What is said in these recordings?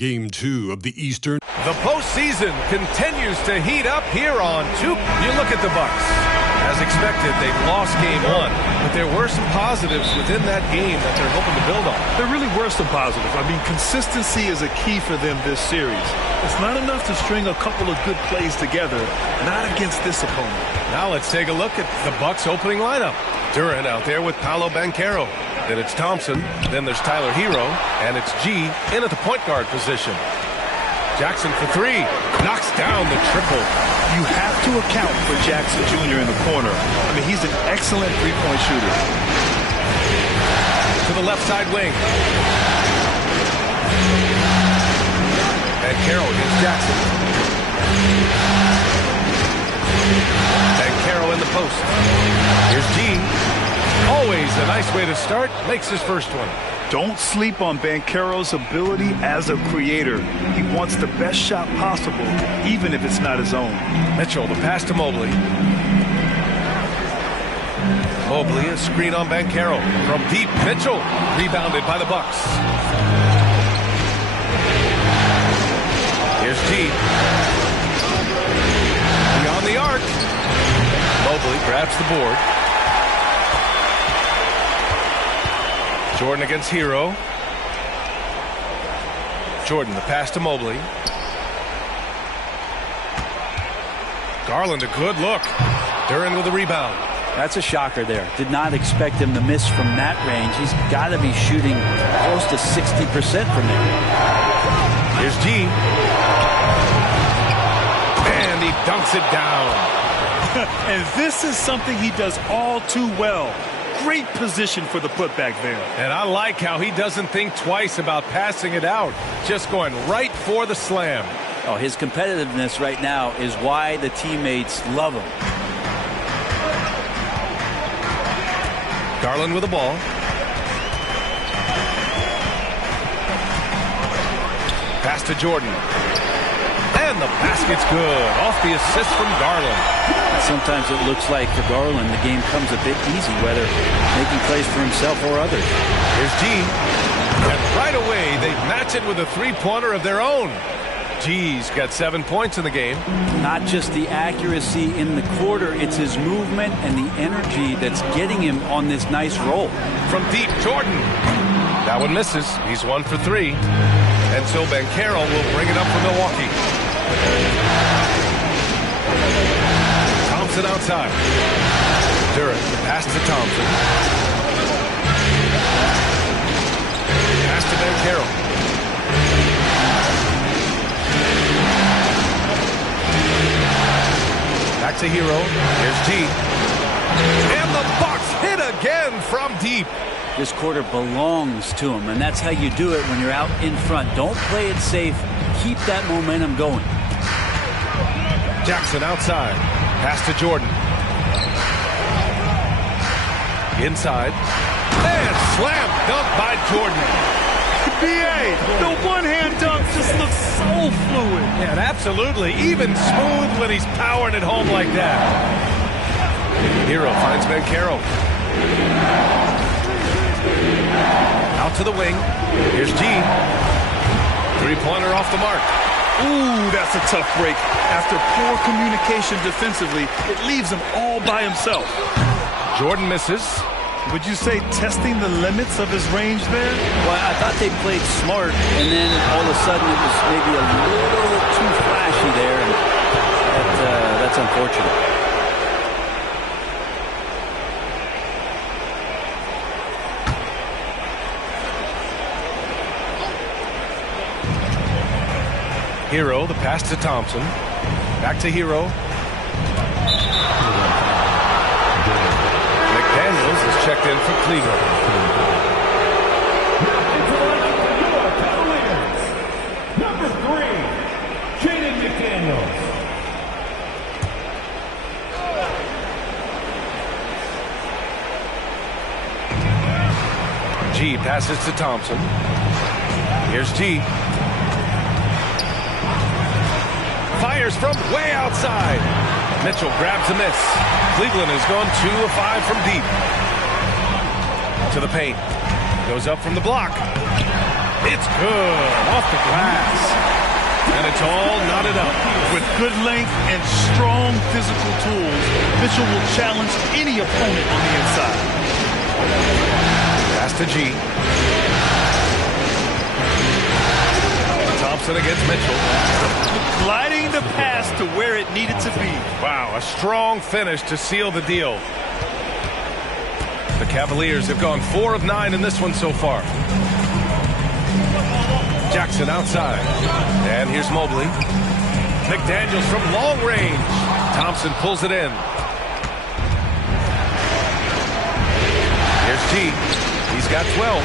Game 2 of the Eastern. The postseason continues to heat up here on 2. You look at the Bucks. As expected, they lost Game 1, but there were some positives within that game that they're hoping to build on. There really were some positives. I mean, consistency is a key for them this series. It's not enough to string a couple of good plays together, not against this opponent. Now let's take a look at the Bucks' opening lineup. Durant out there with Paolo Banchero. Then it's Thompson. Then there's Tyler Hero. And it's G in at the point guard position. Jackson for 3. Knocks down the triple. You have to account for Jackson Jr. in the corner. I mean, he's an excellent three-point shooter. To the left side wing. And Carroll against Jackson. And Carroll in the post. Here's G. Always a nice way to start. Makes his first one. Don't sleep on Banchero's ability as a creator. He wants the best shot possible, even if it's not his own. Mitchell, the pass to Mobley. Mobley, a screen on Banchero. From deep, Mitchell, rebounded by the Bucks. Here's G. Beyond the arc. Mobley grabs the board. Jordan against Hero. Jordan, the pass to Mobley. Garland, a good look. Durant with a rebound. That's a shocker there. Did not expect him to miss from that range. He's got to be shooting close to 60% from there. Here's G. And he dunks it down. And this is something he does all too well. Great position for the putback there. And I like how he doesn't think twice about passing it out. Just going right for the slam. Oh, his competitiveness right now is why the teammates love him. Garland with the ball. Pass to Jordan. And the basket's good. Off the assist from Garland. Sometimes it looks like for Garland the game comes a bit easy, whether making plays for himself or others. Here's G. And right away they match it with a three-pointer of their own. G's got 7 points in the game. Not just the accuracy in the quarter, it's his movement and the energy that's getting him on this nice roll. From deep, Jordan. That one misses. He's 1 for 3. And so Banchero will bring it up for Milwaukee. Thompson outside. Durant, the pass to Thompson. Pass to Banchero. Back to Hero. Here's G. And the Bucks hit again from deep. This quarter belongs to him, and that's how you do it when you're out in front. Don't play it safe. Keep that momentum going. Jackson outside. Pass to Jordan. Inside. And slam dunk by Jordan. B.A., the one-hand dunk just looks so fluid. Yeah, absolutely. Even smooth when he's powering it home like that. Hero finds Banchero. Out to the wing. Here's G. Three-pointer off the mark. Ooh, that's a tough break. After poor communication defensively, it leaves him all by himself. Jordan misses. Would you say testing the limits of his range there? Well, I thought they played smart, and then all of a sudden it was maybe a little too flashy there, and that's unfortunate. Hero, the pass to Thompson. Back to Hero. McDaniels is checked in for Cleveland. Number 3, Jaden McDaniels. G passes to Thompson. Here's G. Fires from way outside. Mitchell grabs a miss. Cleveland has gone 2 of 5 from deep. To the paint. Goes up from the block. It's good. Off the glass. And it's all knotted up. With good length and strong physical tools, Mitchell will challenge any opponent on the inside. Pass to G. Thompson against Mitchell. Gliding the pass to where it needed to be. Wow, a strong finish to seal the deal. The Cavaliers have gone 4 of 9 in this one so far. Jackson outside. And here's Mobley. McDaniels from long range. Thompson pulls it in. Here's G. He's got 12.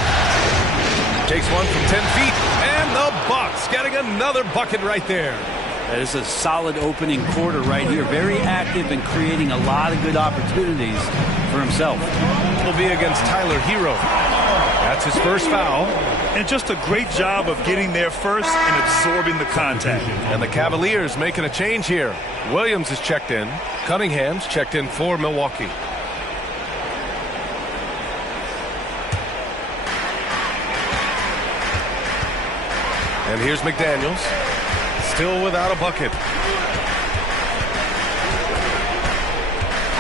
Takes one from 10 feet. And the Bucks getting another bucket right there. That is a solid opening quarter right here. Very active and creating a lot of good opportunities for himself. Will be against Tyler Hero. That's his first foul. And just a great job of getting there first and absorbing the contact. And the Cavaliers making a change here. Williams is checked in. Cunningham's checked in for Milwaukee. And here's McDaniels. Still without a bucket.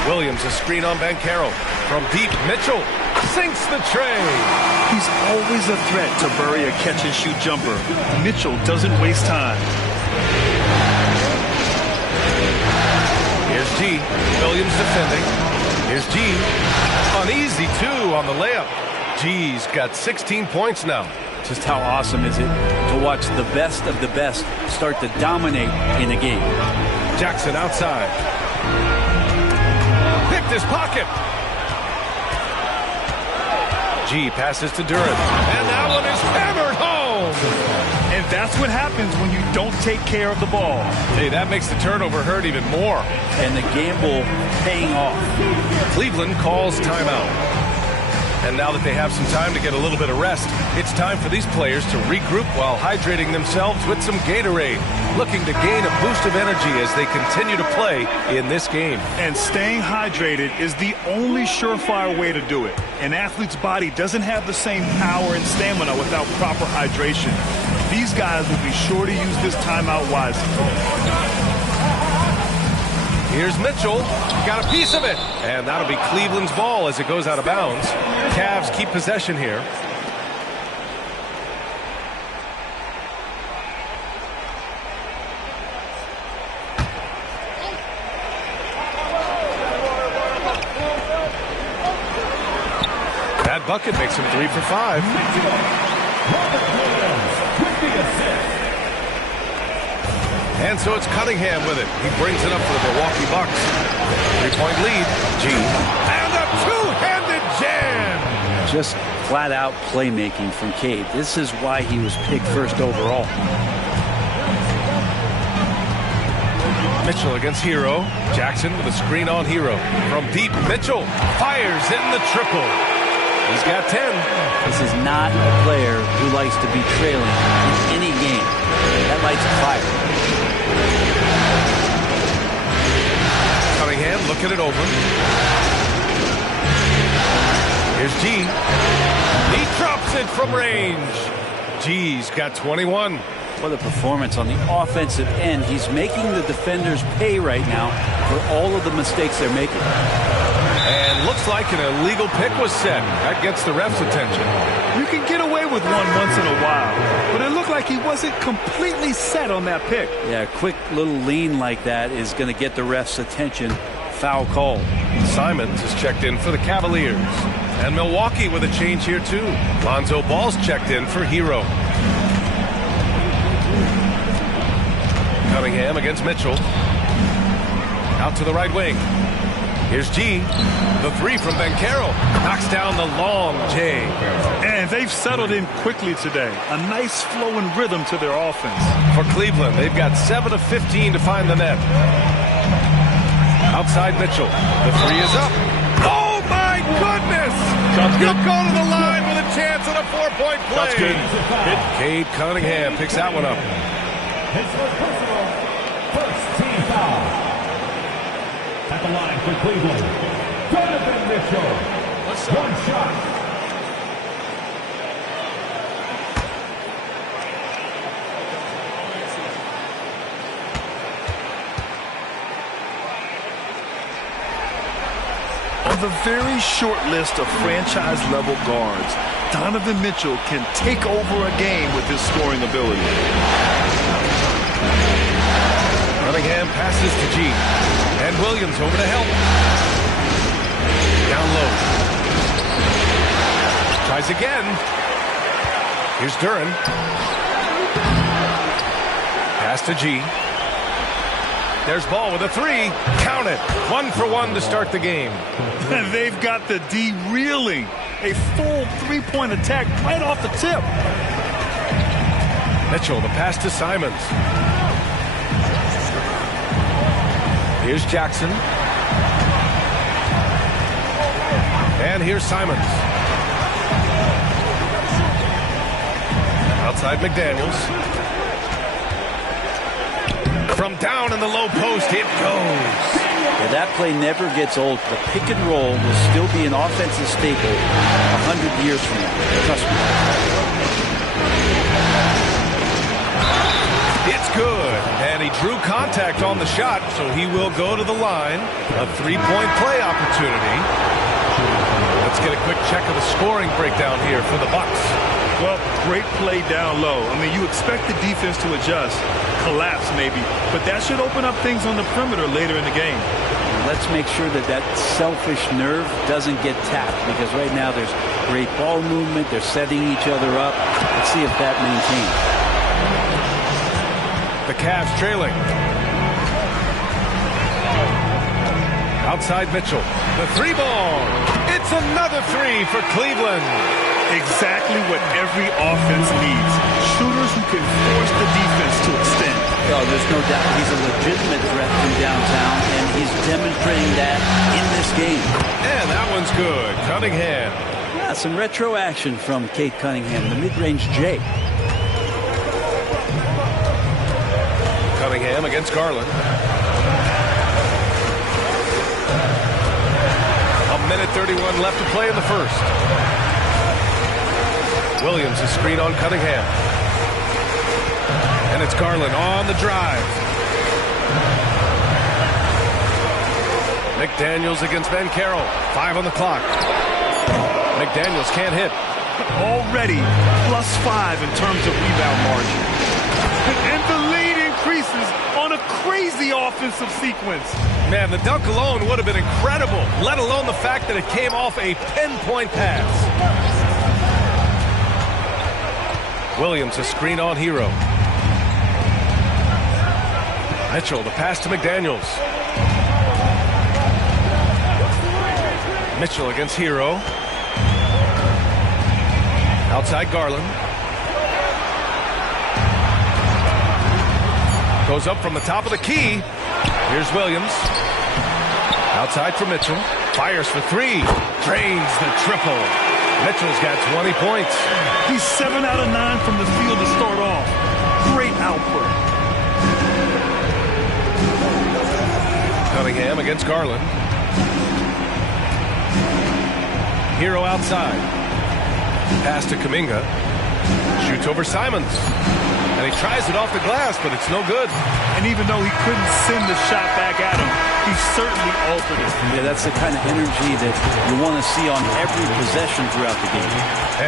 Williams a screen on Banchero. From deep, Mitchell sinks the tray. He's always a threat to bury a catch-and-shoot jumper. Mitchell doesn't waste time. Here's G. Williams defending. Here's G. Uneasy, too, on the layup. G's got 16 points now. Just how awesome is it to watch the best of the best start to dominate in a game. Jackson outside. Picked his pocket. G passes to Duran. And that one is hammered home. And that's what happens when you don't take care of the ball. Hey, that makes the turnover hurt even more. And the gamble paying off. Cleveland calls timeout. And now that they have some time to get a little bit of rest, it's time for these players to regroup while hydrating themselves with some Gatorade, looking to gain a boost of energy as they continue to play in this game. And staying hydrated is the only surefire way to do it. An athlete's body doesn't have the same power and stamina without proper hydration. These guys will be sure to use this timeout wisely. Here's Mitchell. Got a piece of it. And that'll be Cleveland's ball as it goes out of bounds. Cavs keep possession here. That bucket makes him 3 for 5. And so it's Cunningham with it. He brings it up for the Milwaukee Bucks. 3-point lead. G. And a two-handed jam. Just flat-out playmaking from Cade. This is why he was picked first overall. Mitchell against Hero. Jackson with a screen on Hero. From deep, Mitchell fires in the triple. He's got 10. This is not a player who likes to be trailing in any game. That lights a fire. Cunningham looking it over. Here's G. He drops it from range. G's got 21. What a performance on the offensive end. He's making the defenders pay right now for all of the mistakes they're making. And looks like an illegal pick was set. That gets the ref's attention. You can get away with one once in a while, but it looked like he wasn't completely set on that pick. Yeah, a quick little lean like that is going to get the ref's attention. Foul call. Simons is checked in for the Cavaliers. And Milwaukee with a change here too. Lonzo Ball's checked in for Hero. Cunningham against Mitchell. Out to the right wing. Here's G. The three from Banchero. Knocks down the long J. And they've settled in quickly today. A nice flowing rhythm to their offense. For Cleveland, they've got 7 of 15 to find the net. Outside Mitchell. The three is up. Oh, my goodness! He'll go to the line with a chance at a 4-point play. That's good. Cade Cunningham picks that one up. His personal first team foul. At the line for Cleveland, Donovan Mitchell. One shot. With a very short list of franchise-level guards, Donovan Mitchell can take over a game with his scoring ability. Cunningham passes to G. And Williams over to help. Down low. Tries again. Here's Duran. Pass to G. There's Ball with a three. Count it. 1 for 1 to start the game. They've got the D reeling. A full three-point attack right off the tip. Mitchell, the pass to Simons. Here's Jackson. And here's Simons. Outside McDaniels. From down in the low post, it goes. Yeah, that play never gets old. The pick and roll will still be an offensive staple 100 years from now. Trust me. It's good. And he drew contact on the shot, so he will go to the line. A three-point play opportunity. Let's get a quick check of the scoring breakdown here for the Bucks. Well, great play down low. I mean, you expect the defense to adjust, collapse maybe, but that should open up things on the perimeter later in the game. Let's make sure that that selfish nerve doesn't get tapped, because right now there's great ball movement. They're setting each other up. Let's see if that maintains. The Cavs trailing. Outside Mitchell. The three ball. It's another three for Cleveland. Exactly what every offense needs. Shooters who can force the defense to extend. Oh, there's no doubt he's a legitimate threat from downtown, and he's demonstrating that in this game. And that one's good. Cunningham. Yeah, some retro action from Kate Cunningham, the mid-range J. Cunningham against Garland. A minute 31 left to play in the first. Williams is screen on Cunningham. And it's Garland on the drive. McDaniels against Banchero. 5 on the clock. McDaniels can't hit. Already +5 in terms of rebound margin. And the lead increases on a crazy offensive sequence. Man, the dunk alone would have been incredible, let alone the fact that it came off a pinpoint pass. Williams, a screen on Hero. Mitchell, the pass to McDaniels. Mitchell against Hero. Outside Garland. Goes up from the top of the key. Here's Williams. Outside for Mitchell. Fires for three. Drains the triple. Mitchell's got 20 points. He's 7 out of 9 from the field to start off. Great output. Cunningham against Garland. Hero outside. Pass to Kuminga. Shoots over Simons. And he tries it off the glass, but it's no good. And even though he couldn't send the shot back at him, he certainly altered it. Yeah, that's the kind of energy that you want to see on every possession throughout the game.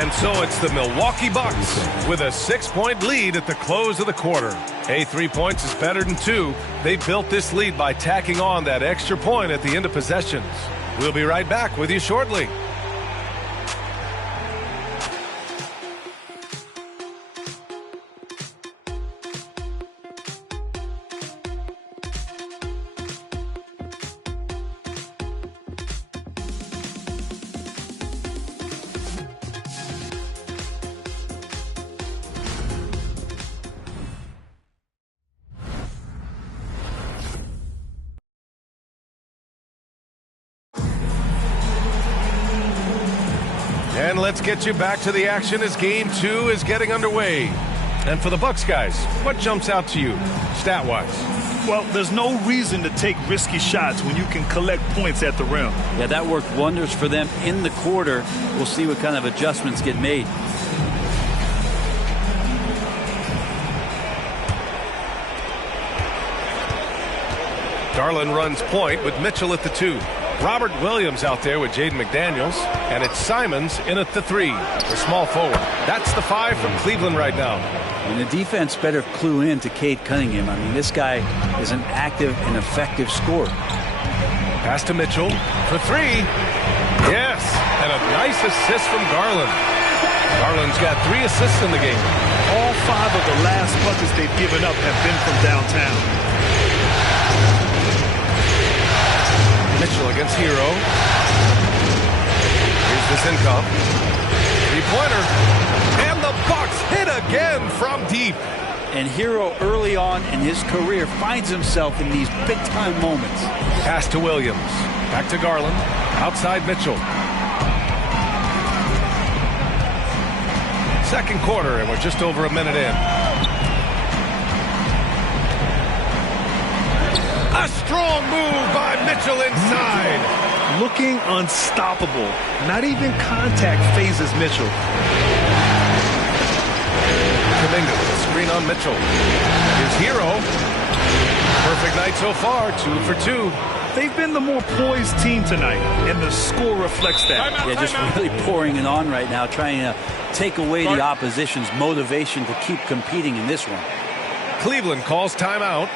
And so it's the Milwaukee Bucks with a 6-point lead at the close of the quarter. Hey, 3 points is better than 2. They built this lead by tacking on that extra point at the end of possessions. We'll be right back with you shortly. And let's get you back to the action as Game 2 is getting underway. And for the Bucks guys, what jumps out to you, stat-wise? Well, there's no reason to take risky shots when you can collect points at the rim. Yeah, that worked wonders for them in the quarter. We'll see what kind of adjustments get made. Garland runs point with Mitchell at the 2. Robert Williams out there with Jaden McDaniels, and it's Simons in at the 3, the small forward. That's the 5 from Cleveland right now. And the defense better clue in to Cade Cunningham. I mean, this guy is an active and effective scorer. Pass to Mitchell for 3. Yes, and a nice assist from Garland. Garland's got 3 assists in the game. All 5 of the last buckets they've given up have been from downtown. Mitchell against Hero. Here's Visinkoff. 3-pointer. And the Bucks hit again from deep. And Hero early on in his career finds himself in these big-time moments. Pass to Williams. Back to Garland. Outside Mitchell. Second quarter, and we're just over a minute in. A strong move by Mitchell inside. Looking unstoppable. Not even contact phases Mitchell. Kuminga with a screen on Mitchell. Here's Hero. Perfect night so far, 2 for 2. They've been the more poised team tonight, and the score reflects that. Yeah, just really pouring it on right now, trying to take away the opposition's motivation to keep competing in this one. Cleveland calls timeout.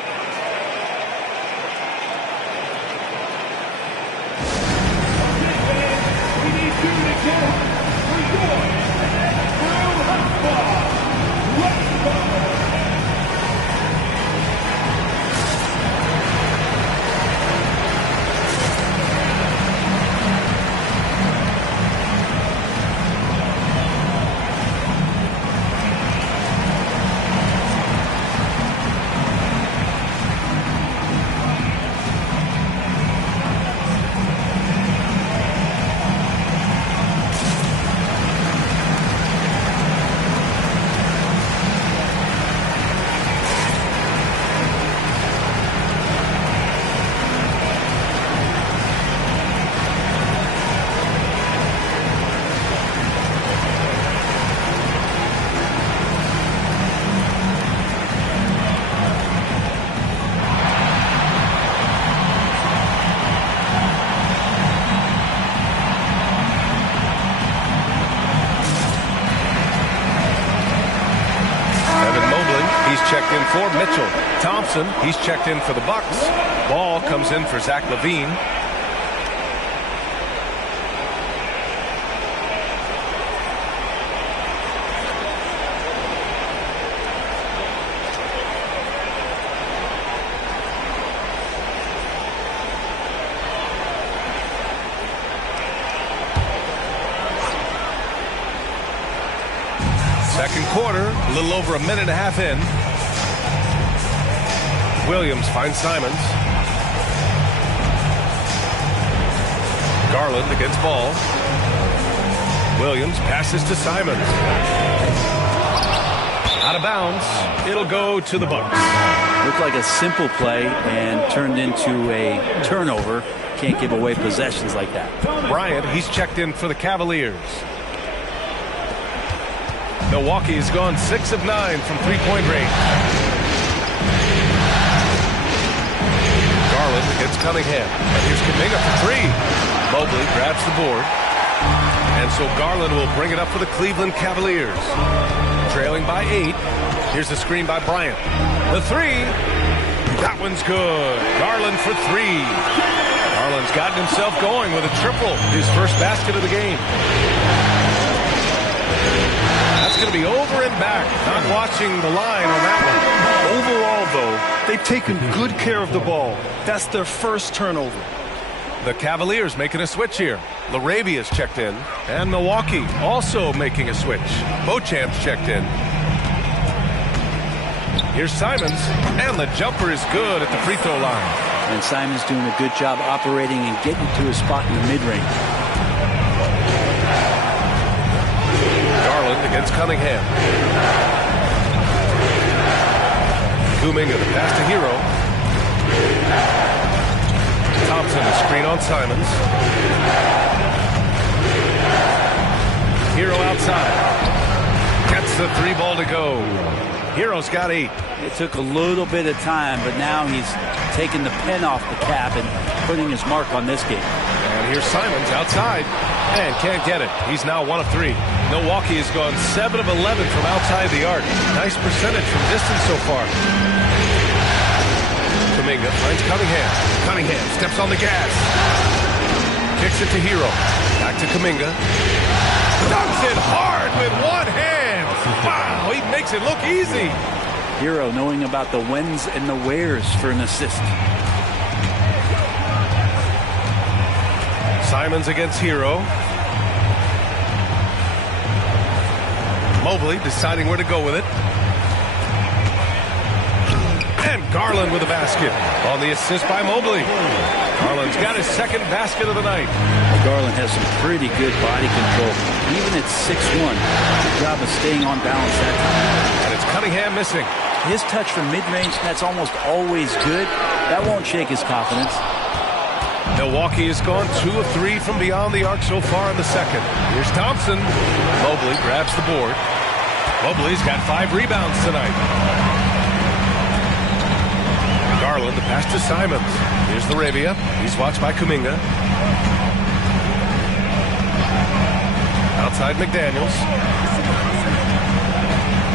Checked in for Mitchell. Thompson, he's checked in for the Bucks. Ball comes in for Zach LaVine. Second quarter, a little over a minute and a half in. Williams finds Simons. Garland against Ball. Williams passes to Simons. Out of bounds. It'll go to the Bucks. Looked like a simple play and turned into a turnover. Can't give away possessions like that. Bryant, he's checked in for the Cavaliers. Milwaukee has gone 6 of 9 from three-point range. Garland against Cunningham. And here's Kuminga for 3. Mobley grabs the board. And so Garland will bring it up for the Cleveland Cavaliers. Trailing by 8. Here's the screen by Bryant. The 3. That one's good. Garland for 3. Garland's gotten himself going with a triple. His first basket of the game. That's going to be over and back. Not watching the line on that one. Overall, though, they've taken good care of the ball. That's their first turnover. The Cavaliers making a switch here. Larabia's checked in. And Milwaukee also making a switch. Beauchamp's checked in. Here's Simons. And the jumper is good at the free throw line. And Simons doing a good job operating and getting to his spot in the mid-range. Garland against Cunningham. Kuminga, the pass to Hero. Thompson, the screen on Simons. Hero outside. Gets the 3 ball to go. Hero's got 8. It took a little bit of time, but now he's taking the pen off the cap and putting his mark on this game. And here's Simons outside. And can't get it. He's now 1 of 3. Milwaukee has gone 7 of 11 from outside the arc. Nice percentage from distance so far. Kuminga finds Cunningham. Cunningham steps on the gas. Kicks it to Hero. Back to Kuminga. Dunks it hard with one hand. Wow, he makes it look easy. Hero knowing about the whens and the wheres for an assist. Simons against Hero. Mobley deciding where to go with it. And Garland with a basket on the assist by Mobley. Garland's got his second basket of the night. Garland has some pretty good body control. Even at 6'1", good job of staying on balance that time. And it's Cunningham missing. His touch from mid-range, that's almost always good. That won't shake his confidence. Milwaukee has gone 2 of 3 from beyond the arc so far in the second. Here's Thompson. Mobley grabs the board. Mobley's got 5 rebounds tonight. Garland, the pass to Simons. Here's Laravia. He's watched by Kuminga. Outside McDaniels.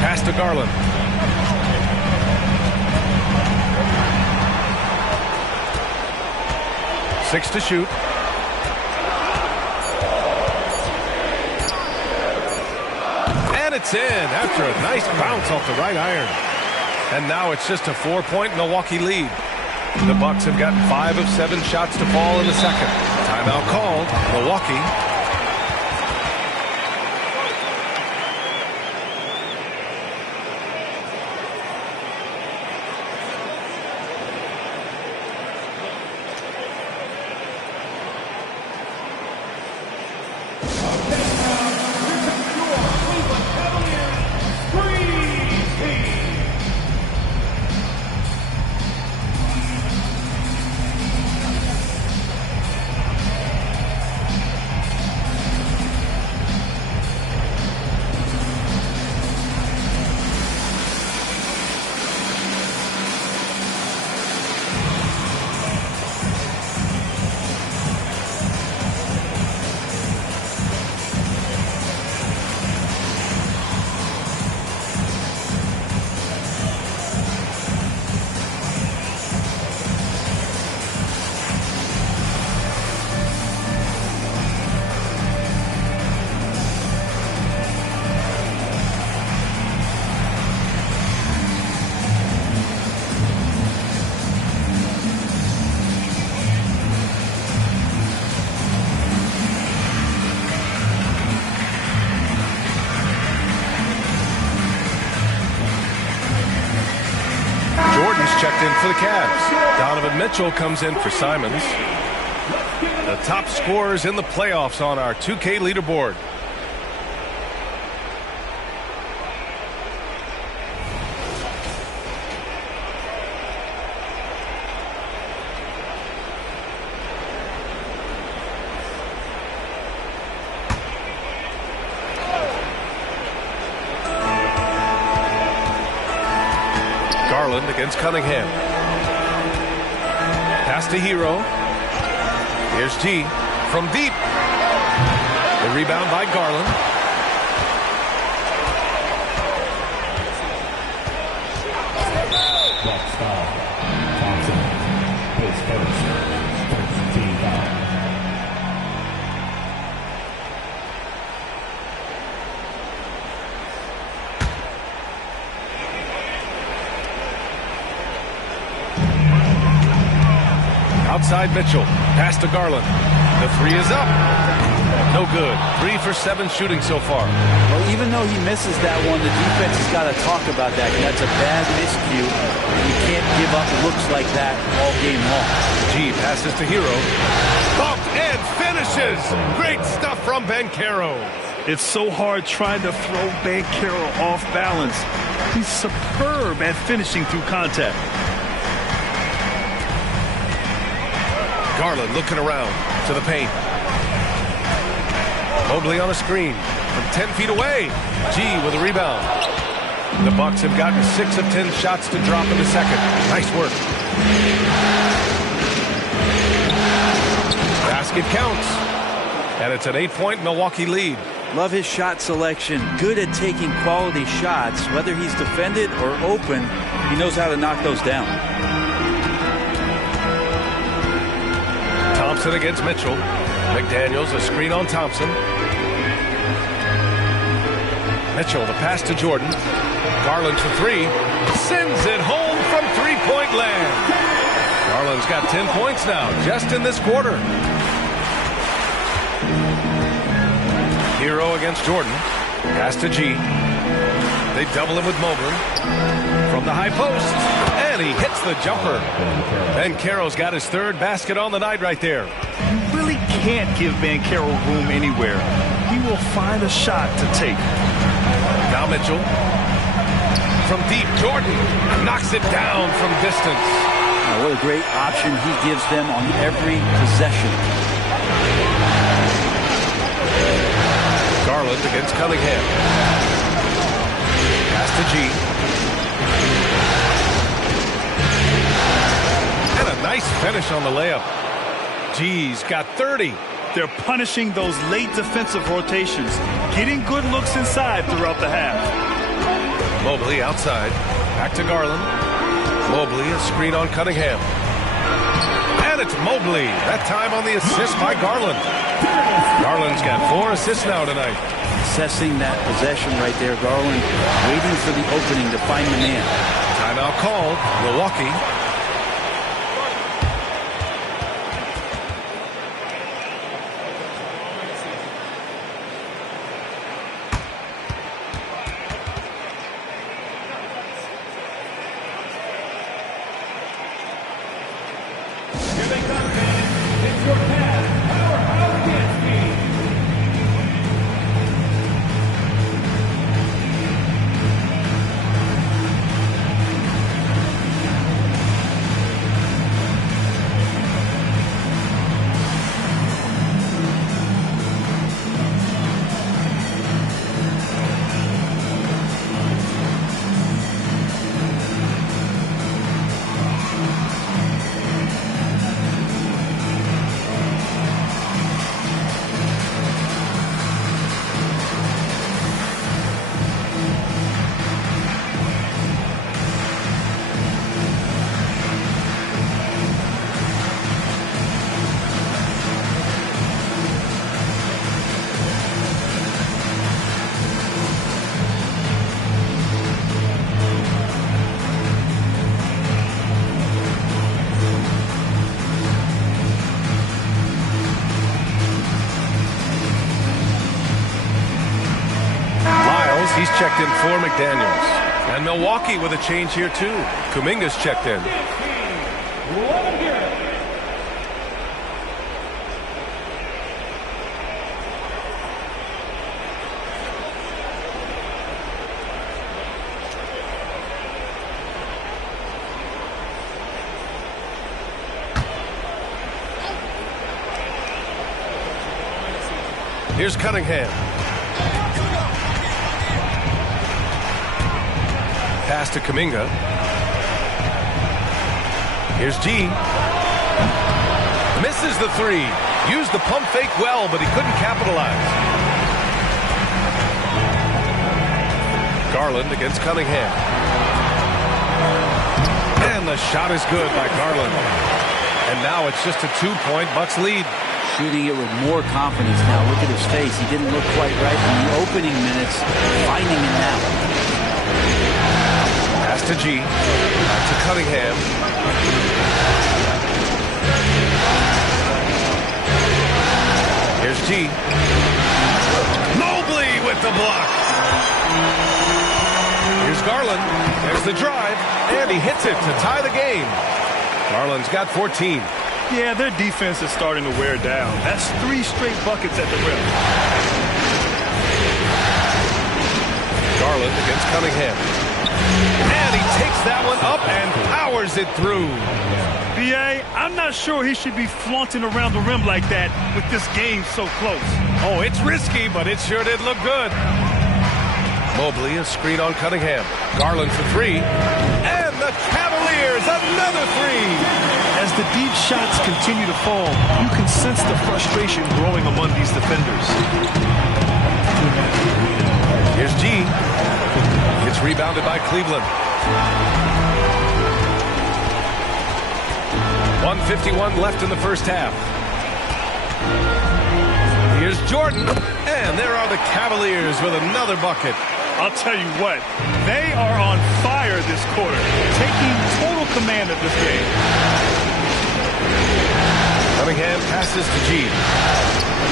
Pass to Garland. Six to shoot. And it's in after a nice bounce off the right iron. And now it's just a 4-point Milwaukee lead. The Bucks have gotten 5 of 7 shots to fall in the second. Timeout called. Milwaukee. Checked in for the Cavs. Donovan Mitchell comes in for Simons. The top scorers in the playoffs on our 2K leaderboard. Garland against Cunningham. Pass to Hero. Here's G from deep. The rebound by Garland. Bucks foul. Thompson. His first team foul. Outside Mitchell. Pass to Garland. The 3 is up. No good. 3 for 7 shooting so far. Well, even though he misses that one, the defense has got to talk about that. That's a bad miscue. You can't give up looks like that all game long. G passes to Hero. Bumped and finishes. Great stuff from Banchero. It's so hard trying to throw Banchero off balance. He's superb at finishing through contact. Garland looking around to the paint. Mobley on a screen from 10 feet away. G with a rebound. The Bucks have gotten 6 of 10 shots to drop in the second. Nice work. Basket counts. And it's an 8-point Milwaukee lead. Love his shot selection. Good at taking quality shots. Whether he's defended or open, he knows how to knock those down. Thompson against Mitchell. McDaniels, a screen on Thompson. Mitchell, the pass to Jordan. Garland for 3. Sends it home from three-point land. Garland's got 10 points now, just in this quarter. Hero against Jordan. Pass to G. They double him with Mobley. From the high post. And he hits the jumper. Banchero's got his 3rd basket on the night right there. You really can't give Banchero room anywhere. He will find a shot to take. Now Mitchell. From deep, Jordan knocks it down from distance. Oh, what a great option he gives them on every possession. Garland against Cunningham. Pass to G. And a nice finish on the layup. G's got 30. They're punishing those late defensive rotations, getting good looks inside throughout the half. Mobley outside. Back to Garland. Mobley, a screen on Cunningham. And it's Mobley. That time on the assist by Garland. Garland's got 4 assists now tonight. Assessing that possession right there, Garland waiting for the opening to find the man. Timeout called. Milwaukee. He's checked in for McDaniels. And Milwaukee with a change here, too. Kuminga's checked in. Here's Cunningham. Pass to Kuminga. Here's G. Misses the 3. Used the pump fake well, but he couldn't capitalize. Garland against Cunningham. And the shot is good by Garland. And now it's just a 2-point Bucks lead. Shooting it with more confidence now. Look at his face. He didn't look quite right in the opening minutes. Finding it now. Pass to G. Back to Cunningham. Here's G. Mobley with the block. Here's Garland. There's the drive. And he hits it to tie the game. Garland's got 14. Yeah, their defense is starting to wear down. That's 3 straight buckets at the rim. Garland against Cunningham. And he takes that one up and powers it through. B.A., I'm not sure he should be flaunting around the rim like that with this game so close. Oh, it's risky, but it sure did look good. Mobley, a screen on Cunningham. Garland for three. And the Cavaliers, another three. As the deep shots continue to fall, you can sense the frustration growing among these defenders. Here's G. It's rebounded by Cleveland. 1:51 left in the first half. Here's Jordan. And there are the Cavaliers with another bucket. I'll tell you what, they are on fire this quarter, taking total command of this game. Cunningham passes to G.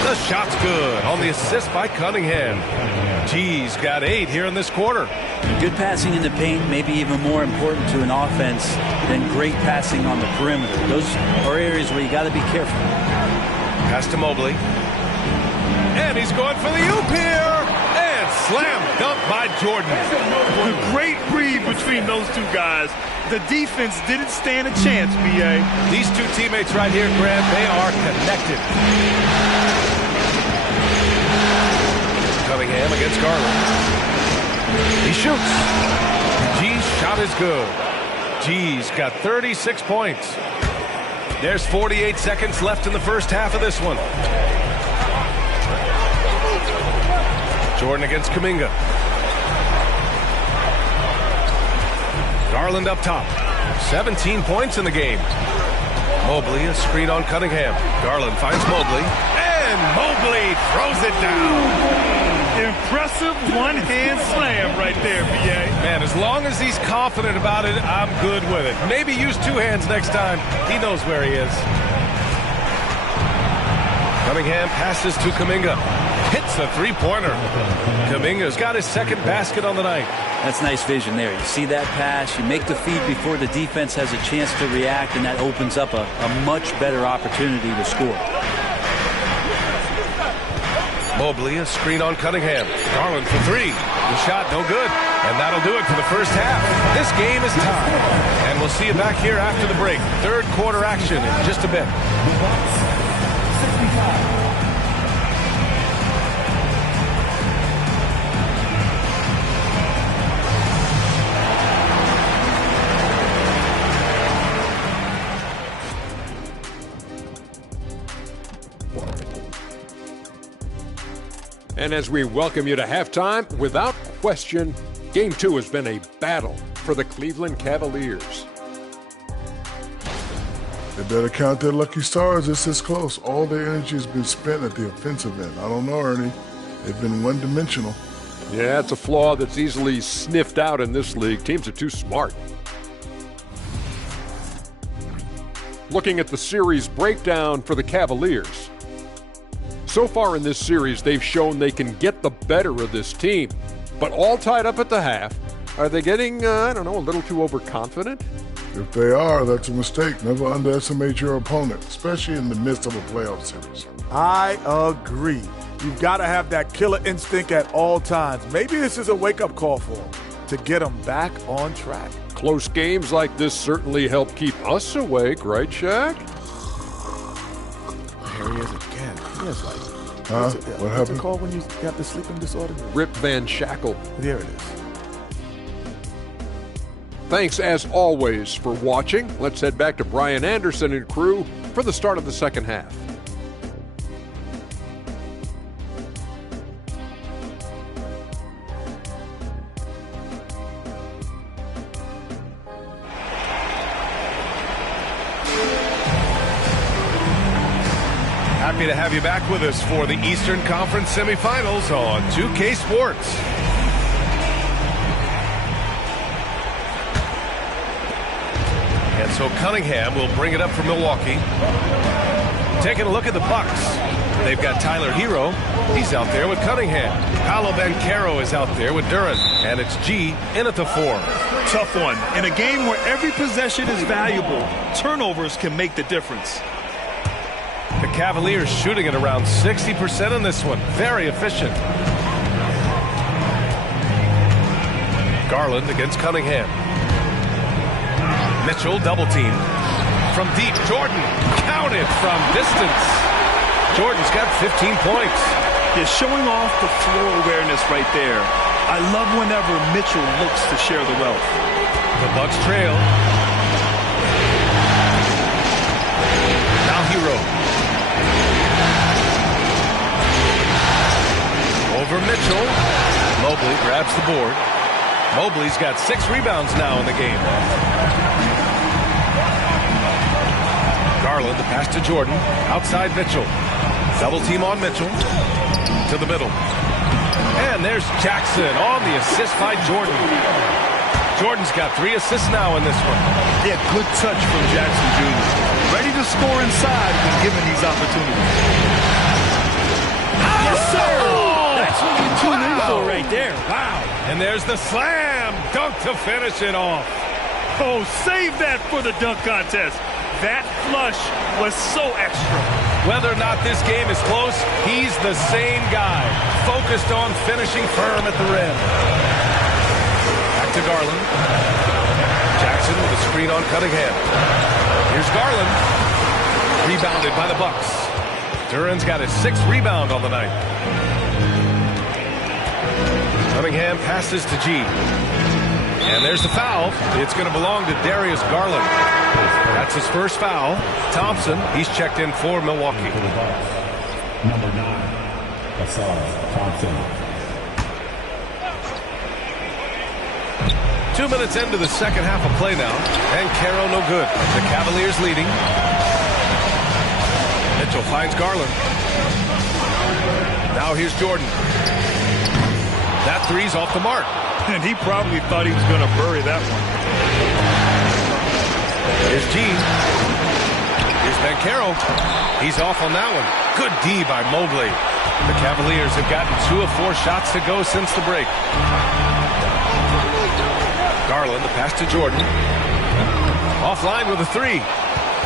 The shot's good on the assist by Cunningham. G's got 8 here in this quarter. Good passing in the paint may be even more important to an offense than great passing on the perimeter. Those are areas where you got to be careful. Pass to Mobley. And he's going for the oop here. And slam dunk by Jordan. A great read between those two guys. The defense didn't stand a chance, B.A. These two teammates right here, Grant, they are connected. Cunningham against Garland. He shoots. G's shot is good. G's got 36 points. There's 48 seconds left in the first half of this one. Jordan against Kuminga. Garland up top. 17 points in the game. Mobley, a screen on Cunningham. Garland finds Mobley. And Mobley throws it down. Impressive one-hand slam right there, B.A. Man, as long as he's confident about it, I'm good with it. Maybe use two hands next time. He knows where he is. Cunningham passes to Kuminga. Hits a three-pointer. Kuminga's got his second basket on the night. That's nice vision there. You see that pass, you make the feed before the defense has a chance to react, and that opens up a much better opportunity to score. Mobley, a screen on Cunningham. Garland for three. The shot no good. And that'll do it for the first half. This game is tied. And we'll see you back here after the break. Third quarter action in just a bit. And as we welcome you to halftime, without question, Game 2 has been a battle for the Cleveland Cavaliers. They better count their lucky stars. It's this close. All their energy has been spent at the offensive end. I don't know, Ernie. They've been one-dimensional. Yeah, it's a flaw that's easily sniffed out in this league. Teams are too smart. Looking at the series breakdown for the Cavaliers. So far in this series, they've shown they can get the better of this team. But all tied up at the half, are they getting, a little too overconfident? If they are, that's a mistake. Never underestimate your opponent, especially in the midst of a playoff series. I agree. You've got to have that killer instinct at all times. Maybe this is a wake-up call for them to get them back on track. Close games like this certainly help keep us awake, right, Shaq? There he is again. He is like, what happened? What's it called when you got the sleeping disorder? Rip Van Shackle. There it is. Thanks, as always, for watching. Let's head back to Brian Anderson and crew for the start of the second half. Happy to have you back with us for the Eastern Conference semifinals on 2K Sports. And so Cunningham will bring it up for Milwaukee. Taking a look at the Bucks. They've got Tyler Hero. He's out there with Cunningham. Paolo Banchero is out there with Duran. And it's G in at the 4. Tough one. In a game where every possession is valuable, turnovers can make the difference. The Cavaliers shooting at around 60% in this one. Very efficient. Garland against Cunningham. Mitchell double team. From deep, Jordan counted from distance. Jordan's got 15 points. He's showing off the floor awareness right there. I love whenever Mitchell looks to share the wealth. The Bucks trail. Now Hero. Over Mitchell. Mobley grabs the board. Mobley's got 6 rebounds now in the game. Garland, the pass to Jordan. Outside Mitchell. Double team on Mitchell. To the middle. And there's Jackson on the assist by Jordan. Jordan's got 3 assists now in this one. Yeah, good touch from Jackson Jr. Ready to score inside when given these opportunities. Yes, sir! That's what you tune in for right there. Wow. And there's the slam dunk to finish it off. Oh, save that for the dunk contest. That flush was so extra. Whether or not this game is close, he's the same guy, focused on finishing firm at the rim. Back to Garland. Jackson with a screen on Cunningham. Here's Garland. Rebounded by the Bucks. Duran's got his 6th rebound on the night. Cunningham passes to G. And there's the foul. It's going to belong to Darius Garland. That's his first foul. Thompson, he's checked in for Milwaukee. Number 9, Thompson. 2 minutes into the second half of play now. And Caro no good. The Cavaliers leading. Mitchell finds Garland. Now here's Jordan. That 3's off the mark. And he probably thought he was going to bury that one. Here's G. Here's Bancaro. He's off on that one. Good D by Mobley. The Cavaliers have gotten 2 of 4 shots to go since the break. Garland, the pass to Jordan. Offline with a 3.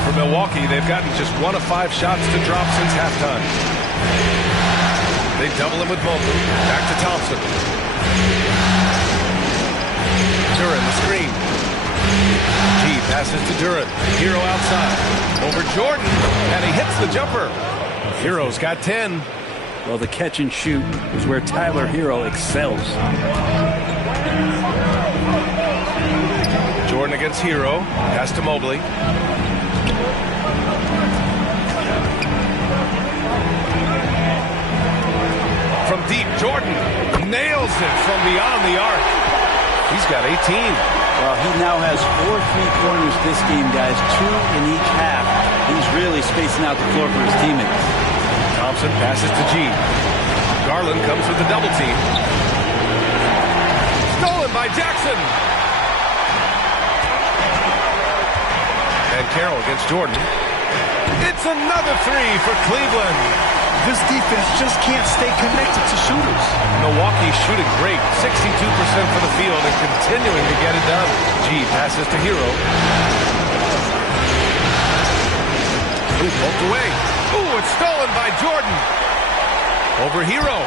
For Milwaukee, they've gotten just 1 of 5 shots to drop since halftime. They double him with Mobley. Back to Thompson. Duran, the screen. G passes to Duran. Hero outside. Over Jordan. And he hits the jumper. Hero's got 10. Well, the catch and shoot is where Tyler Hero excels. Jordan against Hero. Pass to Mobley. From deep, Jordan nails it from beyond the arc. He's got 18. Well, he now has 4 3-pointers this game, guys. 2 in each half. He's really spacing out the floor for his teammates. Thompson passes to G. Garland comes with the double team. Stolen by Jackson. And Carroll against Jordan. It's another 3 for Cleveland. This defense just can't stay connected to shooters. Milwaukee shooting great. 62% for the field and continuing to get it done. G passes to Hero. Ooh, poked away. Ooh, it's stolen by Jordan. Over Hero.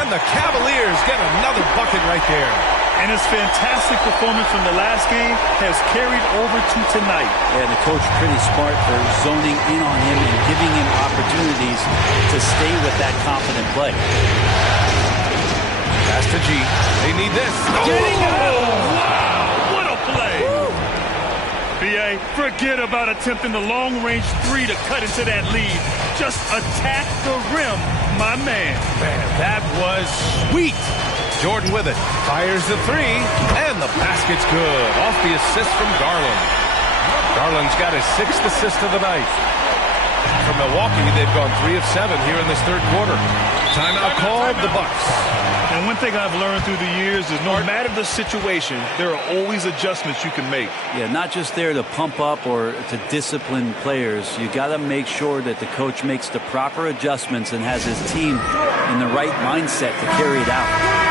And the Cavaliers get another bucket right there. And his fantastic performance from the last game has carried over to tonight. Yeah, the coach pretty smart for zoning in on him and giving him opportunities to stay with that confident play. Pass to G. They need this. Oh, wow! What a play! BA, forget about attempting the long-range 3 to cut into that lead. Just attack the rim, my man. Man, that was sweet. Jordan with it. Fires the 3, and the basket's good. Off the assist from Garland. Garland's got his 6th assist of the night. For Milwaukee, they've gone 3 of 7 here in this third quarter. Timeout called, the Bucks. And one thing I've learned through the years is no matter the situation, there are always adjustments you can make. Yeah, not just there to pump up or to discipline players. You got to make sure that the coach makes the proper adjustments and has his team in the right mindset to carry it out.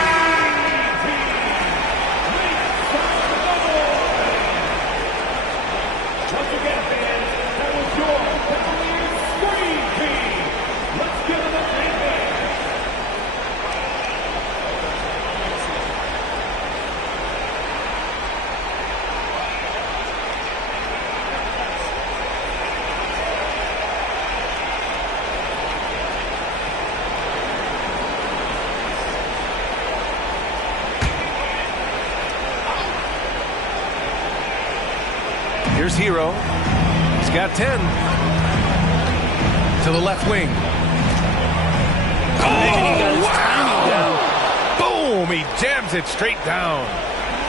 Here's Hero. He's got 10. To the left wing. Oh, wow! Boom! He jams it straight down.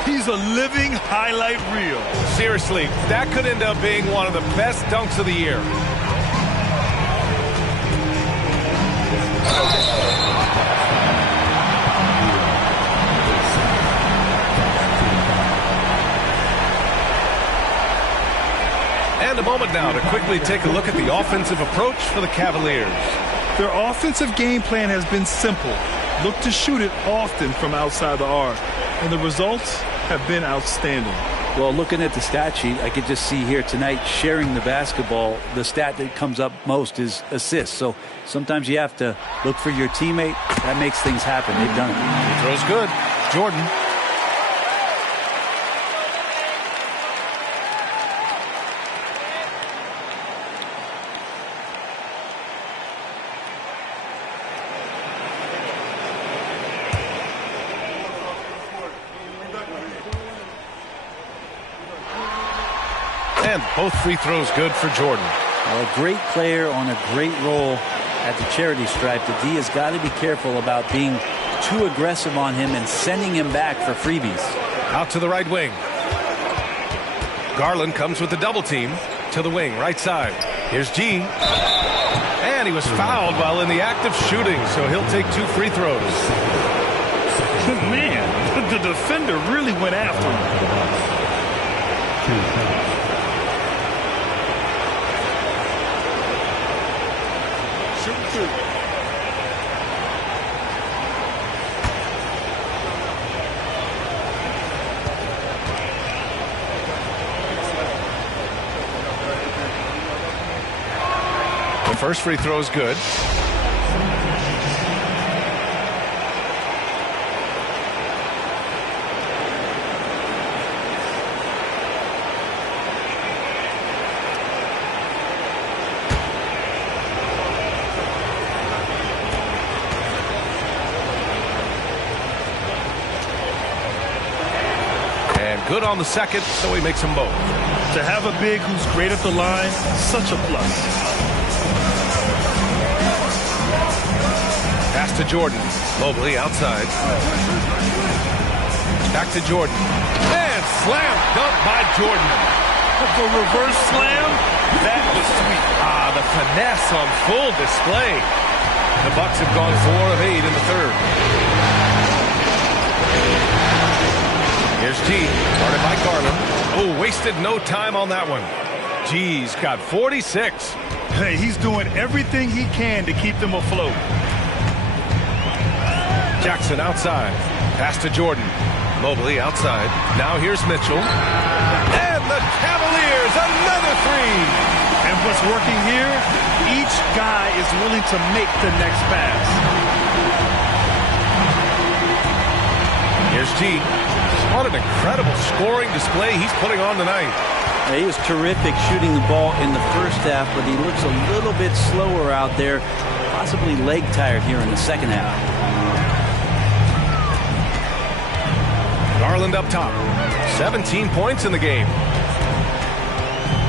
He's a living highlight reel. Seriously, that could end up being one of the best dunks of the year. And a moment now to quickly take a look at the offensive approach for the Cavaliers. Their offensive game plan has been simple. Look to shoot it often from outside the arc. And the results have been outstanding. Well, looking at the stat sheet, I could just see here tonight sharing the basketball. The stat that comes up most is assists. So sometimes you have to look for your teammate. That makes things happen. They've done it. He throws good. Jordan. And both free throws good for Jordan. Well, a great player on a great role at the charity stripe. The D has got to be careful about being too aggressive on him and sending him back for freebies. Out to the right wing. Garland comes with the double team to the wing, right side. Here's G. And he was fouled while in the act of shooting, so he'll take 2 free throws. Man, the defender really went after him. The first free throw is good. And good on the second, so he makes them both. To have a big who's great at the line, such a plus. Pass to Jordan. Mobley outside. Back to Jordan. And slam dunk by Jordan. The reverse slam, that was sweet. The finesse on full display. The Bucks have gone 4 of 8 in the third. Here's G, guarded by Garland. Oh, wasted no time on that one. G's got 46. Hey, he's doing everything he can to keep them afloat. Jackson outside. Pass to Jordan. Mobley outside. Now here's Mitchell. And the Cavaliers, another 3. And what's working here, each guy is willing to make the next pass. Here's G. What an incredible scoring display he's putting on tonight. He was terrific shooting the ball in the first half, but he looks a little bit slower out there, possibly leg tired here in the second half. Garland up top. 17 points in the game.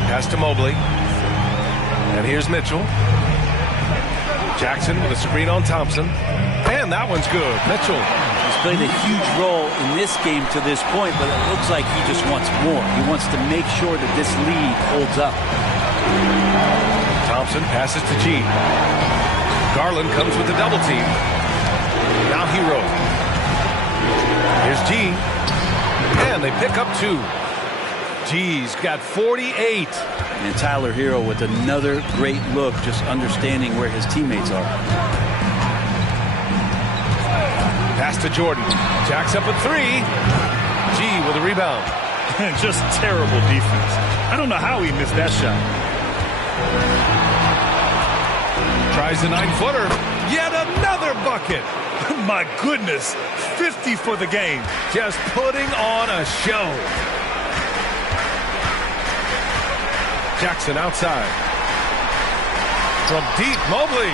Pass to Mobley. And here's Mitchell. Jackson with a screen on Thompson. And that one's good. Mitchell. He's played a huge role in this game to this point, but it looks like he just wants more. He wants to make sure that this lead holds up. Thompson passes to G. Garland comes with the double team. Now Hero. Here's G. And they pick up 2. G's got 48. And Tyler Hero with another great look, just understanding where his teammates are. Pass to Jordan. Jacks up a 3. G with a rebound. Just terrible defense. I don't know how he missed that shot. Tries the 9-footer. Yet another bucket. My goodness, 50 for the game. Just putting on a show. Jackson outside. From deep, Mobley.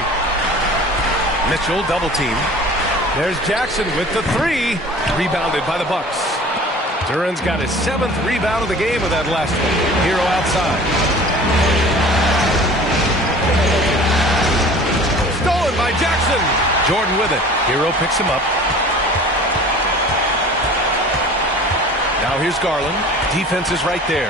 Mitchell double team. There's Jackson with the 3. Rebounded by the Bucks. Duran's got his 7th rebound of the game with that last one. Hero outside. Stolen by Jackson. Jordan with it. Hero picks him up. Now here's Garland. Defense is right there.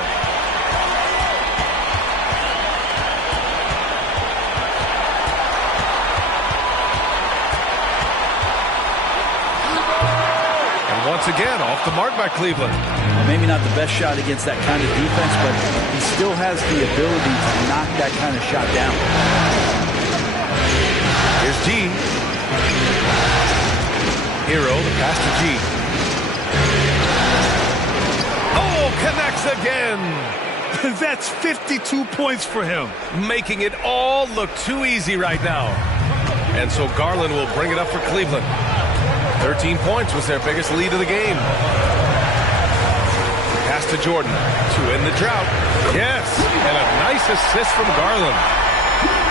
Once again, off the mark by Cleveland. Well, maybe not the best shot against that kind of defense, but he still has the ability to knock that kind of shot down. Here's G. Hero, the pass to G. Oh, connects again. That's 52 points for him. Making it all look too easy right now. And so Garland will bring it up for Cleveland. 13 points was their biggest lead of the game. Pass to Jordan to end the drought. Yes, and a nice assist from Garland.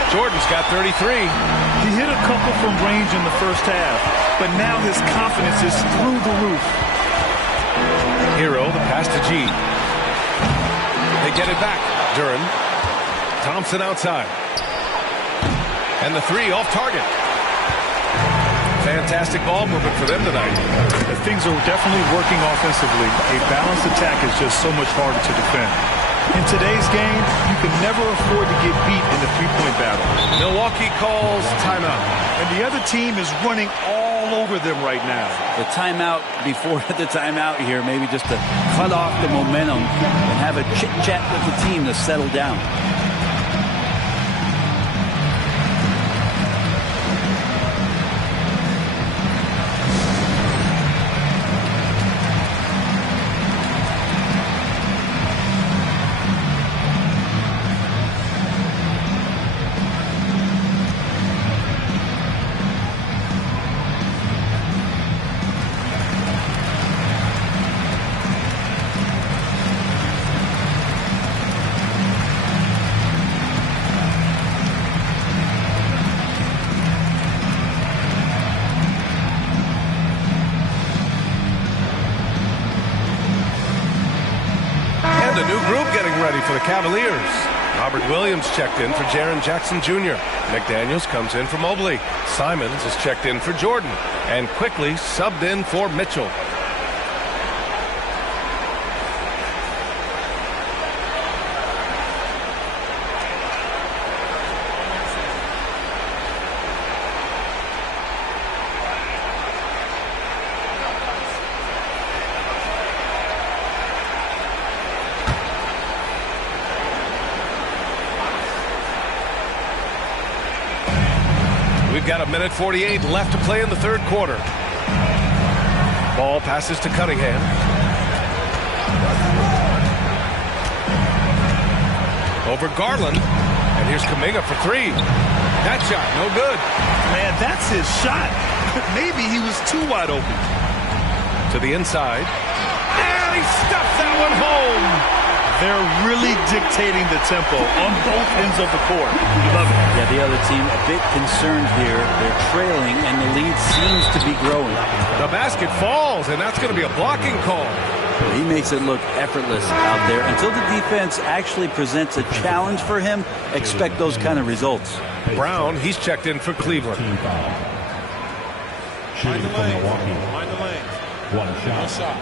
Jordan's got 33. He hit a couple from range in the first half, but now his confidence is through the roof. Hero, the pass to G. They get it back. Duran. Thompson outside. And the 3 off target. Fantastic ball movement for them tonight. Things are definitely working offensively. A balanced attack is just so much harder to defend. In today's game, you can never afford to get beat in the three-point battle. Milwaukee calls timeout. And the other team is running all over them right now. The timeout before the timeout here, maybe just to cut off the momentum and have a chit-chat with the team to settle down. For the Cavaliers. Robert Williams checked in for Jaren Jackson Jr. McDaniels comes in for Mobley. Simons is checked in for Jordan. And quickly subbed in for Mitchell. Got a minute 48 left to play in the third quarter. Ball passes to Cunningham. Over Garland. And here's Kuminga for 3. That shot, no good. Man, that's his shot. Maybe he was too wide open. To the inside. And he stuffs that one home. They're really dictating the tempo on both ends of the court. You love it. Yeah, the other team a bit concerned here. They're trailing, and the lead seems to be growing. The basket falls, and that's going to be a blocking call. He makes it look effortless out there. Until the defense actually presents a challenge for him, expect those kind of results. Brown, he's checked in for Cleveland. Shooting for Milwaukee. Behind the lane. One shot.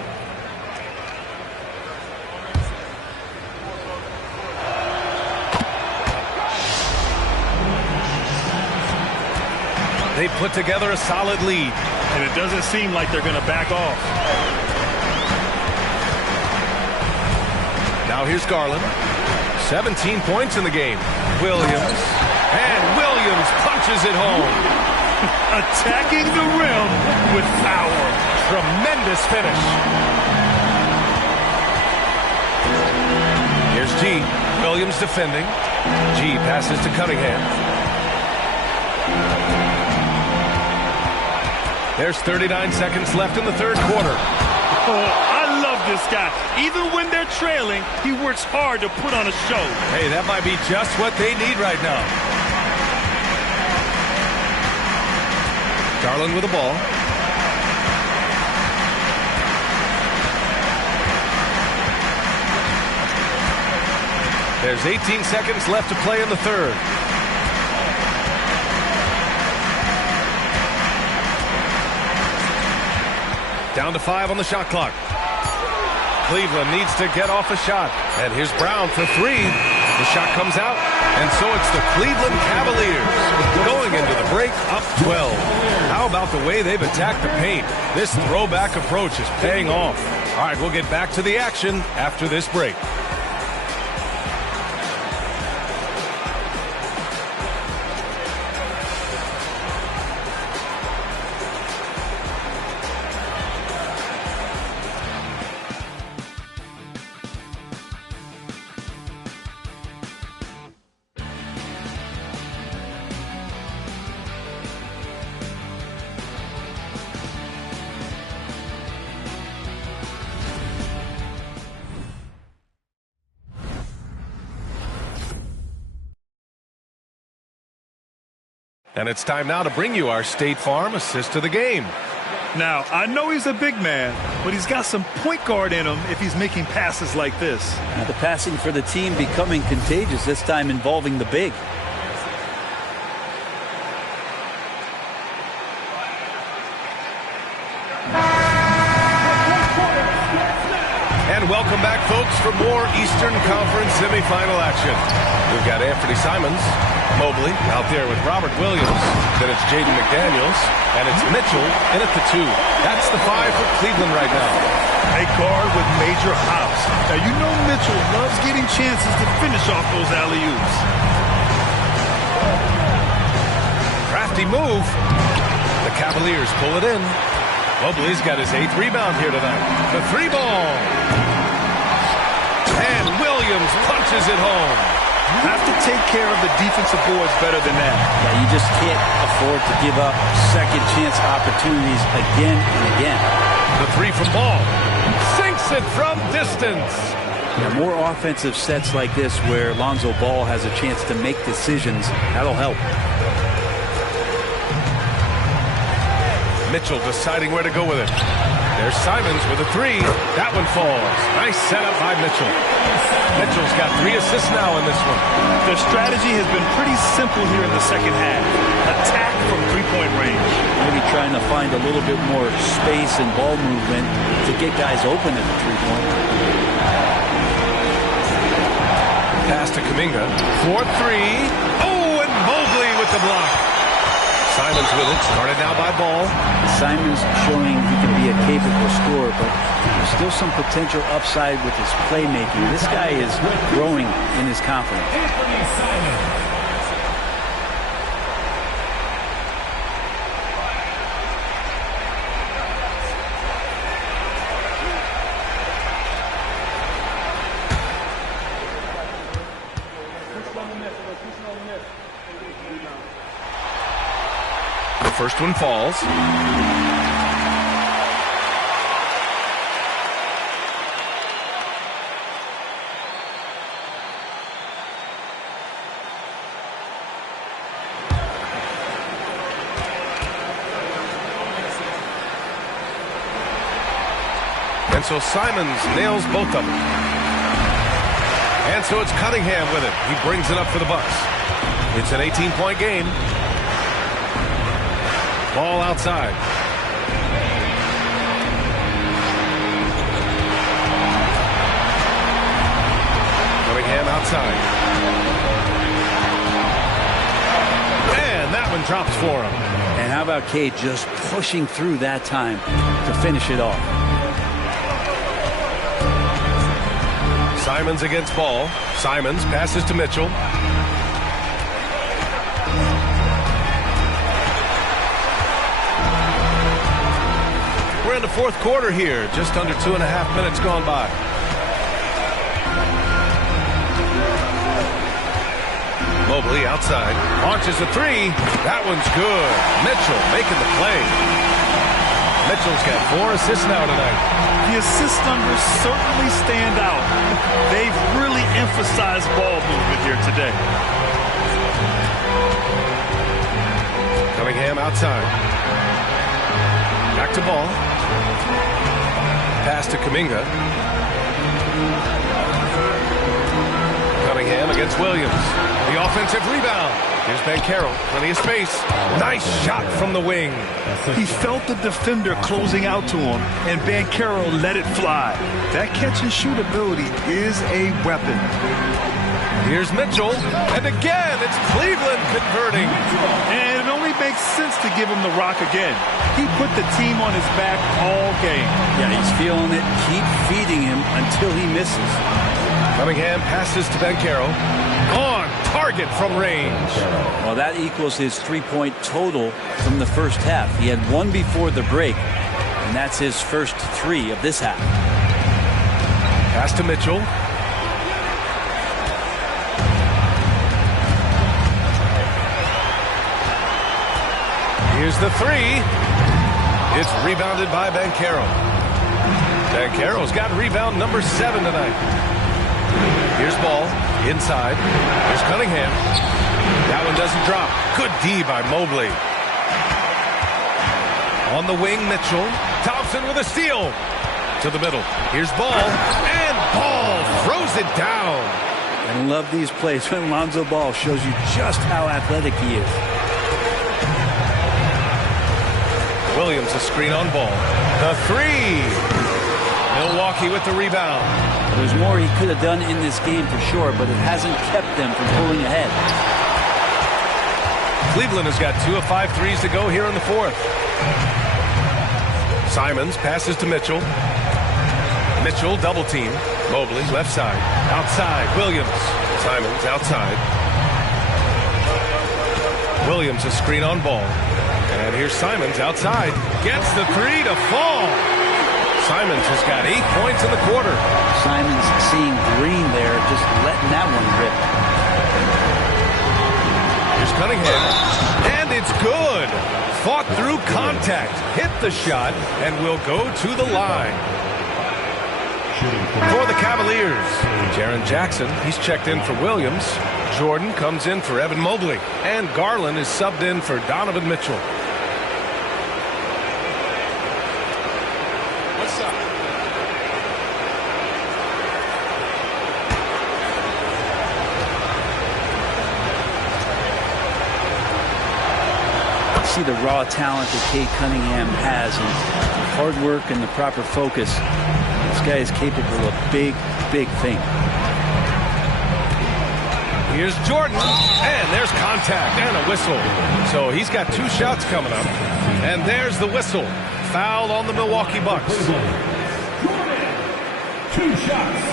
They put together a solid lead. And it doesn't seem like they're going to back off. Now here's Garland. 17 points in the game. Williams. And Williams punches it home. Attacking the rim with power. Tremendous finish. Here's G. Williams defending. G passes to Cunningham. There's 39 seconds left in the third quarter. Oh, I love this guy. Even when they're trailing, he works hard to put on a show. Hey, that might be just what they need right now. Garland with the ball. There's 18 seconds left to play in the third. Down to 5 on the shot clock. Cleveland needs to get off a shot. And here's Brown for 3. The shot comes out. And so it's the Cleveland Cavaliers going into the break up 12. How about the way they've attacked the paint? This throwback approach is paying off. All right, we'll get back to the action after this break. And it's time now to bring you our State Farm assist to the game. Now, I know he's a big man, but he's got some point guard in him if he's making passes like this. Now the passing for the team becoming contagious, this time involving the big. And welcome back, folks, for more Eastern Conference semifinal action. We've got Anthony Simons, Mobley out there with Robert Williams. Then it's Jaden McDaniels, and it's Mitchell in at the 2. That's the 5 for Cleveland right now. A guard with major hops. Now, you know Mitchell loves getting chances to finish off those alley-oops. Crafty move. The Cavaliers pull it in. Mobley's got his 8th rebound here tonight. The 3 ball. And Williams punches it home. You have to take care of the defensive boards better than that. Yeah, you just can't afford to give up second chance opportunities again and again. The 3 from Ball. Sinks it from distance. Yeah, more offensive sets like this where Lonzo Ball has a chance to make decisions, that'll help. Mitchell deciding where to go with it. There's Simons with a 3. That one falls. Nice setup by Mitchell. Mitchell's got 3 assists now in this one. Their strategy has been pretty simple here in the second half. Attack from three-point range. Maybe trying to find a little bit more space and ball movement to get guys open at the three-point. Pass to Kuminga. 4-3. Oh, and Mobley with the block. Simons with it, started now by Ball. Simons showing he can be a capable scorer, but there's still some potential upside with his playmaking. This guy is growing in his confidence. The first one falls. And so Simons nails both of them. And so it's Cunningham with it. He brings it up for the Bucks. It's an 18-point game. Ball outside. Cunningham outside. And that one drops for him. And how about Cade just pushing through that time to finish it off? Simons against Ball. Simons passes to Mitchell. We're in the fourth quarter here. Just under 2.5 minutes gone by. Mobley outside. Launches a 3. That one's good. Mitchell making the play. Mitchell's got 4 assists now tonight. The assist numbers certainly stand out. They've really emphasized ball movement here today. Cunningham outside. Back to Ball. Pass to Kuminga. Cunningham against Williams. The offensive rebound. Here's Banchero. Plenty of space. Nice shot from the wing. He felt the defender closing out to him, and Banchero let it fly. That catch-and-shoot ability is a weapon. Here's Mitchell, and again, it's Cleveland converting. And it only makes sense to give him the rock again. He put the team on his back all game. Yeah, he's feeling it. Keep feeding him until he misses. Cunningham passes to Banchero. On target from range. Well, that equals his three-point total from the first half. He had one before the break, and that's his first three of this half. Pass to Mitchell. Here's the three. It's rebounded by Banchero. Banchero's got rebound number 7 tonight. Here's Ball inside. Here's Cunningham. That one doesn't drop. Good D by Mobley. On the wing, Mitchell. Thompson with a steal. To the middle. Here's Ball. And Ball throws it down. I love these plays when Lonzo Ball shows you just how athletic he is. Williams a screen on Ball. The three. Milwaukee with the rebound. There's more he could have done in this game for sure, but it hasn't kept them from pulling ahead. Cleveland has got 2 of 5 threes to go here in the fourth. Simons passes to Mitchell. Mitchell double team. Mobley left side. Outside. Williams. Simons outside. Williams a screen on Ball. And here's Simons outside. Gets the three to fall. Simons has got 8 points in the quarter. Simons seeing green there, just letting that one rip. Here's Cunningham. And it's good. Fought through contact. Hit the shot and will go to the line. For the Cavaliers, Jaren Jackson, he's checked in for Williams. Jordan comes in for Evan Mobley. And Garland is subbed in for Donovan Mitchell. See the raw talent that Cade Cunningham has, and hard work and the proper focus. This guy is capable of big, big things. Here's Jordan, and there's contact and a whistle. So he's got 2 shots coming up, and there's the whistle. Foul on the Milwaukee Bucks. 2 shots.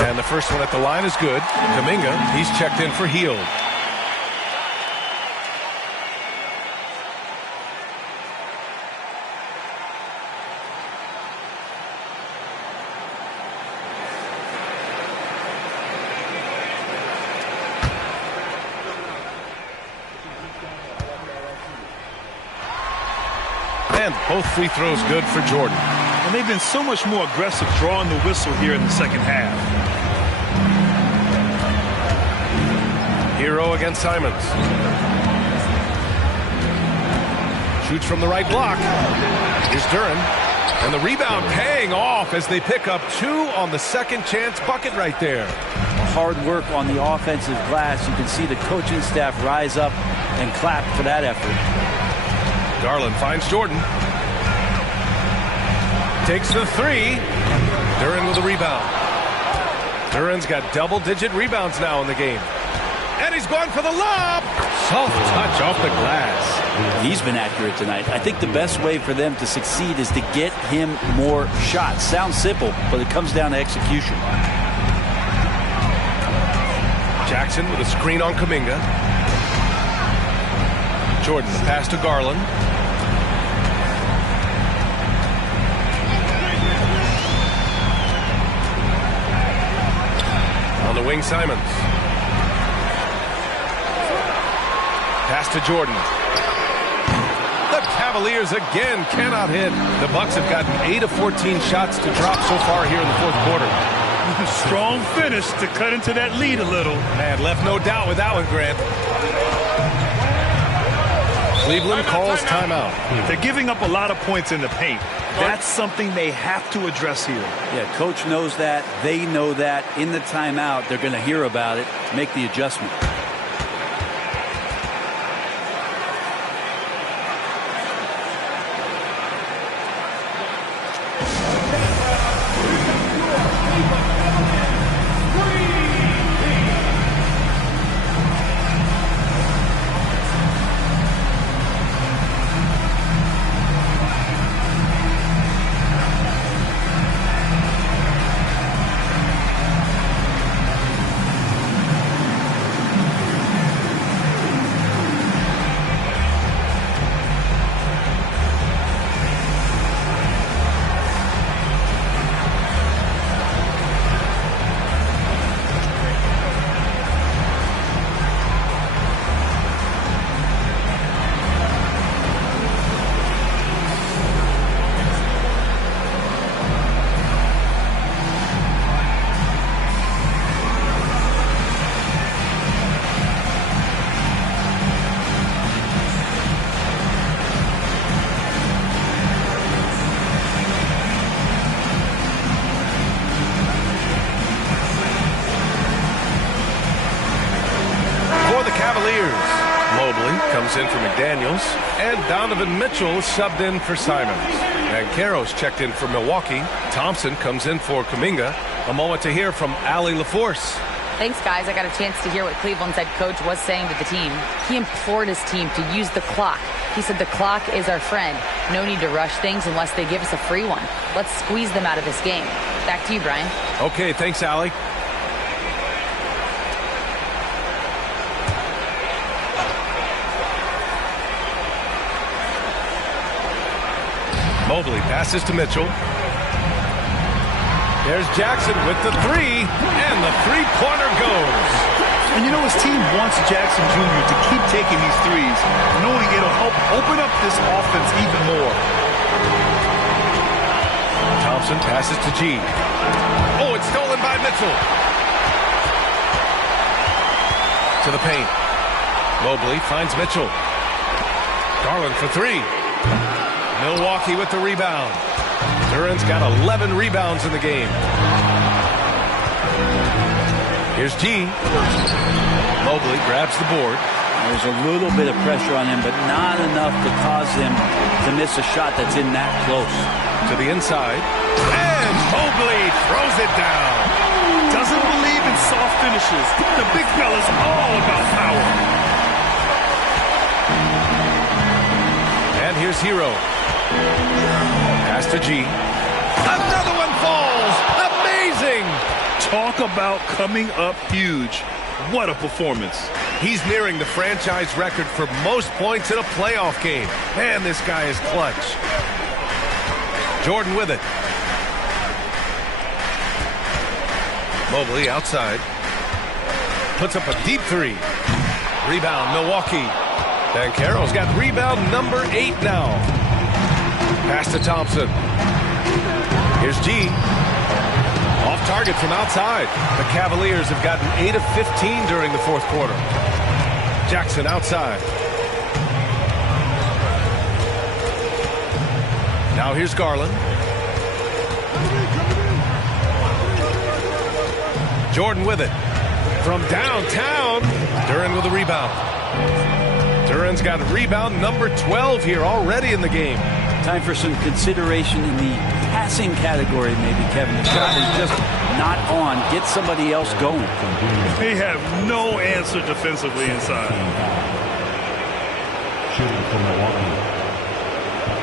And the first one at the line is good. Kuminga, he's checked in for Hield. And both free throws good for Jordan. And they've been so much more aggressive drawing the whistle here in the second half. Hero against Simons. Shoots from the right block. Here's Duren. And the rebound paying off as they pick up 2 on the second chance bucket right there. Hard work on the offensive glass. You can see the coaching staff rise up and clap for that effort. Garland finds Jordan. Takes the three. Duren with the rebound. Duren's got double-digit rebounds now in the game. And he's going for the lob. Soft touch off the glass. He's been accurate tonight. I think the best way for them to succeed is to get him more shots. Sounds simple, but it comes down to execution. Jackson with a screen on Kuminga. Jordan, the pass to Garland. On the wing, Simons. Pass to Jordan. The Cavaliers again cannot hit. The Bucks have gotten 8 of 14 shots to drop so far here in the fourth quarter. Strong finish to cut into that lead a little. Man, left no doubt with that one, Grant. Cleveland calls timeout. They're giving up a lot of points in the paint. That's something they have to address here. Yeah, coach knows that. They know that. In the timeout, they're going to hear about it, make the adjustment. In for McDaniels, and Donovan Mitchell subbed in for Simons. And Caro's checked in for Milwaukee. Thompson comes in for Kuminga. A moment to hear from Allie LaForce. Thanks, guys. I got a chance to hear what Cleveland's head coach was saying to the team. He implored his team to use the clock. He said the clock is our friend. No need to rush things unless they give us a free one. Let's squeeze them out of this game. Back to you, Brian. Okay, thanks, Allie. Mobley passes to Mitchell. There's Jackson with the three, and the three-pointer goes. And you know, his team wants Jackson Jr. to keep taking these threes, knowing it'll help open up this offense even more. Thompson passes to G. Oh, it's stolen by Mitchell. To the paint. Mobley finds Mitchell. Garland for three. Milwaukee with the rebound. Duran's got 11 rebounds in the game. Here's G. Mobley grabs the board. There's a little bit of pressure on him, but not enough to cause him to miss a shot that's in that close. To the inside. And Mobley throws it down. Doesn't believe in soft finishes. The big fella's all about power. And here's Hero. Pass to G. Another one falls. Amazing. Talk about coming up huge. What a performance. He's nearing the franchise record for most points in a playoff game. Man, this guy is clutch. Jordan with it. Mobley outside. Puts up a deep three. Rebound, Milwaukee. Banchero's got rebound number 8 now. Pass to Thompson. Here's G. Off target from outside. The Cavaliers have gotten 8 of 15 during the fourth quarter. Jackson outside. Now here's Garland. Jordan with it. From downtown. Duran with a rebound. Duran's got rebound number 12 here already in the game. Time for some consideration in the passing category, maybe, Kevin. The shot is just not on. Get somebody else going. They have no answer defensively inside. Shooting for Milwaukee.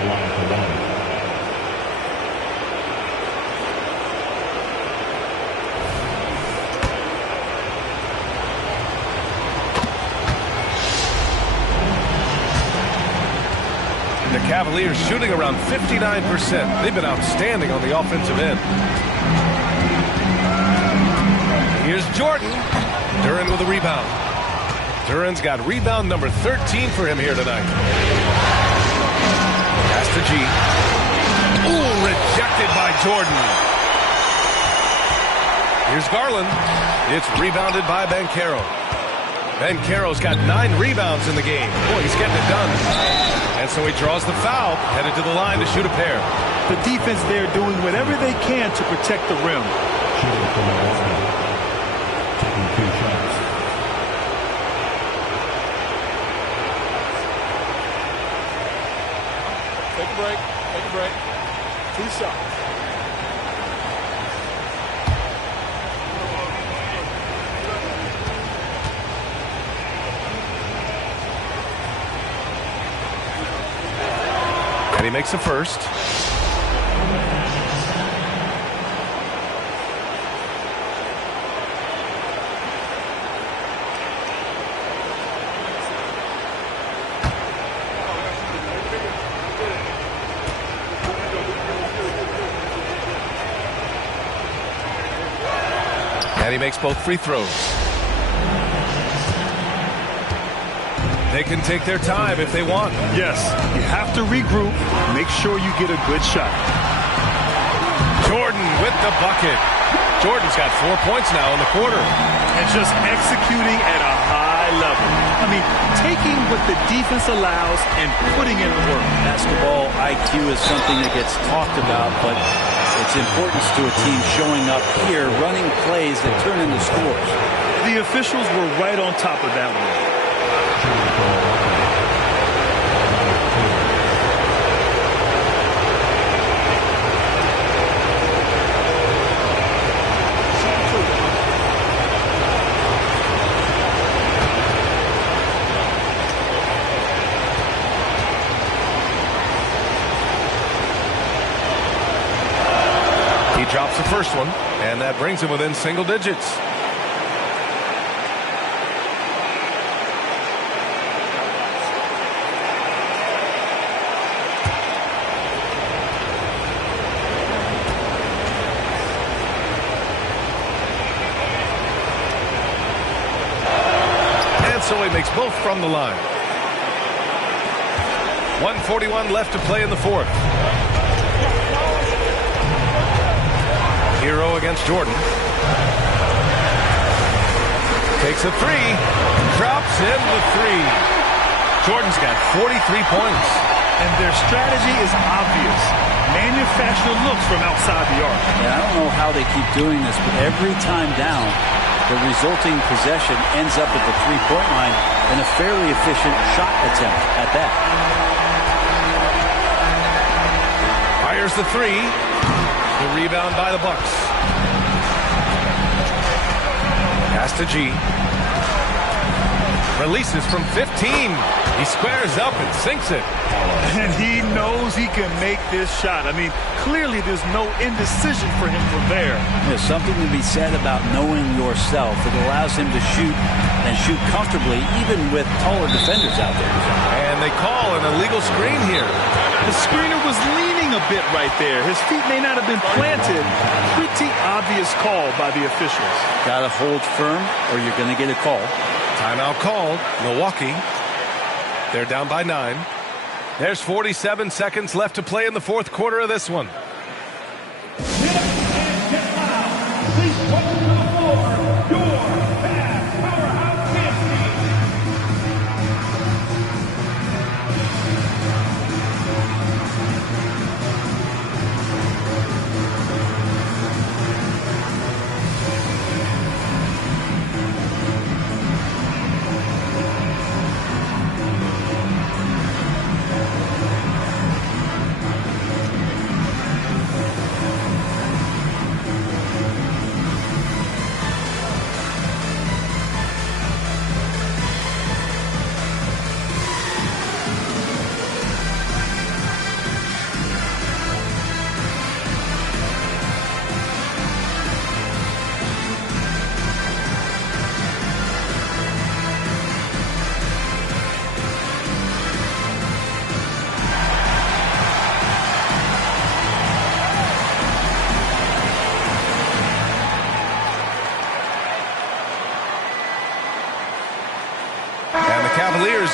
Line for one. The Cavaliers shooting around 59%. They've been outstanding on the offensive end. Here's Jordan. Duran with a rebound. Duran's got rebound number 13 for him here tonight. Pass to G. Ooh, rejected by Jordan. Here's Garland. It's rebounded by Banchero. Banchero's got 9 rebounds in the game. Boy, he's getting it done. And so he draws the foul, headed to the line to shoot a pair. The defense there doing whatever they can to protect the rim. Shooting from the line. Taking 2 shots. Take a break. Take a break. 2 shots. And he makes the first. And he makes both free throws. They can take their time if they want. Yes, you have to regroup. Make sure you get a good shot. Jordan with the bucket. Jordan's got 4 points now in the quarter. And just executing at a high level. I mean, taking what the defense allows and putting in the work. Basketball IQ is something that gets talked about, but its importance to a team showing up here, running plays that turn into scores. The officials were right on top of that one. He drops the first one, and that brings him within single digits. And so he makes both from the line. 1:41 left to play in the fourth. Hero against Jordan. Takes a three. Drops in the three. Jordan's got 43 points. And their strategy is obvious. Manufacture looks from outside the arc. And I don't know how they keep doing this, but every time down, the resulting possession ends up at the three-point line in a fairly efficient shot attempt at that. Fires the three. The rebound by the Bucks. Pass to G. Releases from 15. He squares up and sinks it. And he knows he can make this shot. I mean, clearly there's no indecision for him from there. There's something to be said about knowing yourself. It allows him to shoot and shoot comfortably, even with taller defenders out there. And they call an illegal screen here. The screener was leaning a bit right there. His feet may not have been planted. Pretty obvious call by the officials. Got to hold firm or you're going to get a call. Timeout called. Milwaukee. They're down by 9. There's 47 seconds left to play in the fourth quarter of this one. Please welcome to the floor your fast powerhouse dance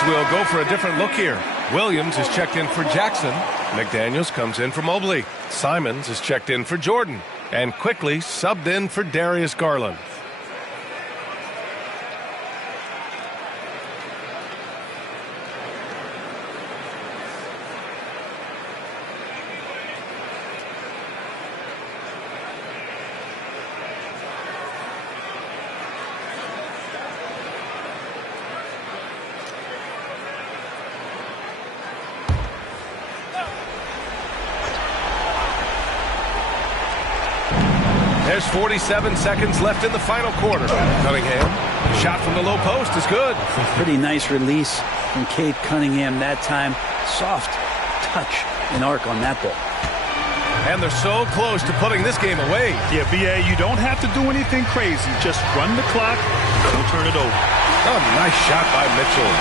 We'll go for a different look here. Williams is checked in for Jackson. McDaniels comes in for Mobley. Simons is checked in for Jordan. and quickly subbed in for Darius Garland. There's 47 seconds left in the final quarter. Cunningham, shot from the low post is good. Pretty nice release from Cade Cunningham that time. Soft touch and arc on that ball. And they're so close to putting this game away. Yeah, BA, you don't have to do anything crazy. Just run the clock, don't turn it over. Oh, nice shot by Mitchell.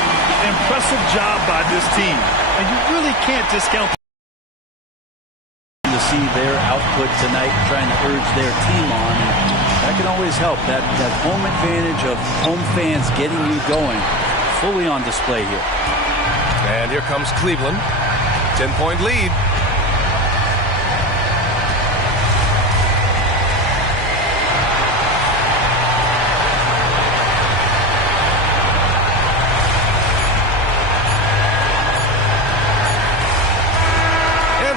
Impressive job by this team. And you really can't discount To see their output tonight, trying to urge their team on, and that can always help. That home advantage of home fans getting you going, fully on display here. And here comes Cleveland. 10-point lead.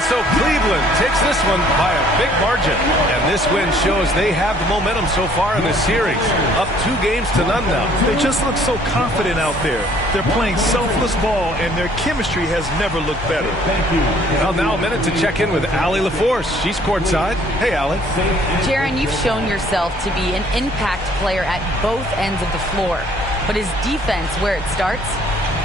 So Cleveland takes this one by a big margin. And this win shows they have the momentum so far in this series. Up 2 games to none now. They just look so confident out there. They're playing selfless ball, and their chemistry has never looked better. Thank you. Well, now a minute to check in with Allie LaForce. She's courtside. Hey, Allie. Jaron, you've shown yourself to be an impact player at both ends of the floor. But is defense where it starts?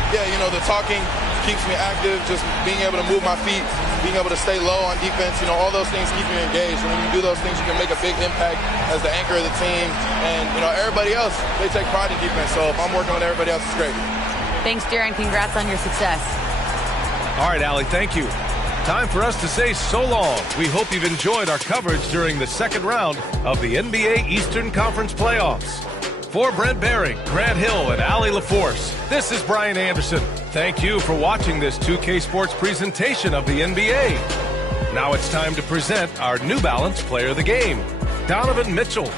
Yeah, you know, the talking keeps me active, just being able to move my feet, being able to stay low on defense, you know, all those things keep you engaged. And when you do those things, you can make a big impact as the anchor of the team. And, you know, everybody else, they take pride in defense. So if I'm working with everybody else, it's great. Thanks, Jaron. Congrats on your success. All right, Allie, thank you. Time for us to say so long. We hope you've enjoyed our coverage during the second round of the NBA Eastern Conference Playoffs. For Brent Barry, Grant Hill, and Allie LaForce, this is Brian Anderson. Thank you for watching this 2K Sports presentation of the NBA. Now it's time to present our New Balance Player of the Game, Donovan Mitchell.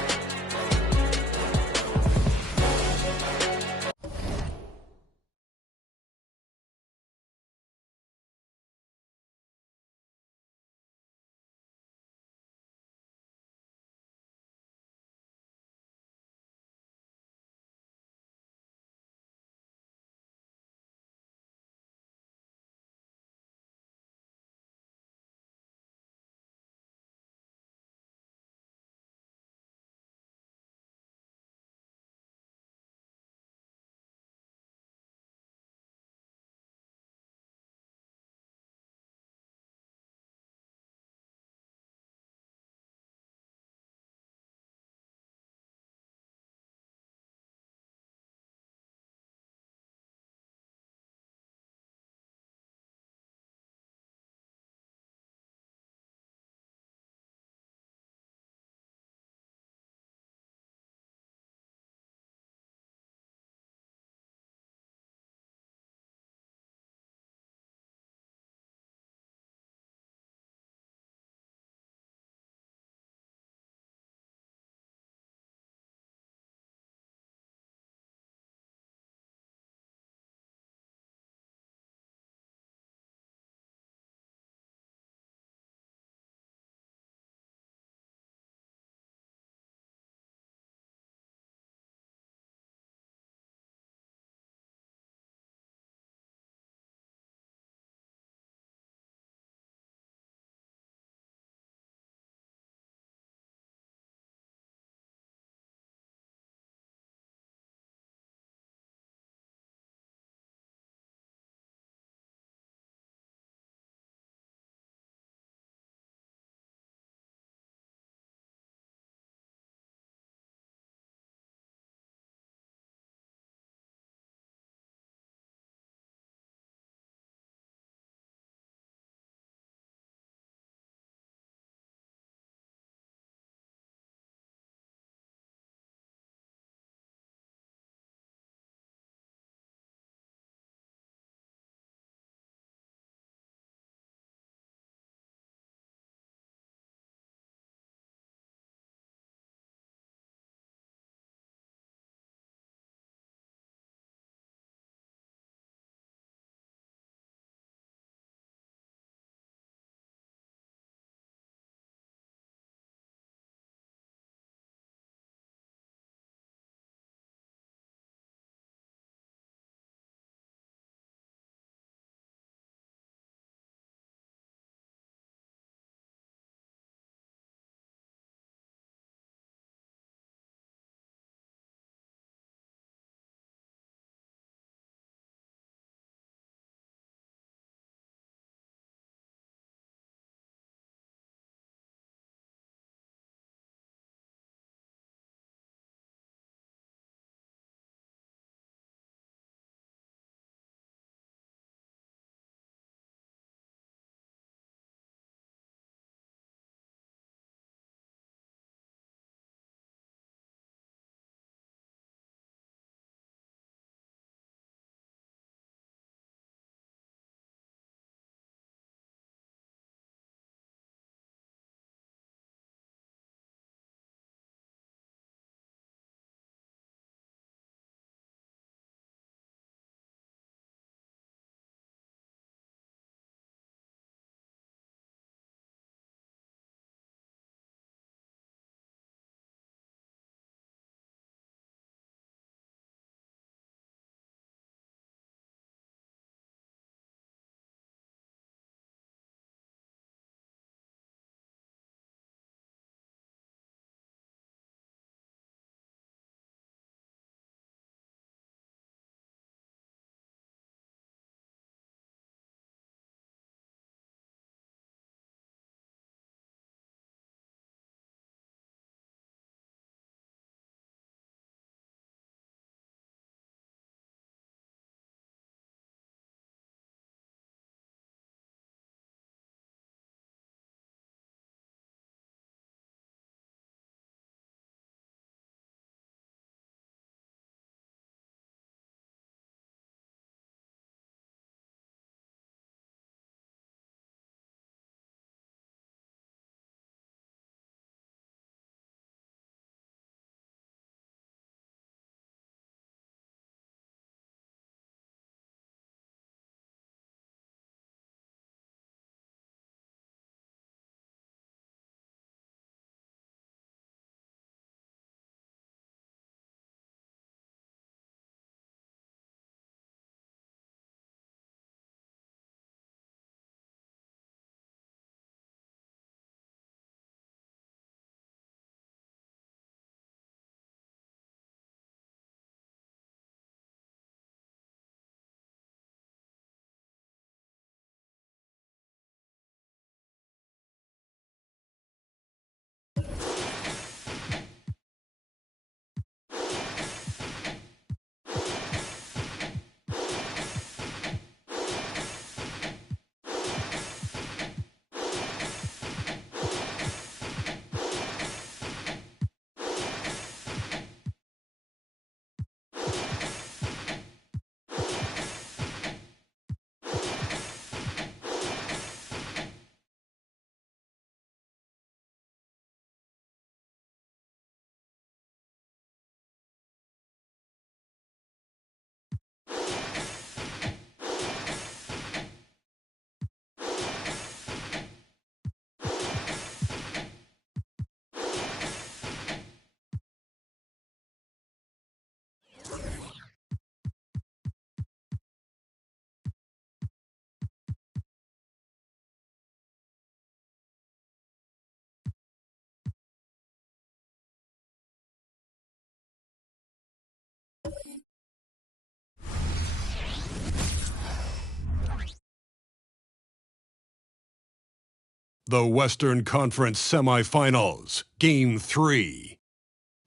The Western Conference Semifinals, Game 3.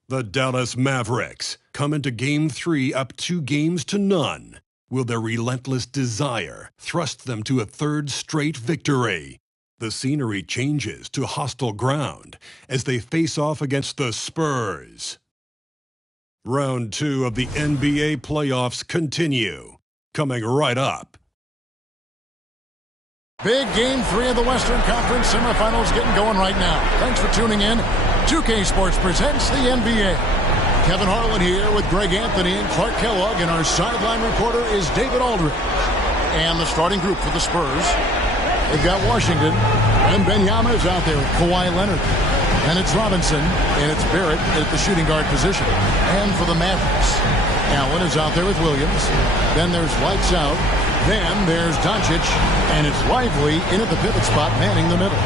The Dallas Mavericks come into Game 3 up 2-0. Will their relentless desire thrust them to a third straight victory? The scenery changes to hostile ground as they face off against the Spurs. Round 2 of the NBA playoffs continue. Coming right up. Big Game 3 of the Western Conference Semifinals getting going right now. Thanks for tuning in. 2K Sports presents the NBA. Kevin Harlan here with Greg Anthony and Clark Kellogg, and our sideline reporter is David Aldridge. And the starting group for the Spurs, they've got Washington, and Benyama is out there with Kawhi Leonard. And it's Robinson, and it's Barrett at the shooting guard position. And for the Mavericks, Allen is out there with Williams. Then there's Lights Out. Then there's Doncic, and it's Lively in at the pivot spot, manning the middle.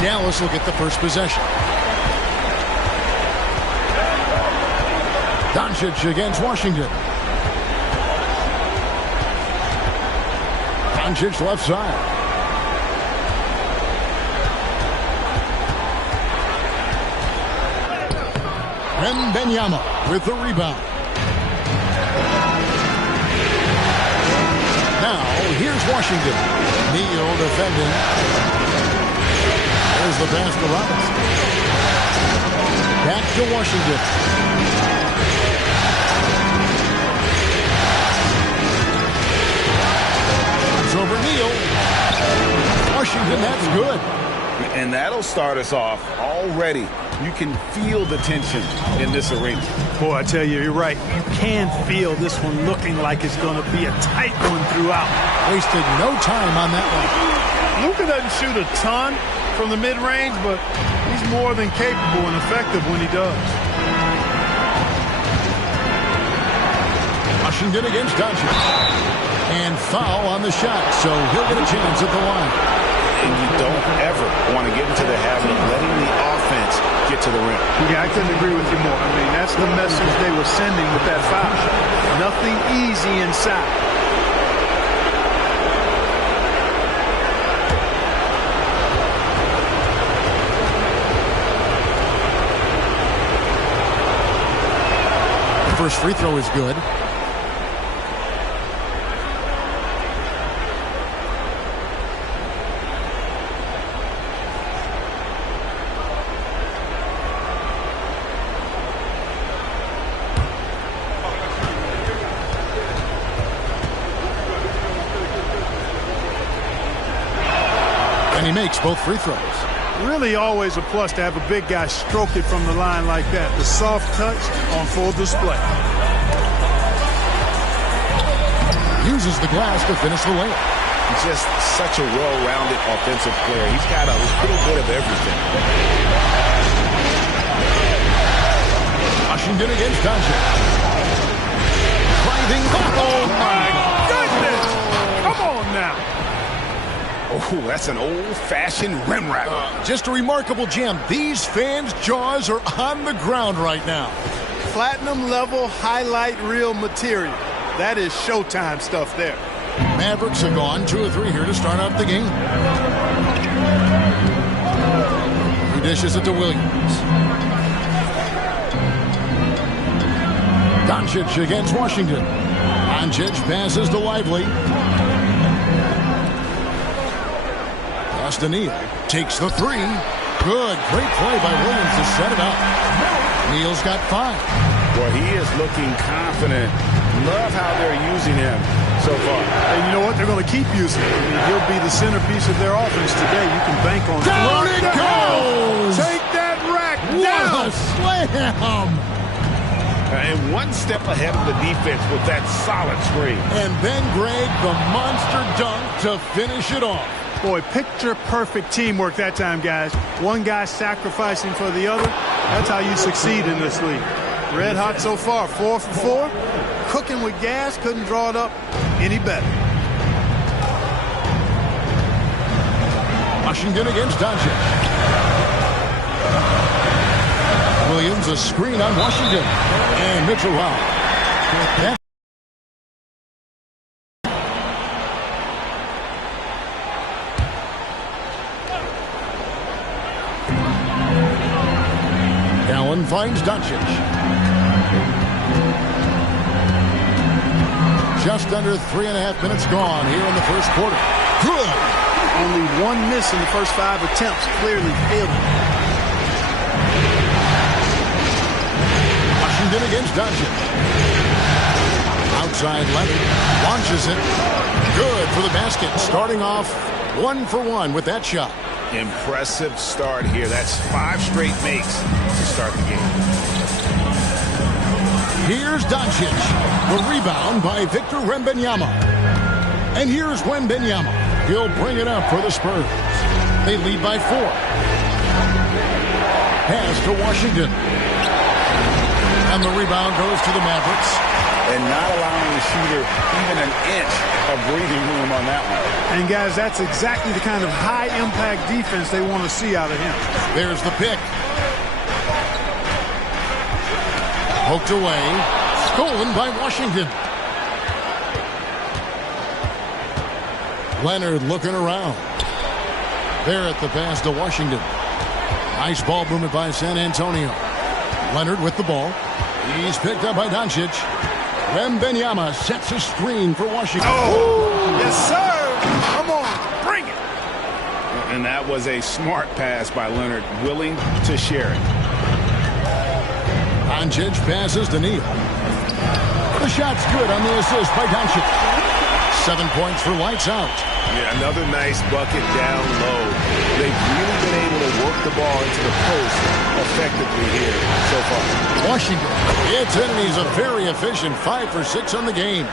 Dallas will get the first possession. Doncic against Washington. Doncic left side. And Benyama with the rebound. Now here's Washington. Neal defending. There's the pass to Robinson. Back to Washington. It's over Neal. Washington, that's good. And that'll start us off already. You can feel the tension in this arena. Boy, I tell you, you're right. You can feel this one looking like it's going to be a tight one throughout. Wasted no time on that one. Luka doesn't shoot a ton from the mid-range, but he's more than capable and effective when he does. Washington against Doncic. And foul on the shot, so he'll get a chance at the line. And you don't ever want to get into the habit of letting the offense get to the rim. Yeah, I couldn't agree with you more. I mean, that's the message they were sending with that foul. Nothing easy inside. First free throw is good. And he makes both free throws. Really always a plus to have a big guy stroke it from the line like that. The soft touch on full display. Uses the glass to finish the layup. He's just such a well-rounded offensive player. He's got a little bit of everything. Washington against Doncic. Driving. Oh, my goodness! Come on now. Oh, that's an old-fashioned rim wrapper. Just a remarkable gem. These fans' jaws are on the ground right now. Platinum level highlight reel material. That is Showtime stuff there. Mavericks have gone 2 of 3 here to start out the game. He dishes it to Williams. Doncic against Washington. Doncic passes to Lively. Neal takes the 3. Good. Great play by Williams to set it up. Neal's got 5. Well, he is looking confident. Love how they're using him so far. And you know what? They're going to keep using him. I mean, he'll be the centerpiece of their offense today. You can bank on it. Down it goes! Take that rack down! a slam! And one step ahead of the defense with that solid screen. And then, Greg, the monster dunk to finish it off. Boy, picture-perfect teamwork that time, guys. One guy sacrificing for the other. That's how you succeed in this league. Red hot so far, 4 for 4. Cooking with gas, couldn't draw it up any better. Washington against Doncic. Williams, a screen on Washington. And Mitchell Rowe. Allen finds Doncic. Just under 3.5 minutes gone here in the first quarter. Good. Only one miss in the first 5 attempts, clearly failing. Washington against Doncic. Outside Leonard. Launches it. Good for the basket. Starting off 1 for 1 with that shot. Impressive start here. That's 5 straight makes to start the game. Here's Doncic. The rebound by Victor Wembanyama. And here's Wembanyama. He'll bring it up for the Spurs. They lead by 4. Pass to Washington. And the rebound goes to the Mavericks. And not allowing the shooter even an inch of breathing room on that one. And, guys, that's exactly the kind of high-impact defense they want to see out of him. There's the pick. Poked away. Stolen by Washington. Leonard looking around. There at the pass to Washington. Nice ball movement by San Antonio. Leonard with the ball. He's picked up by Doncic. Wembanyama sets a screen for Washington. Oh, yes, sir. Come on, bring it. And that was a smart pass by Leonard, willing to share it. Doncic passes to Neal. The shot's good on the assist by Doncic. 7 points for lights out. Yeah, another nice bucket down low. They've really been able to work the ball into the post effectively here so far. Washington gets in, and he's a very efficient 5 for 6 on the game.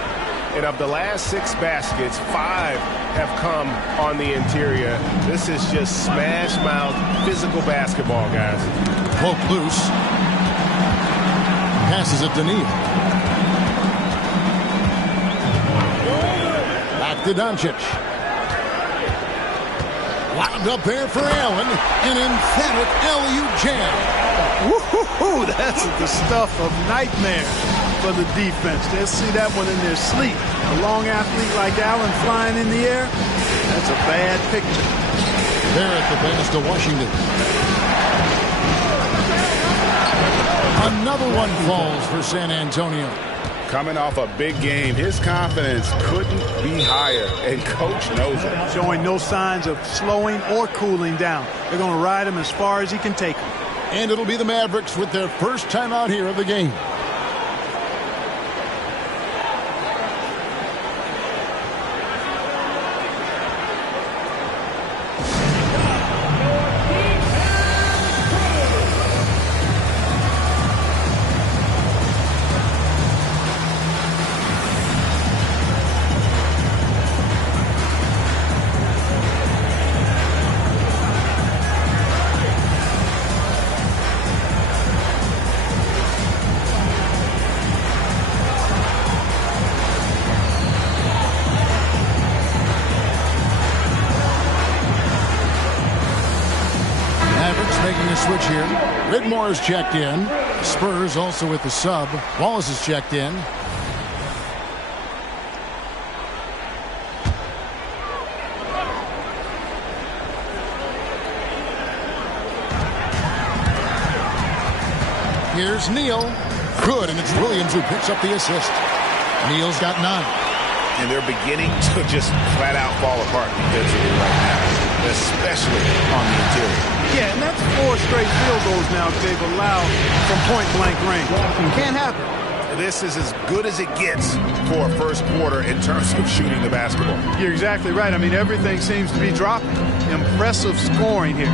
And of the last 6 baskets, 5 have come on the interior. This is just smash mouth physical basketball, guys. Poke loose. Passes it to Neal. Back to Doncic. Lobbed up there for Allen. An emphatic LU jam. Woo-hoo-hoo, that's the stuff of nightmare for the defense. They'll see that one in their sleep. A long athlete like Allen flying in the air, that's a bad picture. There at the pass to Washington. Another one falls for San Antonio. Coming off a big game, his confidence couldn't be higher, and Coach knows it. Showing no signs of slowing or cooling down. They're going to ride him as far as he can take him. And it'll be the Mavericks with their first time out here of the game. Switch here. Ridmore is checked in. Spurs also with the sub. Wallace is checked in. Here's Neal. Good, and it's Williams who picks up the assist. Neal's got 9. And they're beginning to just flat out fall apart defensively right now, especially on the interior. Yeah, and that's 4 straight field goals now they've allowed from point-blank range. Can't happen. This is as good as it gets for a first quarter in terms of shooting the basketball. You're exactly right. I mean, everything seems to be dropping. Impressive scoring here.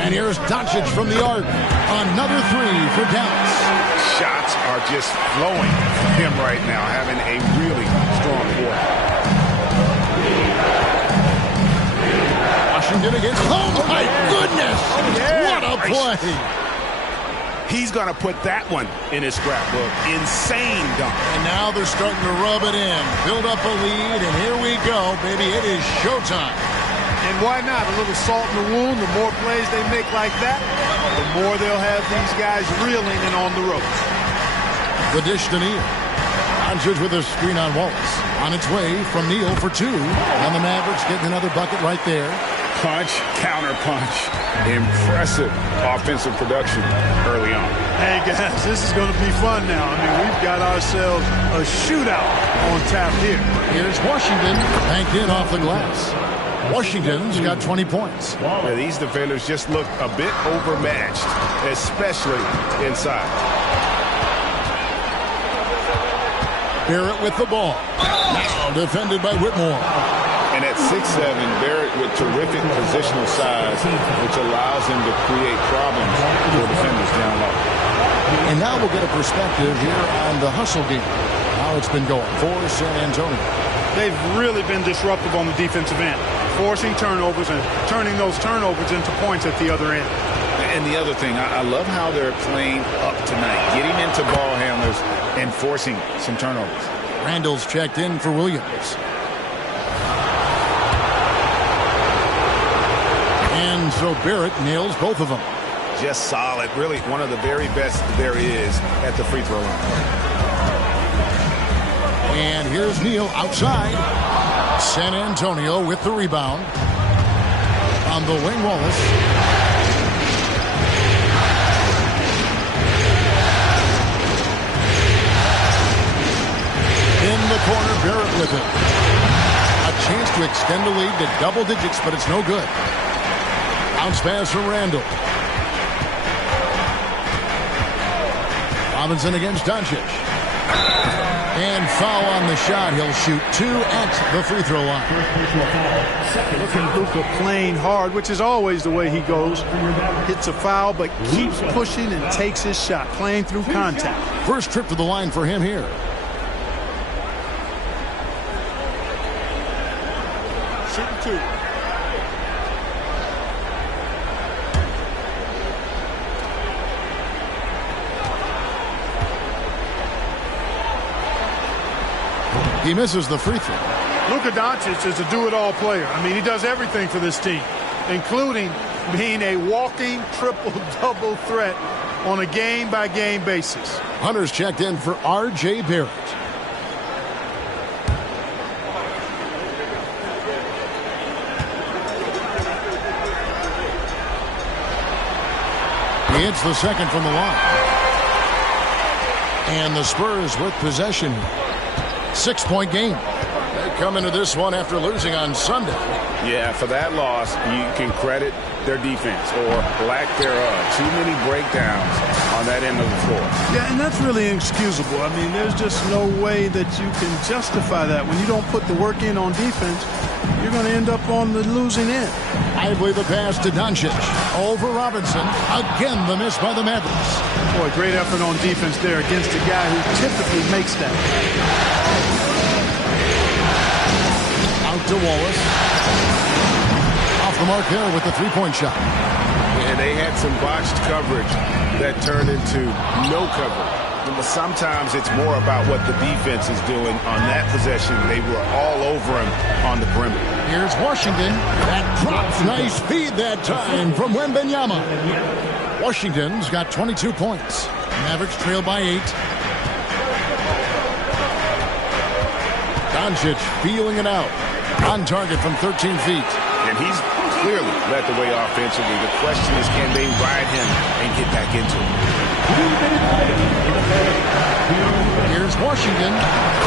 And here's Doncic from the arc. Another three for Dallas. Shots are just flowing from him right now, having a really strong quarter. Washington against. Oh, my goodness! What a play! He's going to put that one in his scrapbook. Insane dunk. And now they're starting to rub it in. Build up a lead, and here we go, baby. It is showtime. And why not? A little salt in the wound. The more plays they make like that, the more they'll have these guys reeling and on the ropes. The dish to Neal. Doncic with a screen on Wallace. On its way from Neal for two. And the Mavericks getting another bucket right there. Punch, counter punch. Impressive offensive production early on. Hey, guys, this is going to be fun now. I mean, we've got ourselves a shootout on tap here. Here's Washington, banked in off the glass. Washington's got 20 points. Yeah, these defenders just look a bit overmatched, especially inside. Barrett with the ball. Now defended by Whitmore. And at 6'7", Barrett with terrific positional size, which allows him to create problems for defenders down low. And now we'll get a perspective here on the hustle game. How it's been going for San Antonio. They've really been disruptive on the defensive end, forcing turnovers and turning those turnovers into points at the other end. And the other thing, I love how they're playing up tonight, getting into ball handlers and forcing some turnovers. Randall's checked in for Williams. And so Barrett nails both of them. Just solid. Really one of the very best there is at the free throw line. And here's Neal outside. San Antonio with the rebound. On the wing, Wallace. In the corner, Barrett with it. A chance to extend the lead to double digits, but it's no good. Bounce pass from Randall. Robinson against Doncic. And foul on the shot. He'll shoot two at the free throw line. Look at Luka playing hard, which is always the way he goes. Hits a foul, but keeps pushing and takes his shot, playing through contact. First trip to the line for him here. Shooting two. He misses the free throw. Luka Doncic is a do-it-all player. I mean, he does everything for this team, including being a walking triple-double threat on a game-by-game basis. Hunter's checked in for R.J. Barrett. He hits the second from the line. And the Spurs with possession. 6-point game. They come into this one after losing on Sunday. Yeah, for that loss, you can credit their defense or lack thereof. Too many breakdowns on that end of the floor. Yeah, and that's really inexcusable. I mean, there's just no way that you can justify that. When you don't put the work in on defense, you're going to end up on the losing end. Lively the pass to Doncic. Over Robinson. Again, the miss by the Mavericks. Boy, great effort on defense there against a guy who typically makes that. Out to Wallace. Off the mark there with the three-point shot. And they had some botched coverage that turned into no coverage. But sometimes it's more about what the defense is doing on that possession. They were all over him on the perimeter. Here's Washington. That drops. Nice feed that time from Wembanyama. Washington's got 22 points. Mavericks trail by 8. Doncic feeling it out. On target from 13 feet. And he's clearly led the way offensively. The question is, can they ride him and get back into it? Here's Washington,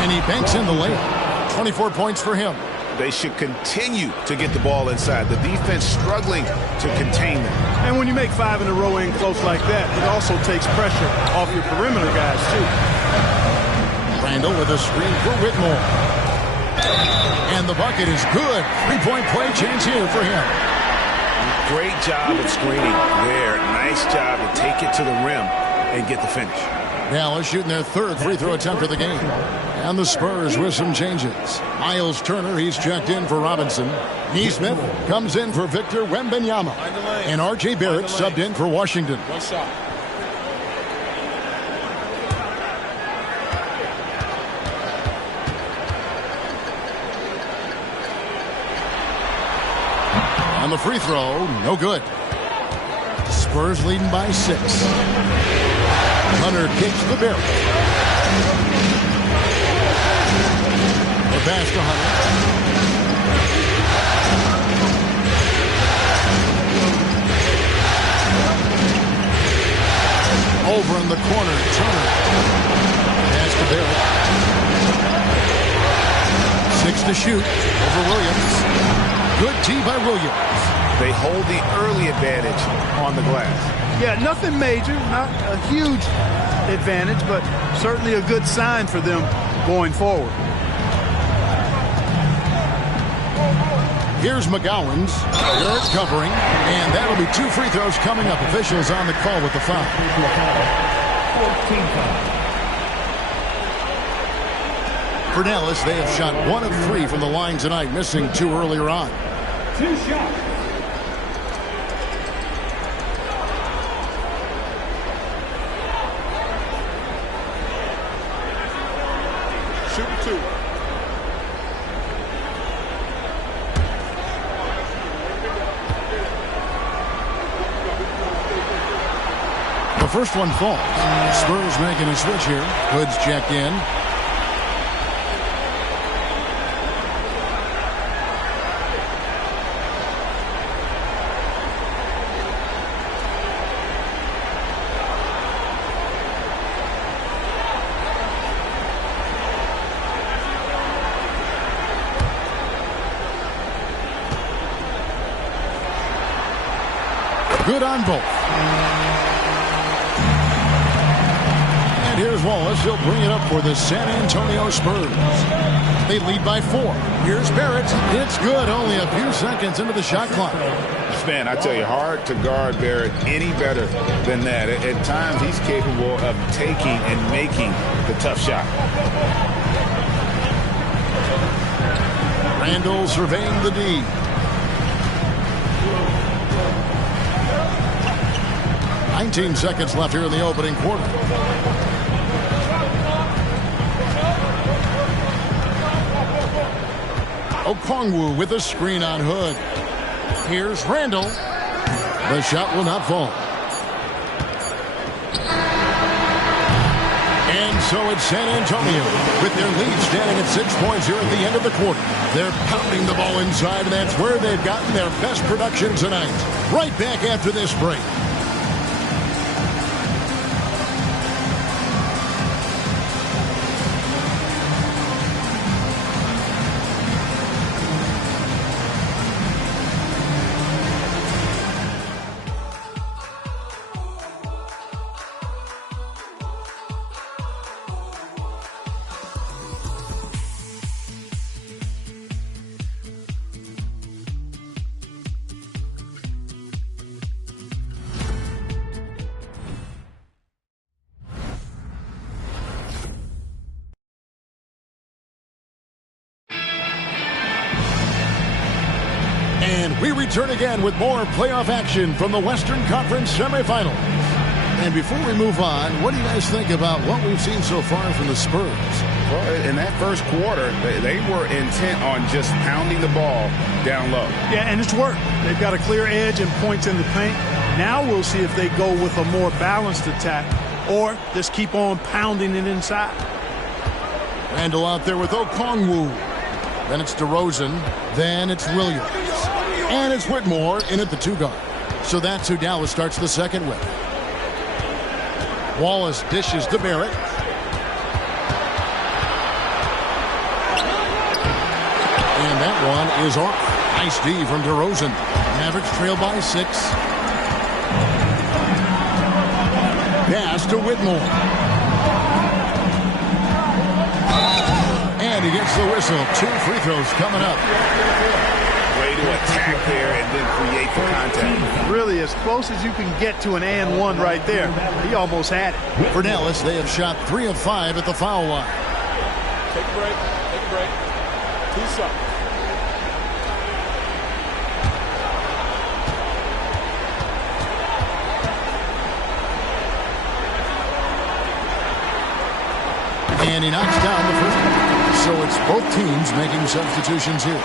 and he banks in the layup. 24 points for him. They should continue to get the ball inside. The defense struggling to contain them. And when you make 5 in a row in close like that, it also takes pressure off your perimeter guys, too. Randall with a screen for Whitmore. And the bucket is good. 3-point play chance here for him. Great job at screening there. Nice job to take it to the rim and get the finish. Dallas shooting their third free throw attempt of the game. And the Spurs with some changes. Miles Turner, he's checked in for Robinson. Neesmith comes in for Victor Wembanyama. And R.J. Barrett subbed in for Washington. One shot. On the free throw, no good. Spurs leading by 6. Hunter kicks the Barrett. The pass to Hunter. Over in the corner, Turner. Pass to Barrett. 6 to shoot over Williams. Good tee by Williams. They hold the early advantage on the glass. Yeah, nothing major, not a huge advantage, but certainly a good sign for them going forward. Here's McGowan's. Barrett covering, and that'll be 2 free throws coming up. Officials on the call with the foul. 14 foul. For Dallas, they have shot 1 of 3 from the line tonight, missing 2 earlier on. 2 shots. Shooting 2. The first one falls. Spurs making a switch here. Hood's checked in. Good on both. And here's Wallace. He'll bring it up for the San Antonio Spurs. They lead by 4. Here's Barrett. It's good. Only a few seconds into the shot clock. Man, I tell you, hard to guard Barrett any better than that. At times, he's capable of taking and making the tough shot. Randall surveying the D. $19 seconds left here in the opening quarter. Okongwu with a screen on Hood. Here's Randall. The shot will not fall. And so it's San Antonio with their lead standing at 6 points here at the end of the quarter. They're pounding the ball inside, and that's where they've gotten their best production tonight. Right back after this break. And we return again with more playoff action from the Western Conference semifinals. And before we move on, what do you guys think about what we've seen so far from the Spurs? Well, in that first quarter, they were intent on just pounding the ball down low. Yeah, and it's worked. They've got a clear edge and points in the paint. Now we'll see if they go with a more balanced attack or just keep on pounding it inside. Randall out there with Okongwu. Then it's DeRozan. Then it's Williams. And it's Whitmore in at the 2 guard. So that's who Dallas starts the second with. Wallace dishes to Barrett. And that one is off. Nice D from DeRozan. Mavericks trail by 6. Pass to Whitmore. And he gets the whistle. 2 free throws coming up. Great way to attack there and then create the contact. Really as close as you can get to an and one right there. He almost had it. For Dallas, they have shot 3 of 5 at the foul line. Take a break. Take a break. 2 shots. And he knocks down the first one. So it's both teams making substitutions here.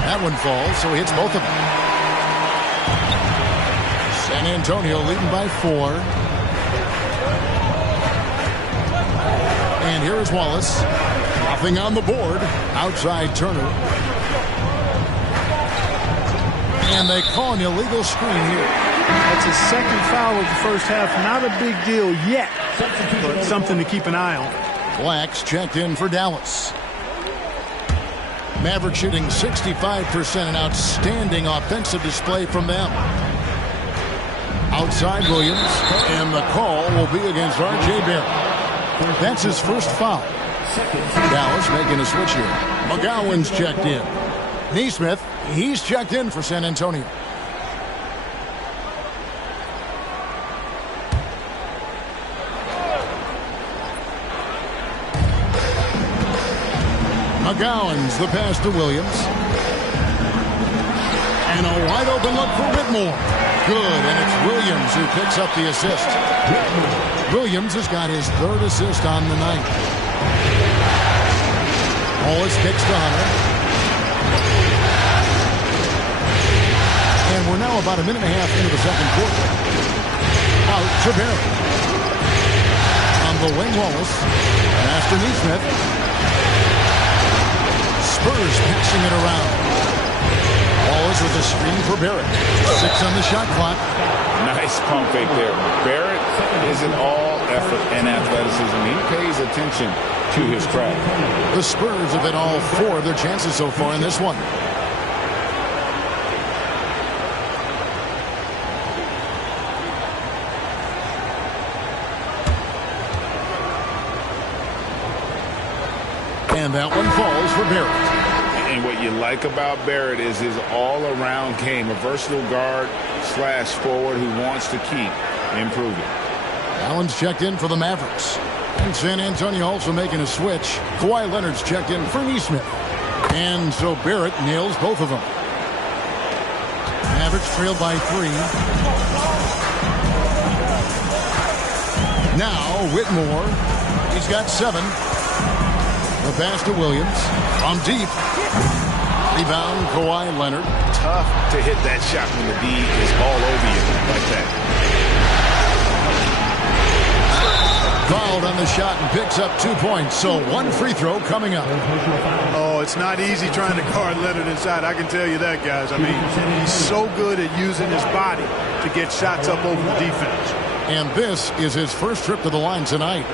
That one falls, so he hits both of them. San Antonio leading by 4. And here is Wallace. Nothing on the board. Outside Turner. And they call an illegal screen here. That's his second foul of the first half. Not a big deal yet, but something to keep an eye on. Blacks checked in for Dallas. Maverick shooting 65%, an outstanding offensive display from them. Outside Williams, and the call will be against R.J. Barrett. That's his first foul. Dallas making a switch here. McGowan's checked in. Neesmith, he's checked in for San Antonio. McGowan's the pass to Williams. And a wide open look for Whitmore. Good, and it's Williams who picks up the assist. Williams has got his 3rd assist on the night. Wallace kicks to Hunter. And we're now about a minute and a half into the second quarter. Out to Barrett. On the wing, Wallace. Pass to Neesmith. Spurs passing it around. Wallace with a screen for Barrett. 6 on the shot clock. Nice pump fake there. Barrett is an all effort and athleticism. He pays attention to his craft. The Spurs have hit all 4 of their chances so far in this one. And that one falls for Barrett. And what you like about Barrett is his all-around game. A versatile guard / forward who wants to keep improving. Allen's checked in for the Mavericks. And San Antonio also making a switch. Kawhi Leonard's checked in for Neesmith. And so Barrett nails both of them. Mavericks trailed by 3. Now Whitmore. He's got 7. The pass to Williams. From deep. Rebound, Kawhi Leonard. Tough to hit that shot when the D is all over you like that. Fouled on the shot and picks up 2 points. So 1 free throw coming up. Oh, it's not easy trying to guard Leonard inside. I can tell you that, guys. I mean, he's so good at using his body to get shots up over the defense. And this is his first trip to the line tonight.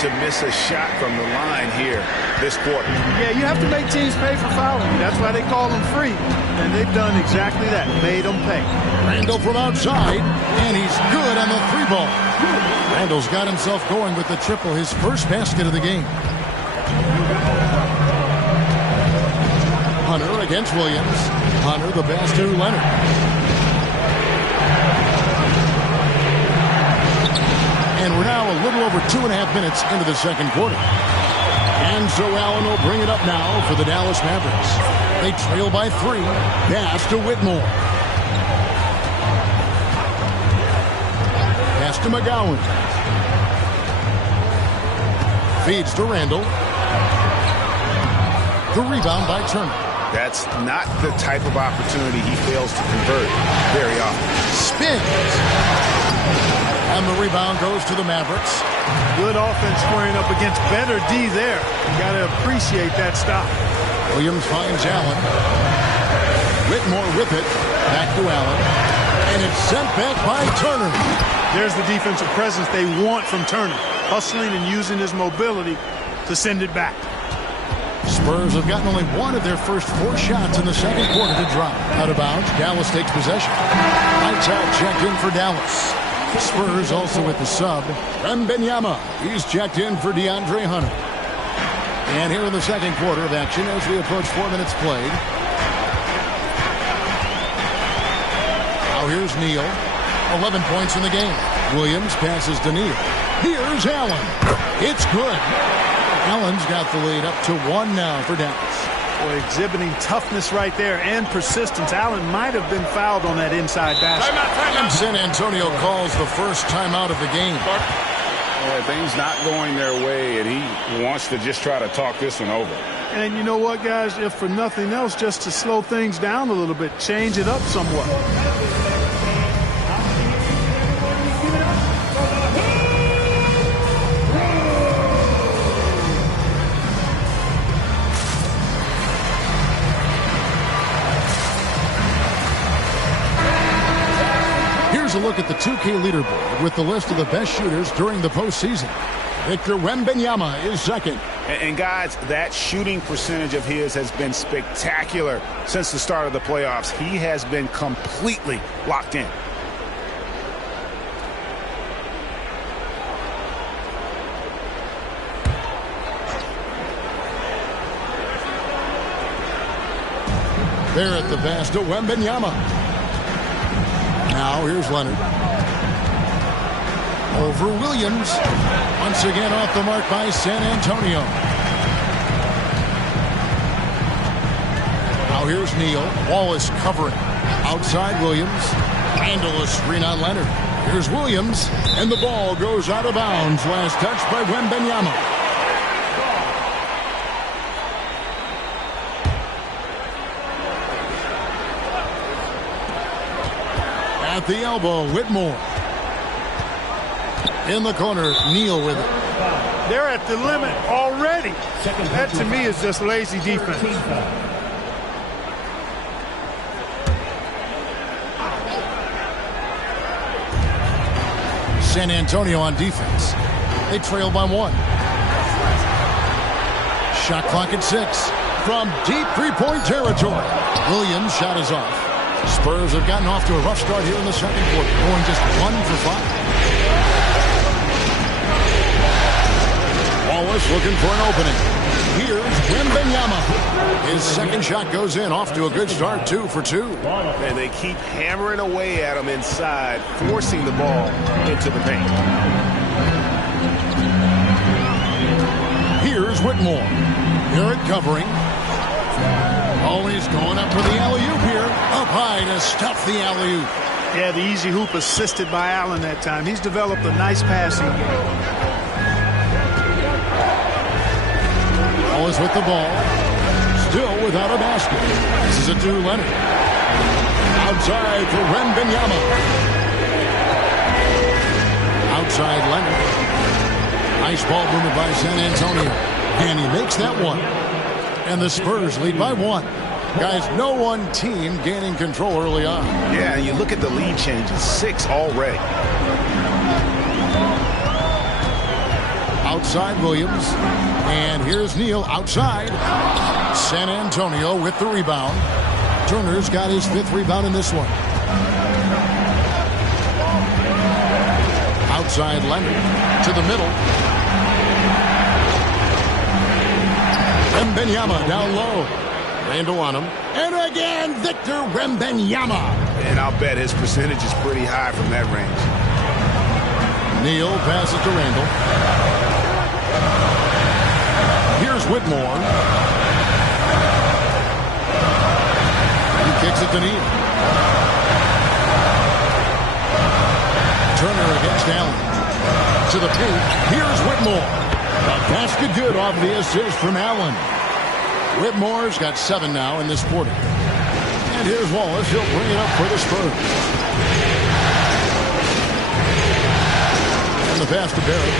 To miss a shot from the line here this quarter. Yeah, you have to make teams pay for fouling. That's why they call them free. And they've done exactly that. Made them pay. Randall from outside. And he's good on the 3-ball. Randall's got himself going with the triple. His first basket of the game. Hunter against Williams. Hunter the pass to Leonard. And we're now a little over 2.5 minutes into the second quarter. And so Allen will bring it up now for the Dallas Mavericks. They trail by 3. Pass to Whitmore. Pass to McGowan. Feeds to Randall. The rebound by Turner. That's not the type of opportunity he fails to convert very often. Spins. And the rebound goes to the Mavericks. Good offense squaring up against better D there. You got to appreciate that stop. Williams finds Allen. Whitmore with it. Back to Allen. And it's sent back by Turner. There's the defensive presence they want from Turner. Hustling and using his mobility to send it back. Spurs have gotten only one of their first 4 shots in the second quarter to drop. Out of bounds, Dallas takes possession. Lights out, checked in for Dallas. Spurs also with the sub. Wembanyama, he's checked in for DeAndre Hunter. And here in the second quarter of action as we approach 4 minutes played. Now here's Neal. 11 points in the game. Williams passes to Neal. Here's Allen. It's good. Allen's got the lead up to 1 now for Dallas. Boy, exhibiting toughness right there and persistence. Allen might have been fouled on that inside basket. And San Antonio calls the first timeout of the game. Well, things not going their way, and he wants to just try to talk this one over. And you know what, guys? If for nothing else, just to slow things down a little bit, change it up somewhat. Here's a look at the 2K leaderboard with the list of the best shooters during the postseason. Victor Wembanyama is second. And guys, that shooting percentage of his has been spectacular since the start of the playoffs. He has been completely locked in. There at the pass to Wembanyama. Now here's Leonard. Over Williams. Once again off the mark by San Antonio. Now here's Neal. Wallace covering. Outside Williams. Handle a screen on Leonard. Here's Williams. And the ball goes out of bounds. Last touch by Wembanyama. At the elbow, Whitmore. In the corner, Neal with it. They're at the limit already. That to me is just lazy defense. San Antonio on defense. They trail by 1. Shot clock at 6. From deep three-point territory. Williams' shot is off. Spurs have gotten off to a rough start here in the second quarter, going just 1 for 5. Wallace looking for an opening. Here's Wembanyama. His second shot goes in, off to a good start, 2 for 2. And they keep hammering away at him inside, forcing the ball into the paint. Here's Whitmore. Garrett covering. Always going up for the alley-oop here. Up high to stuff the alley-oop. Yeah, the easy hoop assisted by Allen that time. He's developed a nice passing game. Wallace with the ball. Still without a basket. This is it to Leonard. Outside for Wembanyama. Outside Leonard. Nice ball movement by San Antonio. And he makes that one. And the Spurs lead by 1. Guys, no one team gaining control early on. Yeah, and you look at the lead changes, 6 already. Outside Williams. And here's Neal outside. San Antonio with the rebound. Turner's got his 5th rebound in this one. Outside Leonard to the middle. Wembanyama down low. Randall on him. And again, Victor Wembanyama. And I'll bet his percentage is pretty high from that range. Neal passes to Randall. Here's Whitmore. He kicks it to Neal. Turner against Allen. To the paint. Here's Whitmore. A basket good off the assist from Allen. Whitmore's got 7 now in this quarter. And here's Wallace. He'll bring it up for the Spurs. And the pass to Barrett.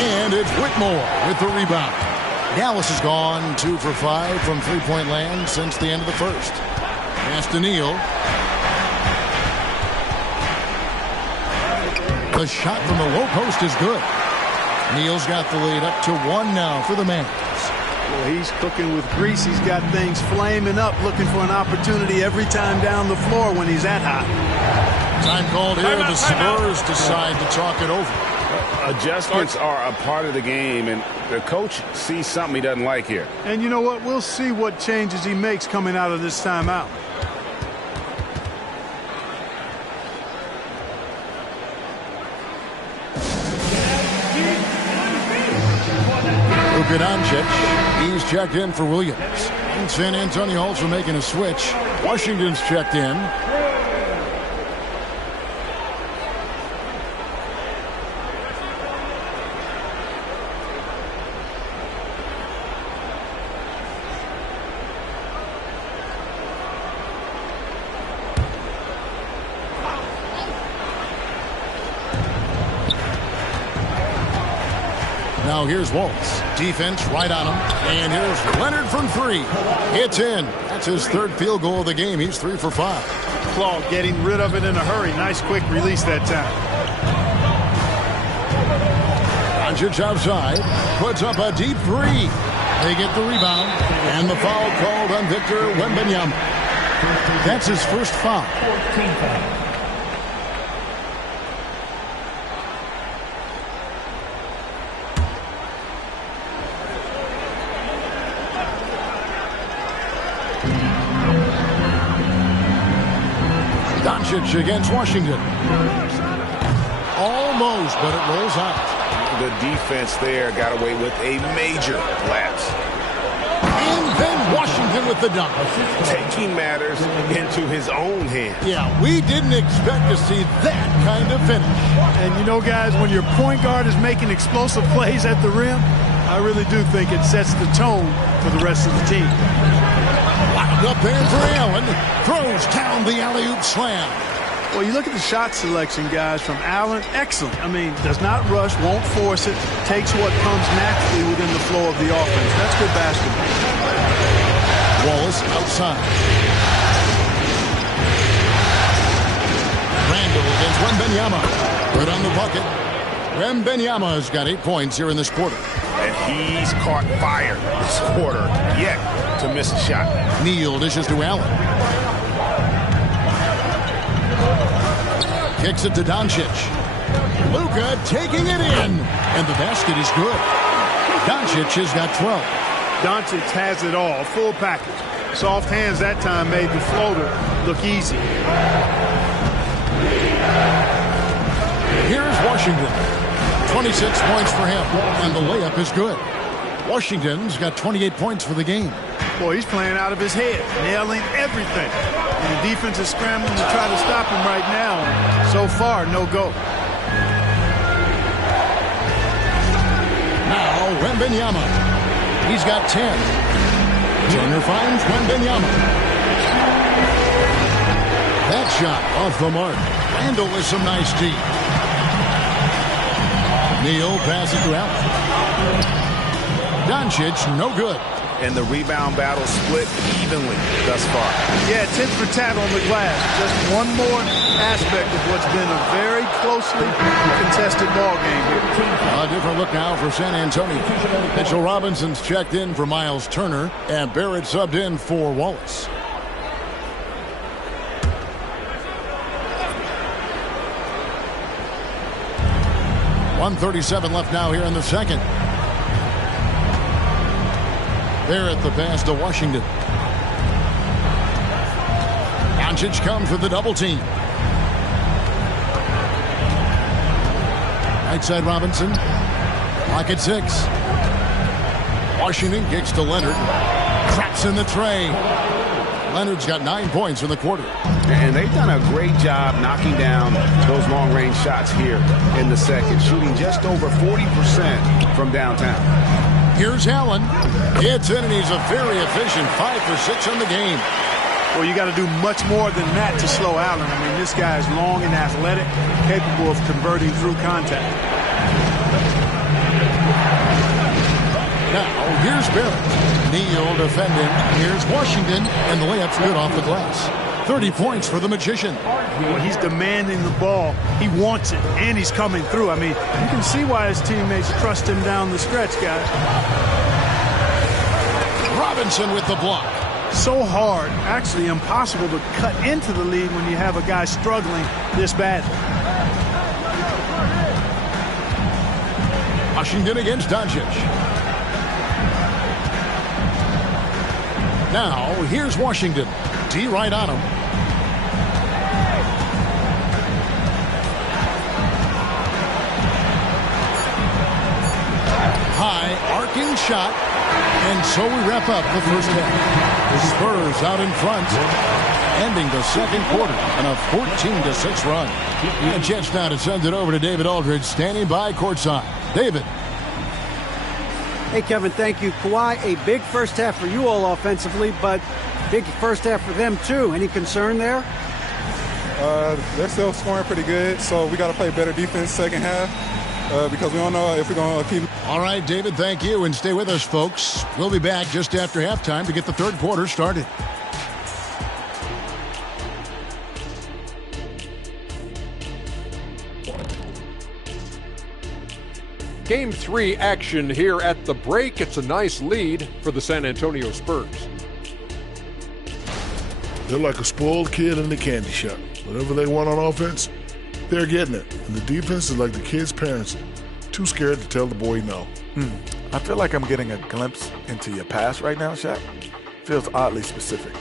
And it's Whitmore with the rebound. Dallas has gone 2 for 5 from three-point land since the end of the first. Pass to Neal. The shot from the low post is good. Neal's got the lead up to 1 now for the Mavs. Well, he's cooking with grease. He's got things flaming up, looking for an opportunity every time down the floor when he's that hot. Time called here. The Spurs decide to talk it over. Adjustments are a part of the game, and the coach sees something he doesn't like here. And you know what? We'll see what changes he makes coming out of this timeout. Luka Doncic, he's checked in for Williams. And San Antonio also making a switch. Washington's checked in. Now here's Waltz. Defense right on him. And here's Leonard from 3. It's in. That's his 3rd field goal of the game. He's 3 for 5. Claw getting rid of it in a hurry. Nice quick release that time. Doncic outside. Puts up a deep 3. They get the rebound. And the foul called on Victor Wembanyama. That's his first foul. Doncic against Washington. Almost, but it rolls out. The defense there got away with a major lapse. And then Washington with the dunk. Taking matters into his own hands. Yeah, we didn't expect to see that kind of finish. And you know, guys, when your point guard is making explosive plays at the rim, I really do think it sets the tone for the rest of the team. Wound up there for Allen. Throws down the alley-oop slam. Well, you look at the shot selection, guys, from Allen. Excellent. I mean, does not rush, won't force it, takes what comes naturally within the flow of the offense. That's good basketball. Wallace outside. Randall against Wembanyama. Good on the bucket. Wembanyama's got 8 points here in this quarter. And he's caught fire this quarter, yet to miss a shot. Neal dishes to Allen. Kicks it to Doncic. Luka taking it in. And the basket is good. Doncic has got 12. Doncic has it all. Full package. Soft hands that time made the floater look easy. Here's Washington. 26 points for him. And the layup is good. Washington's got 28 points for the game. Boy, he's playing out of his head. Nailing everything. And the defense is scrambling to try to stop him right now. So far, no go. Now, Wembanyama. He's got 10. Turner finds Wembanyama. That shot off the mark. Randall with some nice deep. Neal passes to Allen. Doncic, no good. And the rebound battle split evenly thus far. Yeah, tit for tat on the glass. Just one more aspect of what's been a very closely contested ball game here. A different look now for San Antonio. Mitchell Robinson's checked in for Miles Turner, and Barrett subbed in for Wallace. .137 left now here in the second. Barrett the pass to Washington. Doncic comes with the double team. Right side Robinson. Clock at 6. Washington kicks to Leonard. Traps in the tray. Leonard's got 9 points in the quarter. And they've done a great job knocking down those long-range shots here in the second, shooting just over 40% from downtown. Here's Allen. It's in, and he's a very efficient 5 for 6 on the game. Well, you got to do much more than that to slow Allen. I mean, this guy is long and athletic, capable of converting through contact. Now, here's Barrett. Neal defending. Here's Washington, and the layup's good off the glass. 30 points for the Magician. Well, he's demanding the ball. He wants it, and he's coming through. I mean, you can see why his teammates trust him down the stretch, guys. Robinson with the block. So hard, actually impossible to cut into the lead when you have a guy struggling this badly. Washington against Doncic. Now, here's Washington. D right on him. High arcing shot. And so we wrap up the first half. The Spurs out in front, ending the second quarter on a 14-6 run. A chance now to send it over to David Aldridge, standing by courtside. David. Hey, Kevin, thank you. Kawhi, a big first half for you all offensively, but big first half for them, too. Any concern there? They're still scoring pretty good, so we got to play better defense second half. Because we don't know if we're going to keep. All right, David, thank you. And stay with us, folks. We'll be back just after halftime to get the third quarter started. Game 3 action here at the break. It's a nice lead for the San Antonio Spurs. They're like a spoiled kid in the candy shop. Whatever they want on offense, they're getting it. And the defense is like the kid's parents, too scared to tell the boy no. I feel like I'm getting a glimpse into your past right now, Shaq. Feels oddly specific.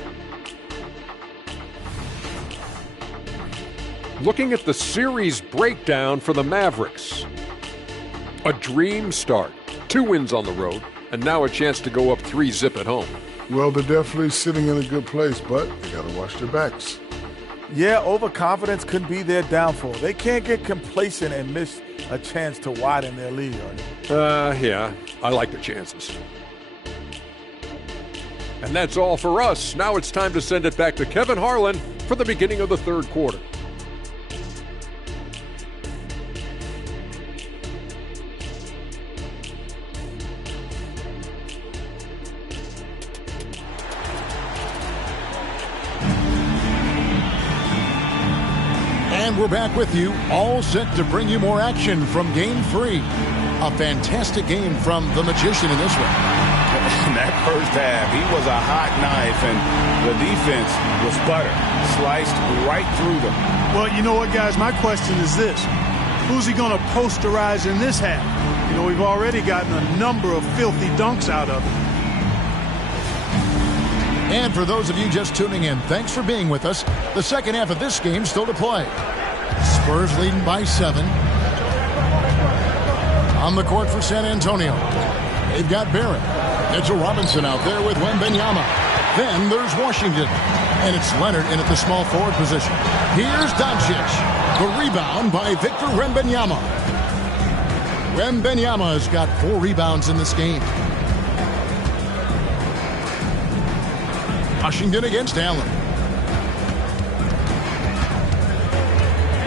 Looking at the series breakdown for the Mavericks. A dream start. 2 wins on the road, and now a chance to go up 3-zip at home. Well, they're definitely sitting in a good place, but they got to watch their backs. Yeah, overconfidence could be their downfall. They can't get complacent and miss a chance to widen their lead, yeah, I like the chances. And that's all for us. Now it's time to send it back to Kevin Harlan for the beginning of the third quarter. And we're back with you, all set to bring you more action from Game 3. A fantastic game from the Magician in this one. In that first half, he was a hot knife, and the defense was butter, sliced right through them. Well, you know what, guys? My question is this. Who's he going to posterize in this half? You know, we've already gotten a number of filthy dunks out of him. And for those of you just tuning in, thanks for being with us. The second half of this game still to play. Spurs leading by 7. On the court for San Antonio, they've got Barrett. Mitchell Robinson out there with Wembanyama. Then there's Washington. And it's Leonard in at the small forward position. Here's Doncic. The rebound by Victor Wembanyama. Wembanyama has got 4 rebounds in this game. Washington against Allen.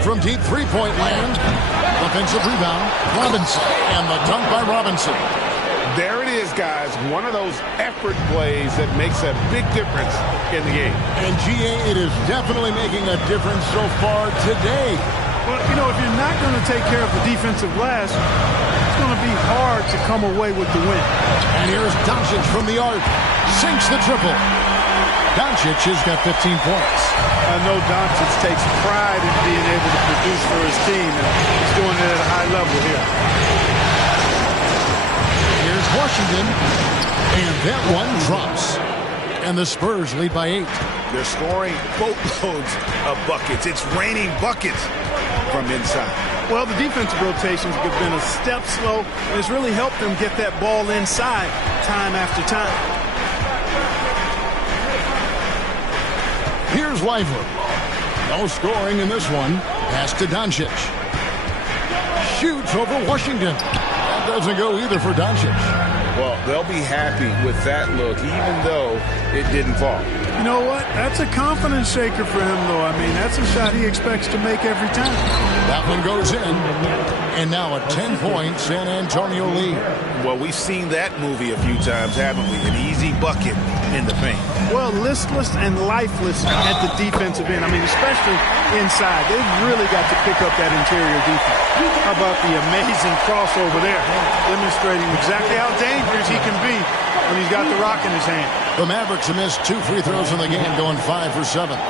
From deep three-point land, offensive rebound, Robinson, and the dunk by Robinson. There it is, guys. One of those effort plays that makes a big difference in the game. And GA, it is definitely making a difference so far today. Well, you know, if you're not going to take care of the defensive glass, it's going to be hard to come away with the win. And here's Doncic from the arc. Sinks the triple. Doncic has got 15 points. I know Doncic takes pride in being able to produce for his team, and he's doing it at a high level here. Here's Washington, and that one drops. And the Spurs lead by 8. They're scoring boatloads of buckets. It's raining buckets from inside. Well, the defensive rotations have been a step slow, and it's really helped them get that ball inside time after time. Here's Lively. No scoring in this one. Pass to Doncic. Shoots over Washington. That doesn't go either for Doncic. Well, they'll be happy with that look, even though it didn't fall. You know what? That's a confidence shaker for him, though. I mean, that's a shot he expects to make every time. That one goes in. And now a 10-point San Antonio lead. Well, we've seen that movie a few times, haven't we? An easy bucket in the paint. Well, listless and lifeless at the defensive end. I mean, especially inside. They've really got to pick up that interior defense. How about the amazing crossover there? Demonstrating exactly how dangerous he can be when he's got the rock in his hand. The Mavericks have missed 2 free throws in the game, going 5 for 7.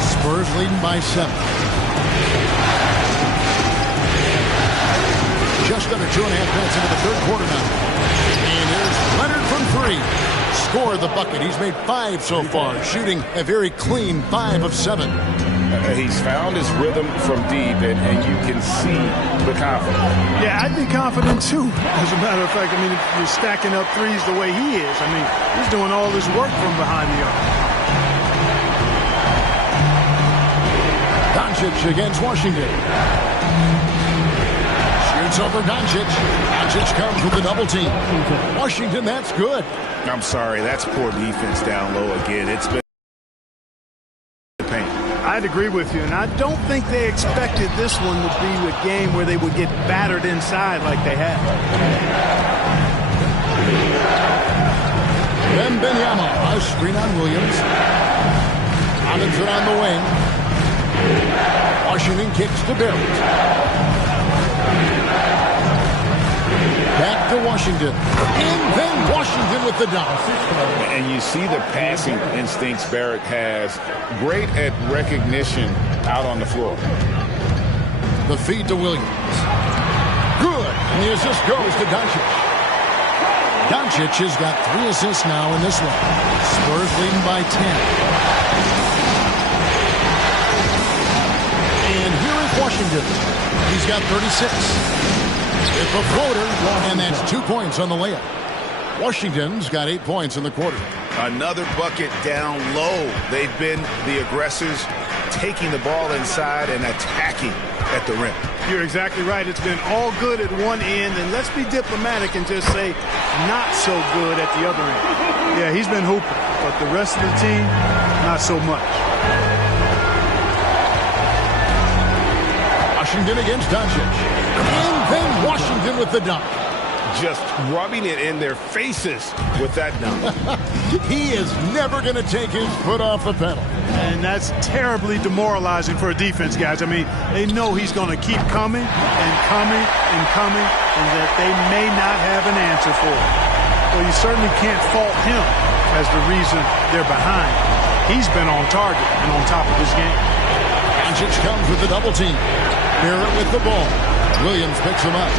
Spurs leading by 7. Just under 2.5 minutes into the third quarter now. And here's Leonard from 3. Scored the bucket. He's made 5 so far, shooting a very clean 5 of 7. He's found his rhythm from deep, and you can see the confidence. Yeah, I'd be confident too. As a matter of fact, I mean, if you're stacking up threes the way he is, I mean, he's doing all this work from behind the arc. Doncic against Washington. Shoots over Doncic. Doncic comes with the double team. Washington, that's good. I'm sorry, that's poor defense down low again. It's been pain. I'd agree with you, and I don't think they expected this one to be a game where they would get battered inside like they have. Wembanyama, a screen on Williams. Robinson on the wing. Washington kicks to Barrett. Back to Washington. And then Washington with the dunk. And you see the passing instincts Barrett has. Great at recognition out on the floor. The feed to Williams. Good. And the assist goes to Doncic. Doncic has got 3 assists now in this one. Spurs leading by 10. And here is Washington. He's got 36. It's a floater, and that's 2 points on the layup. Washington's got 8 points in the quarter. Another bucket down low. They've been the aggressors, taking the ball inside and attacking at the rim. You're exactly right. It's been all good at one end, and let's be diplomatic and just say not so good at the other end. Yeah, he's been hooping, but the rest of the team, not so much. Washington against Doncic. And then Washington with the dunk. Just rubbing it in their faces with that dunk. He is never going to take his foot off the pedal. And that's terribly demoralizing for a defense, guys. I mean, they know he's going to keep coming and coming and coming, and that they may not have an answer for it. Well, you certainly can't fault him as the reason they're behind. He's been on target and on top of his game. Doncic comes with the double team. Barrett with the ball. Williams picks him up.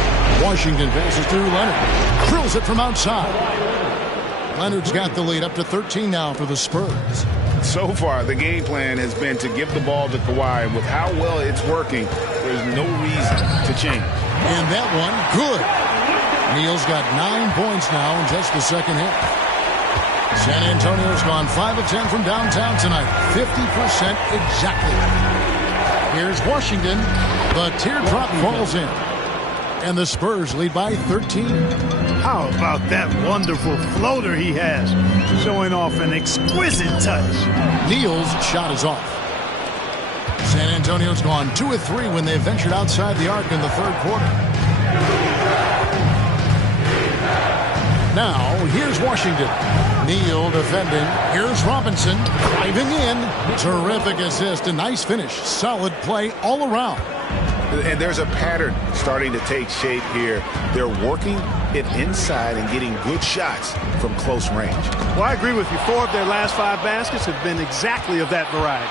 Washington passes through Leonard. Drills it from outside. Leonard's got the lead up to 13 now for the Spurs. So far, the game plan has been to give the ball to Kawhi, and with how well it's working, there's no reason to change. And that one, good. Neal's got 9 points now in just the second half. San Antonio's gone 5 of 10 from downtown tonight. 50% exactly. Here's Washington. The teardrop falls in. And the Spurs lead by 13. How about that wonderful floater he has? Showing off an exquisite touch. Neal's shot is off. San Antonio's gone 2 of 3 when they ventured outside the arc in the third quarter. Now, here's Washington. Neal defending. Here's Robinson driving in. Terrific assist. A nice finish. Solid play all around. And there's a pattern starting to take shape here. They're working it inside and getting good shots from close range. Well, I agree with you. 4 of their last 5 baskets have been exactly of that variety.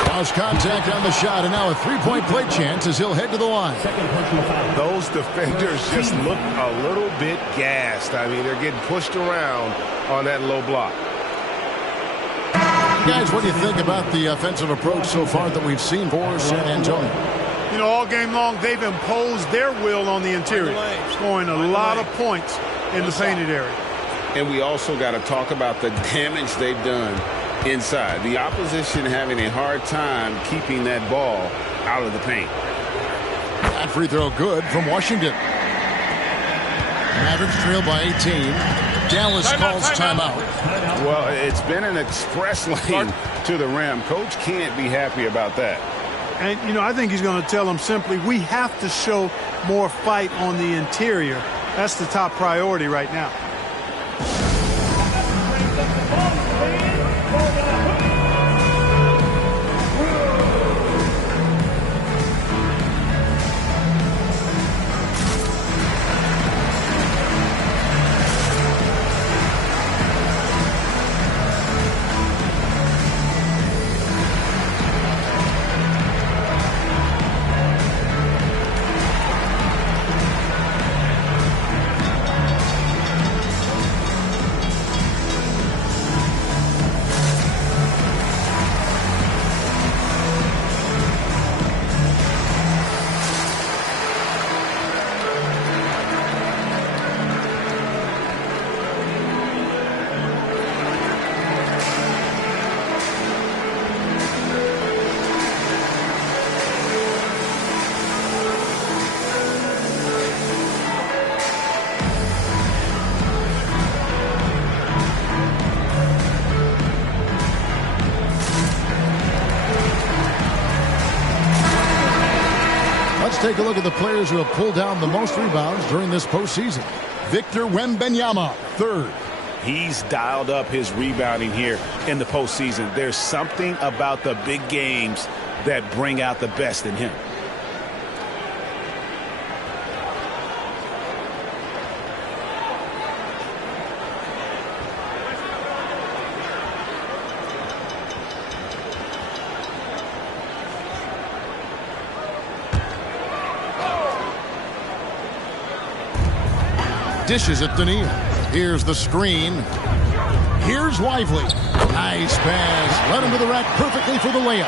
Cross contact on the shot, and now a 3-point play chance as he'll head to the line. Those defenders just look a little bit gassed. I mean, they're getting pushed around on that low block. Guys, what do you think about the offensive approach so far that we've seen for San Antonio? You know, all game long, they've imposed their will on the interior, scoring a lot of points in the painted area. And we also got to talk about the damage they've done inside. The opposition having a hard time keeping that ball out of the paint. That free throw good from Washington. Mavericks trail by 18. Dallas calls timeout. Well, it's been an express lane to the rim. Coach can't be happy about that. And, you know, I think he's going to tell them simply, we have to show more fight on the interior. That's the top priority right now. Take a look at the players who have pulled down the most rebounds during this postseason. Victor Wembanyama, third. He's dialed up his rebounding here in the postseason. There's something about the big games that bring out the best in him. Dishes it to Neal. Here's the screen. Here's Lively. Nice pass. Led him to the rack perfectly for the layup.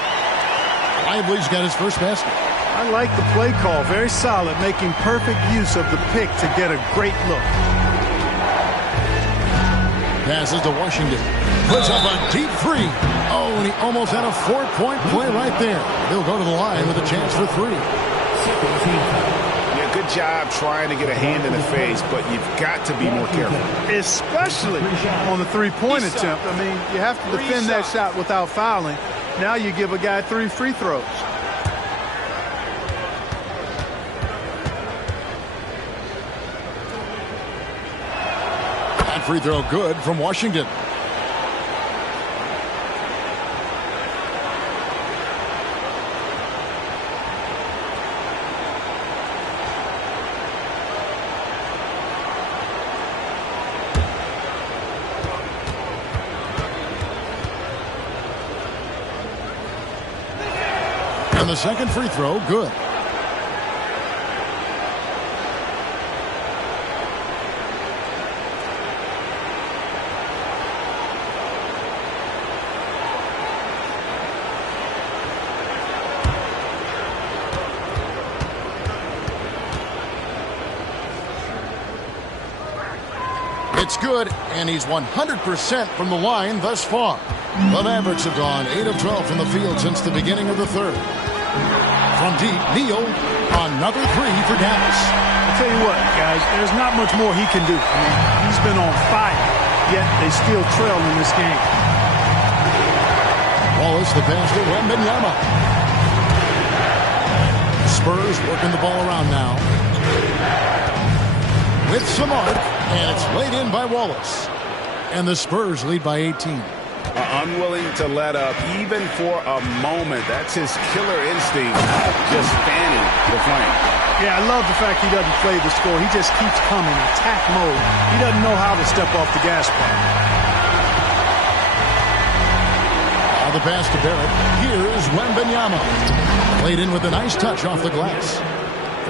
Lively's got his first basket. I like the play call. Very solid, making perfect use of the pick to get a great look. Passes to Washington. Puts up a deep three. Oh, and he almost had a 4-point play right there. He'll go to the line with a chance for three. Good job trying to get a hand in the face, but you've got to be more careful. Especially on the three-point attempt. I mean, you have to defend that shot without fouling. Now you give a guy 3 free throws. That free throw good from Washington. And the second free throw, good. It's good, and he's 100% from the line thus far. The Mavericks have gone 8 of 12 from the field since the beginning of the third. From deep, Neal, another three for Dallas. I'll tell you what, guys, there's not much more he can do. I mean, he's been on fire, yet they still trail in this game. Wallace, the pass to Wembanyama. Spurs working the ball around now. With some arc, and it's laid in by Wallace. And the Spurs lead by 18. Unwilling to let up even for a moment. That's his killer instinct, just fanning the flame. Yeah, I love the fact he doesn't play the score. He just keeps coming, attack mode. He doesn't know how to step off the gas pedal. Now the pass to Barrett. Here's Wembanyama. Played in with a nice touch off the glass.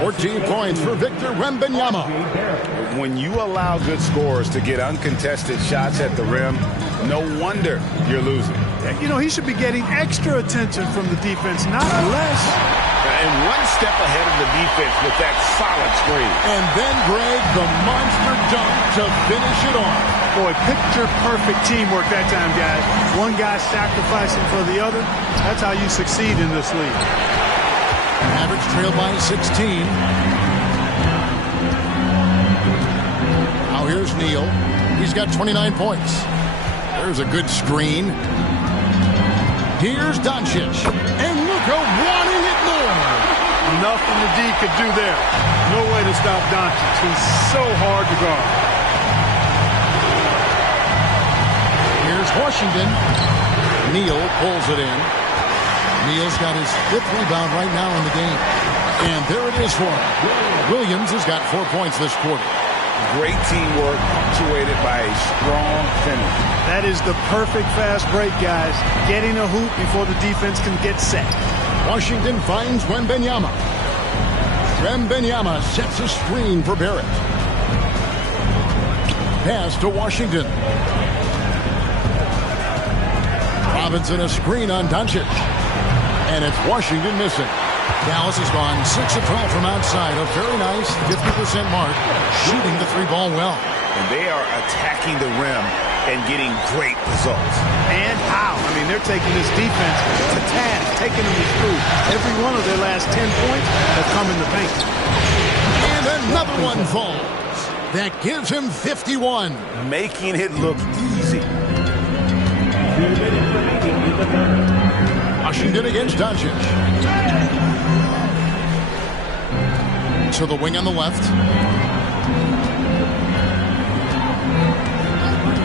14 points for Victor Wembanyama. When you allow good scorers to get uncontested shots at the rim, no wonder you're losing. You know, he should be getting extra attention from the defense, not less. And one step ahead of the defense with that solid screen. And then, Greg, the monster dunk to finish it off. Boy, picture-perfect teamwork that time, guys. One guy sacrificing for the other. That's how you succeed in this league. Mavericks trail by 16. Now here's Neal. He's got 29 points. There's a good screen. Here's Doncic. And Luka wanting it more. Nothing the D could do there. No way to stop Doncic. He's so hard to guard. Here's Washington. Neal pulls it in. Neal's got his 5th rebound right now in the game. And there it is for him. Williams has got 4 points this quarter. Great teamwork punctuated by a strong finish. That is the perfect fast break, guys. Getting a hoop before the defense can get set. Washington finds Wembanyama. Wembanyama sets a screen for Barrett. Pass to Washington. Robinson a screen on Doncic. And it's Washington missing. Dallas has gone 6 of 12 from outside. A very nice 50% mark. Shooting the 3-ball well. And they are attacking the rim and getting great results. And how? I mean, they're taking this defense to task, taking them to school. Every one of their last 10 points has come in the paint. And another one falls. That gives him 51. Making it look easy. Washington against Doncic. To the wing on the left.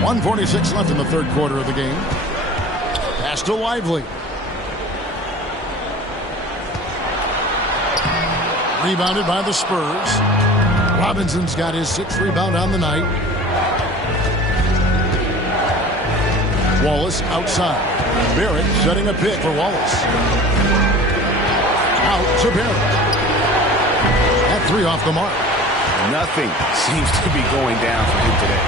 1:46 left in the third quarter of the game. Pass to Lively. Rebounded by the Spurs. Robinson's got his 6th rebound on the night. Wallace outside. Barrett setting a pick for Wallace. Out to Barrett. That 3 off the mark. Nothing seems to be going down for him today.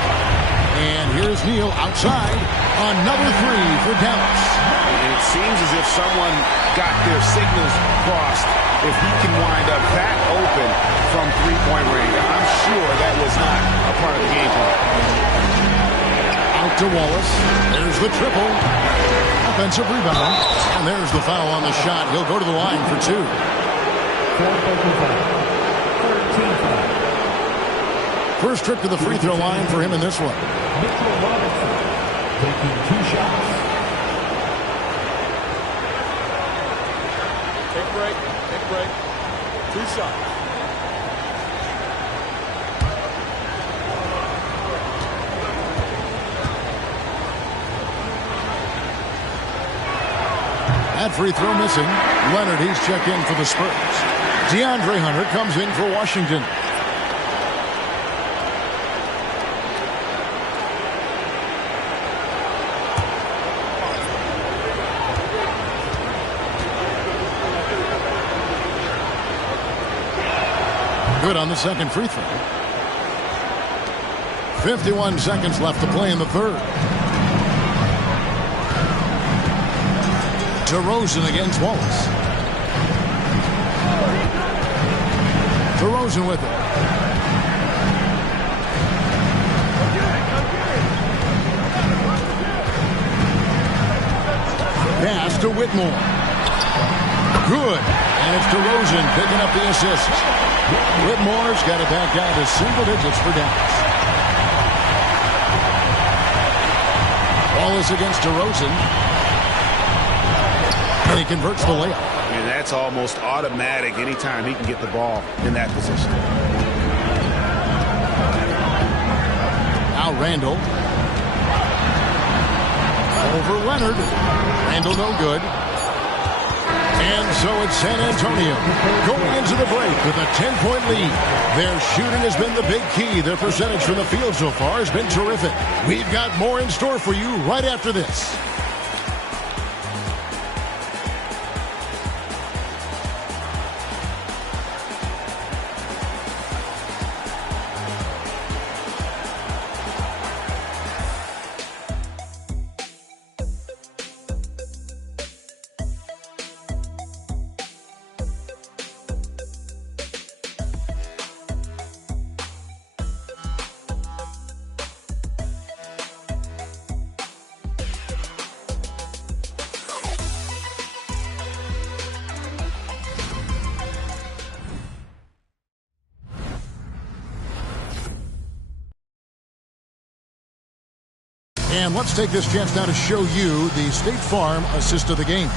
And here's Neal outside. Another 3 for Dallas. And it seems as if someone got their signals crossed. If he can wind up that open from 3-point range, I'm sure that was not a part of the game plan. Out to Wallace. There's the triple. Offensive rebound. And there's the foul on the shot. He'll go to the line for 2. First trip to the free throw line for him in this one. Taking 2 shots. Take a break. Take a break. 2 shots. That free throw missing. Leonard, he's checked in for the Spurs. DeAndre Hunter comes in for Washington. Good on the second free throw. 51 seconds left to play in the third. DeRozan against Wallace. DeRozan with it. Pass to Whitmore. Good. And it's DeRozan picking up the assist. Whitmore's got it back down to single digits for Dallas. Wallace against DeRozan. And he converts the layup. And that's almost automatic anytime he can get the ball in that position. Now Randall. Over Leonard. Randall no good. And so it's San Antonio going into the break with a 10-point lead. Their shooting has been the big key. Their percentage from the field so far has been terrific. We've got more in store for you right after this. And let's take this chance now to show you the State Farm assist of the game.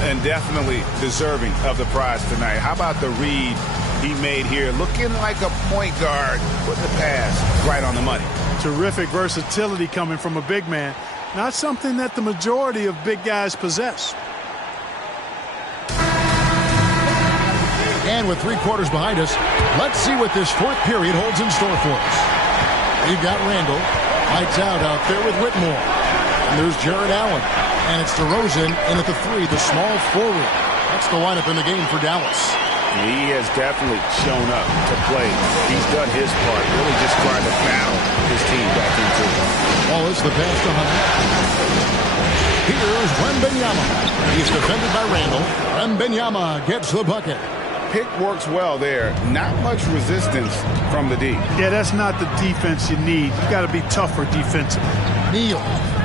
And definitely deserving of the prize tonight. How about the read he made here? Looking like a point guard, putting the pass right on the money. Terrific versatility coming from a big man. Not something that the majority of big guys possess. And with 3 quarters behind us, let's see what this fourth period holds in store for us. We've got Randall. Lights out there with Whitmore. And there's Jared Allen. And it's DeRozan in at the 3, the small forward. That's the lineup in the game for Dallas. He has definitely shown up to play. He's done his part, really just trying to battle his team back into it. Wallace, the pass to Hunter. Here's Wembanyama. He's defended by Randall. Wembanyama gets the bucket. Pick works well there. Not much resistance from the D. Yeah, that's not the defense you need. You got to be tougher defensively. Neal,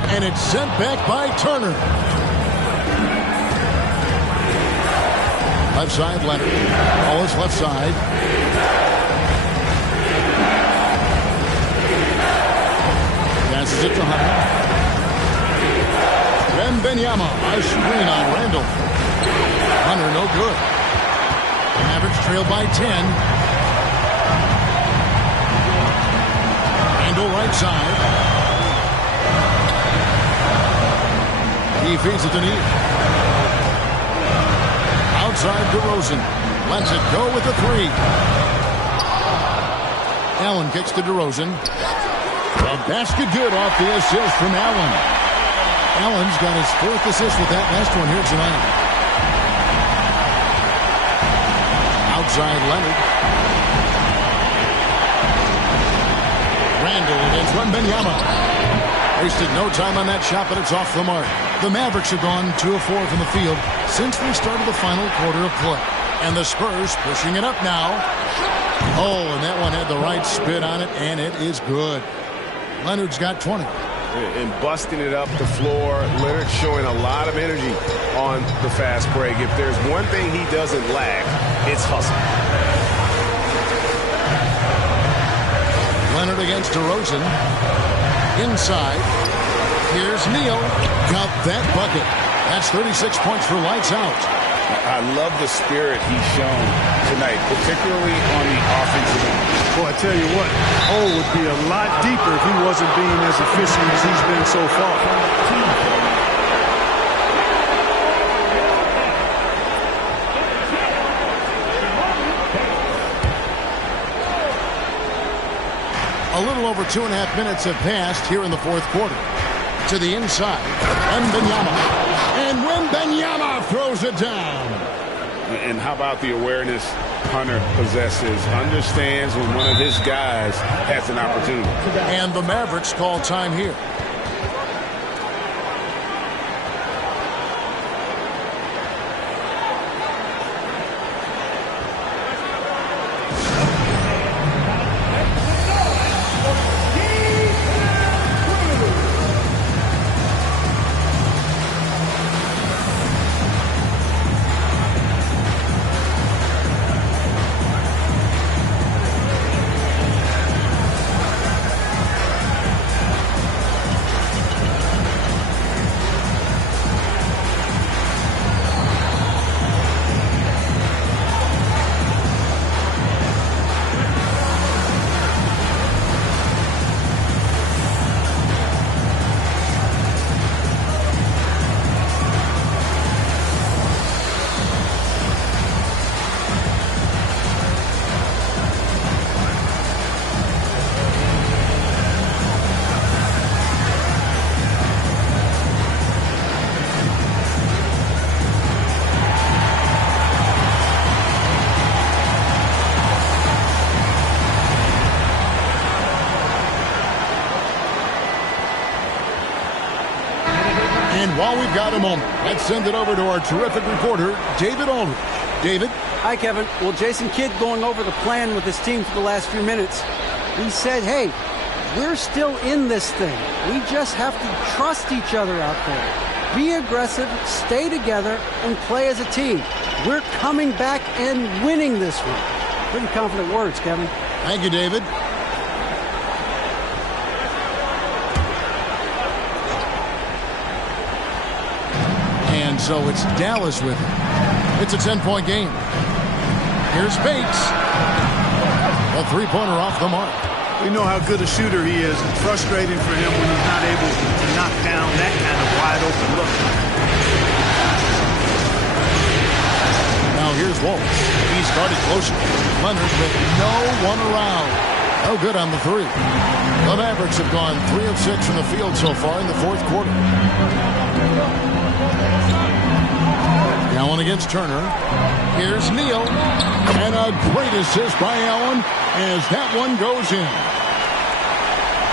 and it's sent back by Turner. Left side, Leonard. Wallace left side. Passes it to Hunter. Wembanyama, a screen on Randall. Hunter, no good. Mavericks trail by 10. Randall right side. He feeds it to Neal. Outside DeRozan. Lets it go with the 3. Allen kicks to DeRozan. A basket good off the assist from Allen. Allen's got his 4th assist with that last one here tonight. Outside Leonard. Randall against Wembanyama. Wasted no time on that shot, but it's off the mark. The Mavericks have gone 2 of 4 from the field since we started the final quarter of play. And the Spurs pushing it up now. Oh, and that one had the right spin on it, and it is good. Leonard's got 20. And busting it up the floor. Leonard showing a lot of energy on the fast break. If there's one thing he doesn't lack, it's hustle. Leonard against DeRozan. Inside. Here's Neal. Got that bucket. That's 36 points for lights out. I love the spirit he's shown tonight, particularly on the offensive end. Well, I tell you what, hole would be a lot deeper if he wasn't being as efficient as he's been so far. A little over 2.5 minutes have passed here in the 4th quarter. To the inside, Wembanyama. And Wembanyama throws it down. And how about the awareness Hunter possesses? Understands when one of his guys has an opportunity. And the Mavericks call time here. And while we've got a moment, let's send it over to our terrific reporter, David Aldridge. David? Hi, Kevin. Well, Jason Kidd going over the plan with his team for the last few minutes. He said, hey, we're still in this thing. We just have to trust each other out there. Be aggressive, stay together, and play as a team. We're coming back and winning this one. Pretty confident words, Kevin. Thank you, David. so it's Dallas with it. It's a 10-point game. Here's Bates. A three-pointer off the mark. We know how good a shooter he is. It's frustrating for him when he's not able to knock down that kind of wide-open look. Now here's Wallace. He's guarded closer. Leonard with no one around. No good on the three. The Mavericks have gone 3 of 6 from the field so far in the fourth quarter. Allen against Turner. Here's Neal. And a great assist by Allen as that one goes in.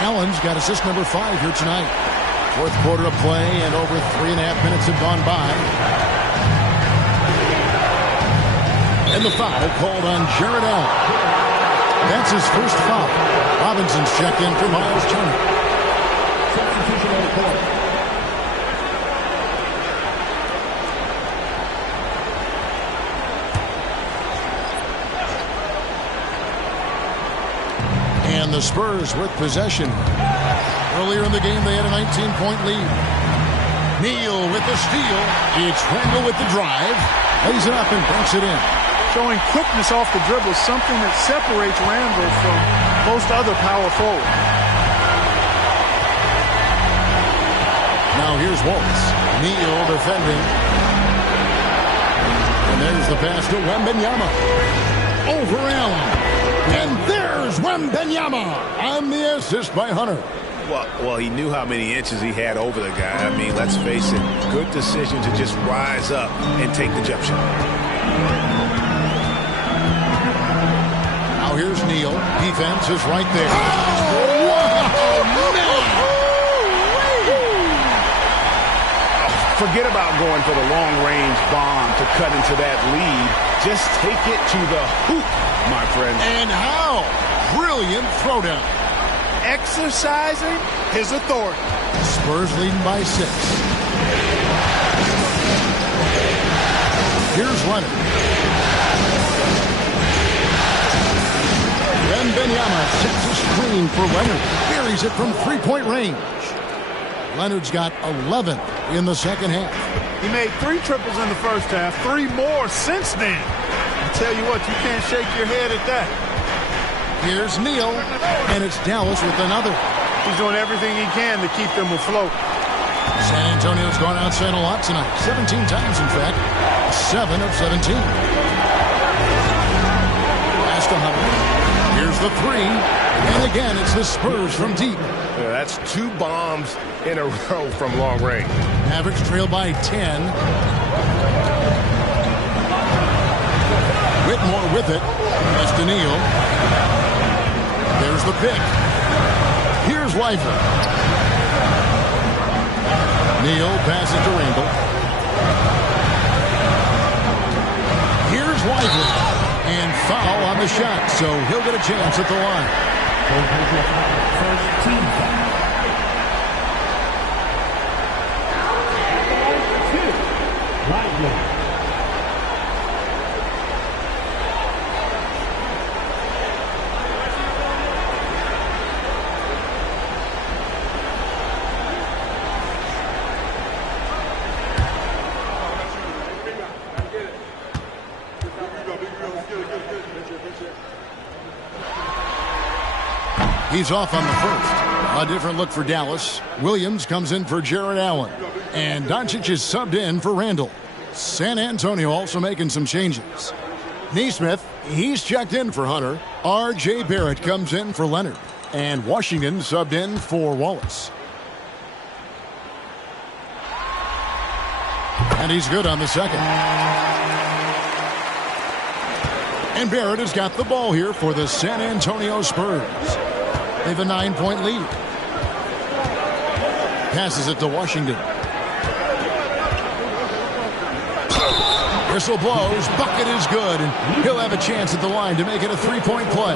Allen's got assist number 5 here tonight. Fourth quarter of play and over 3.5 minutes have gone by. And the foul called on Jared Allen. That's his first foul. Robinson's checked in for Miles Turner. Substitution on the court. And the Spurs with possession. Earlier in the game, they had a 19-point lead. Neal with the steal. It's Randall with the drive. Lays it up and banks it in. Showing quickness off the dribble, something that separates Randall from most other power forwards. Now here's Wallace. Neal defending. And there's the pass to Wembanyama. Over Allen. And there's Wembanyama on the assist by Hunter. Well, he knew how many inches he had over the guy. I mean, let's face it, good decision to just rise up and take the jump shot. Now here's Neal. Defense is right there. Oh, wow, man. Forget about going for the long-range bomb to cut into that lead. Just take it to the hoop, my friend. And how? Brilliant throwdown. Exercising his authority. Spurs leading by 6. Here's Leonard. Wembanyama sets a screen for Leonard. Buries it from three-point range. Leonard's got 11 in the second half. He made 3 triples in the first half, 3 more since then. I tell you what, you can't shake your head at that. Here's Neal, and it's Dallas with another. He's doing everything he can to keep them afloat. San Antonio's gone outside a lot tonight. 17 times, in fact. 7 of 17. Pass to Hunter. Here's the 3. And again, it's the Spurs from deep. Yeah, that's 2 bombs in a row from long range. Mavericks trail by 10. Whitmore with it. Pass to Neal. There's the pick. Here's Leifert. Neal passes to Randall. Here's Leifert. And foul on the shot, so he'll get a chance at the line. First team foul. 2. Lively. He's off on the first. A different look for Dallas. Williams comes in for Jared Allen. And Doncic is subbed in for Randall. San Antonio also making some changes. Neesmith, he's checked in for Hunter. R.J. Barrett comes in for Leonard. And Washington subbed in for Wallace. And he's good on the second. And Barrett has got the ball here for the San Antonio Spurs. They have a 9-point lead. Passes it to Washington. Whistle blows. Bucket is good. And he'll have a chance at the line to make it a 3-point play.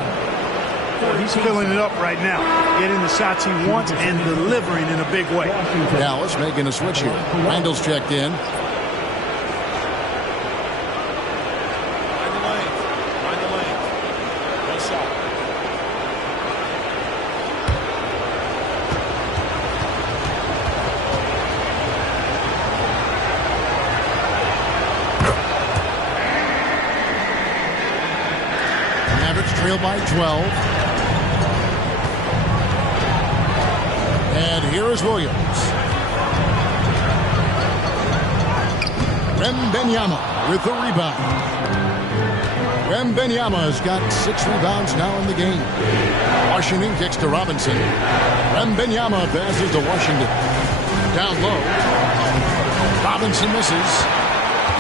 He's filling it up right now. Getting the shots he wants and delivering in a big way. Dallas making a switch here. Randall's checked in. Mavericks trail by 12. And here is Williams. Wembanyama with the rebound. Wembanyama has got 6 rebounds now in the game. Washington kicks to Robinson. Wembanyama passes to Washington. Down low. Robinson misses.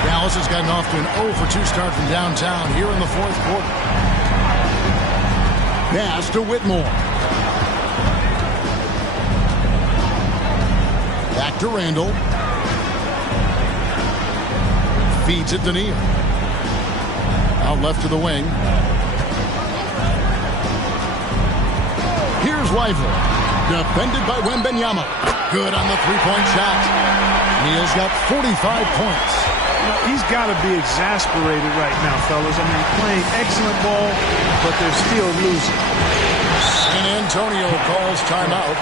Dallas has gotten off to an 0-for-2 start from downtown here in the fourth quarter. Pass to Whitmore. Back to Randall. Feeds it to Neal. Out left to the wing. Here's Lively. Defended by Wembanyama. Good on the three-point shot. Neal's got 45 points. He's got to be exasperated right now, fellas. I mean, playing excellent ball, but they're still losing. San Antonio calls timeout.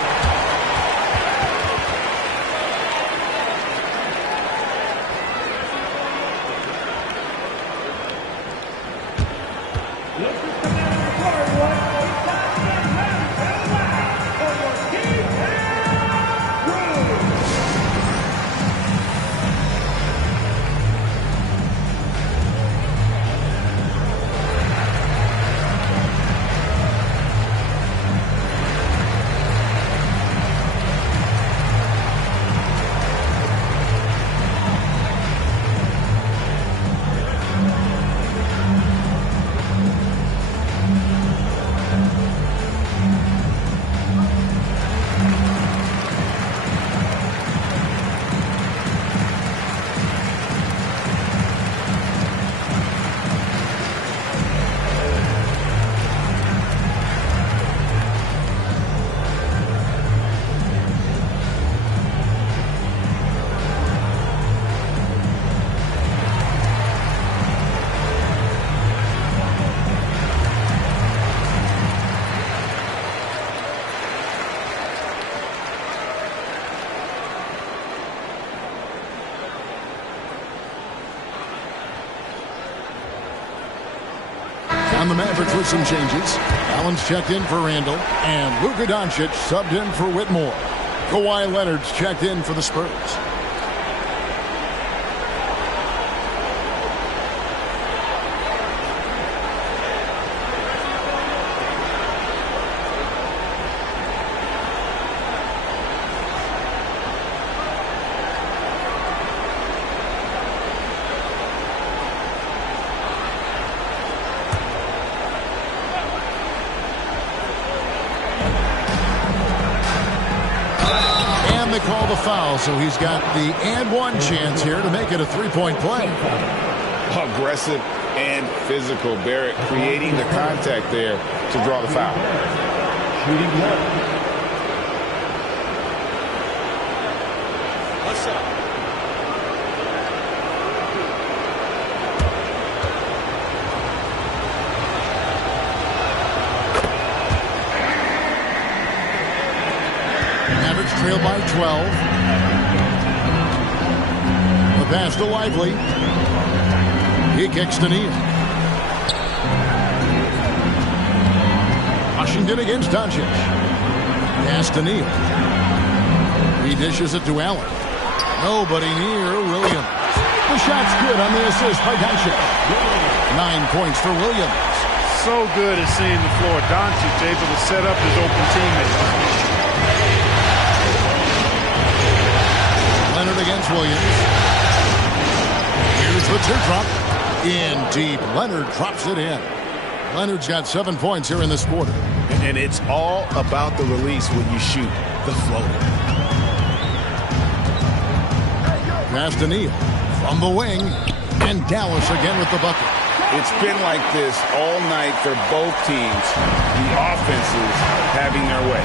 On the Mavericks with some changes. Allen's checked in for Randall, and Luka Doncic subbed in for Whitmore. Kawhi Leonard's checked in for the Spurs. Foul, so he's got the and one chance here to make it a three-point play. Aggressive and physical. Barrett creating the contact there to draw the foul. Shooting left. What's up? Mavericks trail by 12. The pass to Lively. He kicks to Neal. Washington against Doncic. Pass to Neal. He dishes it to Allen. Nobody near Williams. The shot's good on the assist by Doncic. 9 points for Williams. So good at seeing the floor. Doncic able to set up his open teammates. Leonard against Williams. Here's the teardrop. In deep. Leonard drops it in. Leonard's got 7 points here in this quarter. And it's all about the release when you shoot the floater. Pass to Neal from the wing. And Dallas again with the bucket. It's been like this all night for both teams. The offenses having their way.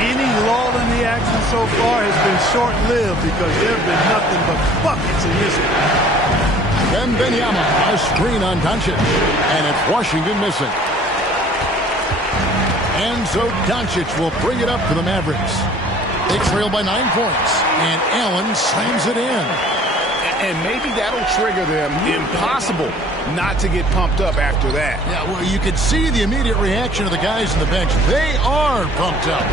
Any lull in the action so far has been short-lived because there have been nothing but buckets in this one. Wembanyama, a screen on Doncic, and it's Washington missing. And so Doncic will bring it up for the Mavericks. They trail by 9 points, and Allen slams it in. And maybe that'll trigger them. Impossible not to get pumped up after that. Yeah, well, you could see the immediate reaction of the guys on the bench. They are pumped up.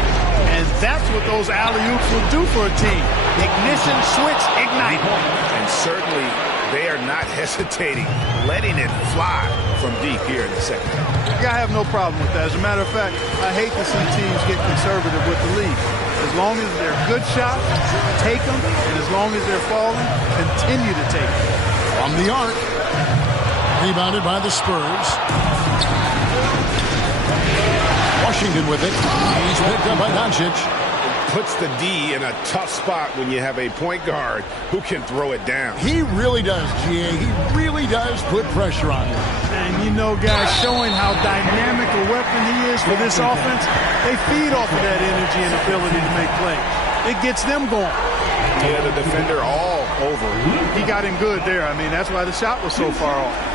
And that's what those alley-oops will do for a team. Ignition, switch, ignite. And certainly they are not hesitating, letting it fly from deep here in the second half. I have no problem with that. As a matter of fact, I hate to see teams get conservative with the lead. As long as they're good shots, take them. And as long as they're falling, continue to take them. From the arc. Rebounded by the Spurs. Washington with it. He's picked up by Doncic. Puts the D in a tough spot when you have a point guard who can throw it down. He really does, GA. He really does put pressure on him. And you know, guys, showing how dynamic a weapon he is for this offense, they feed off of that energy and ability to make plays. It gets them going. Yeah, the defender all over him. He got him good there. I mean, that's why the shot was so far off.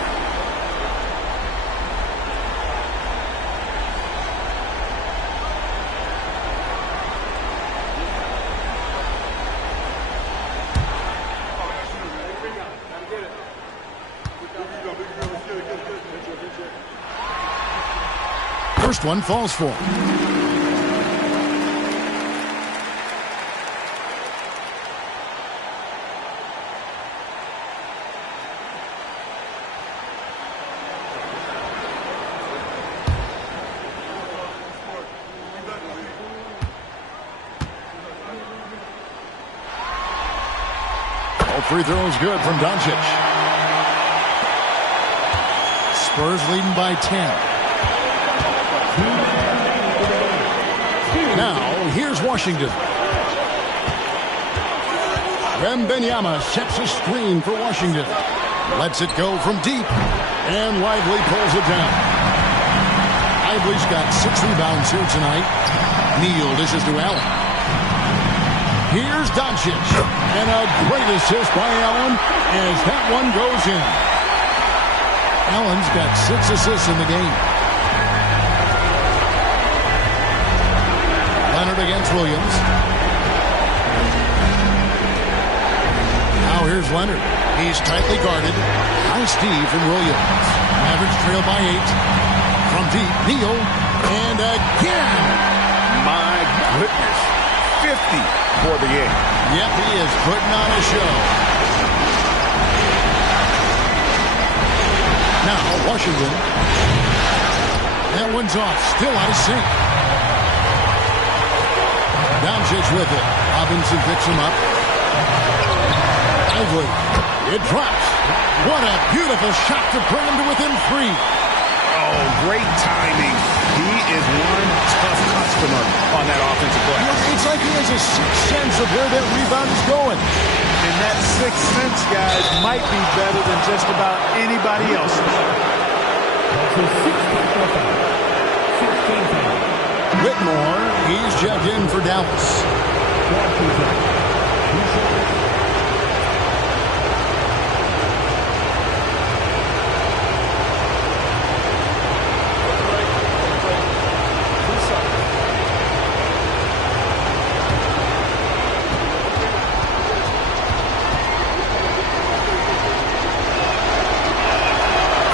First one falls for him. All free throws good from Doncic. Spurs leading by 10. Now, here's Washington. Wembanyama sets a screen for Washington. Lets it go from deep. And Lively pulls it down. Lively's got 6 rebounds here tonight. Neal dishes to Allen. Here's Doncic. And a great assist by Allen as that one goes in. Allen's got 6 assists in the game. Leonard against Williams. Now here's Leonard. He's tightly guarded. High Steve from Williams. Mavericks trail by 8. From deep, Neal. And again. My goodness. 50 for the game. Yep, he is putting on a show. Now Washington. That one's off. Still out of sync. Doncic with it. Robinson picks him up. Lively. It drops. What a beautiful shot to bring him to within 3. Oh, great timing. He is one tough customer on that offensive play. It's like he has a sixth sense of where that rebound is going. And that sixth sense, guys, might be better than just about anybody else's. Whitmore, he's checked in for Dallas.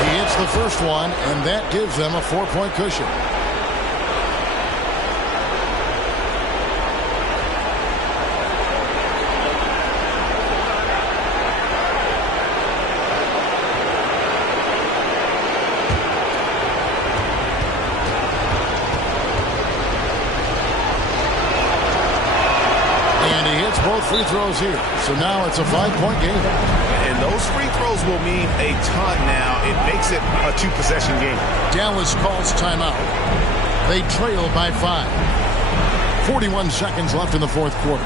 He hits the first one, and that gives them a 4-point cushion. Both free throws here. So now it's a 5-point game. And those free throws will mean a ton now. It makes it a 2-possession game. Dallas calls timeout. They trail by 5. 41 seconds left in the fourth quarter.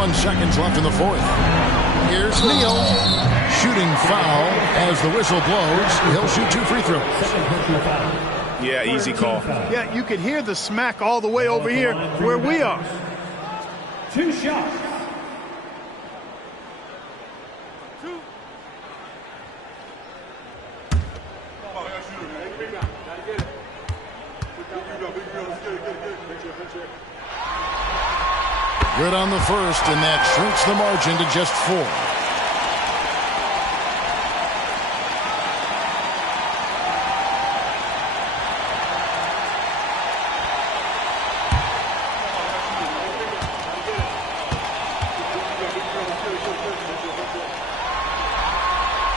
21 seconds left in the fourth. Here's Neal. Shooting foul as the whistle blows. He'll shoot 2 free throws. Yeah, easy call. Yeah, you could hear the smack all the way over here where we are. 2 shots. Good on the first, and that shrinks the margin to just 4.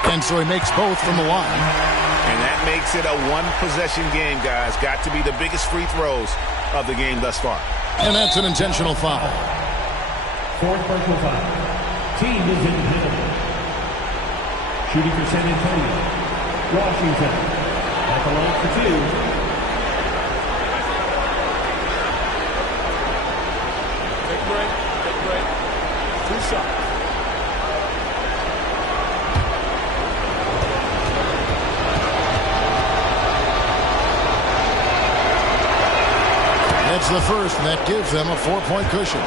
And so he makes both from the line. And that makes it a one-possession game, guys. Got to be the biggest free throws of the game thus far. And that's an intentional foul. 4th personal foul. Team is in the middle. Shooting for San Antonio. Washington. At the line for 2. Take a break. Take a break. 2 shots. That's the first, and that gives them a 4-point cushion.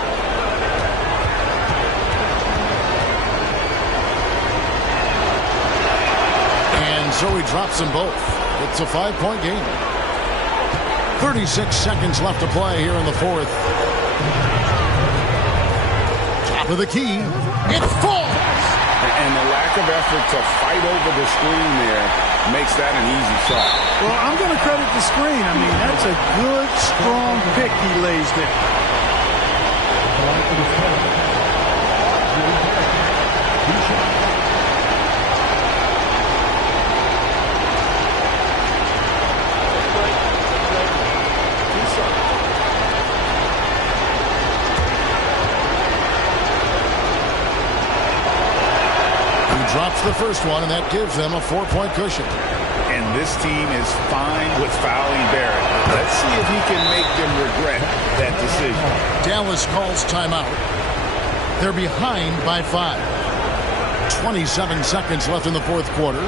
And so he drops them both. It's a 5-point game. 36 seconds left to play here in the fourth. Top of the key. It falls! And the lack of effort to fight over the screen there makes that an easy shot. Well, I'm going to credit the screen. I mean, that's a good, strong pick he lays there. Drops the first one, and that gives them a 4-point cushion. And this team is fine with fouling Barrett. Let's see if he can make them regret that decision. Dallas calls timeout. They're behind by 5. 27 seconds left in the fourth quarter.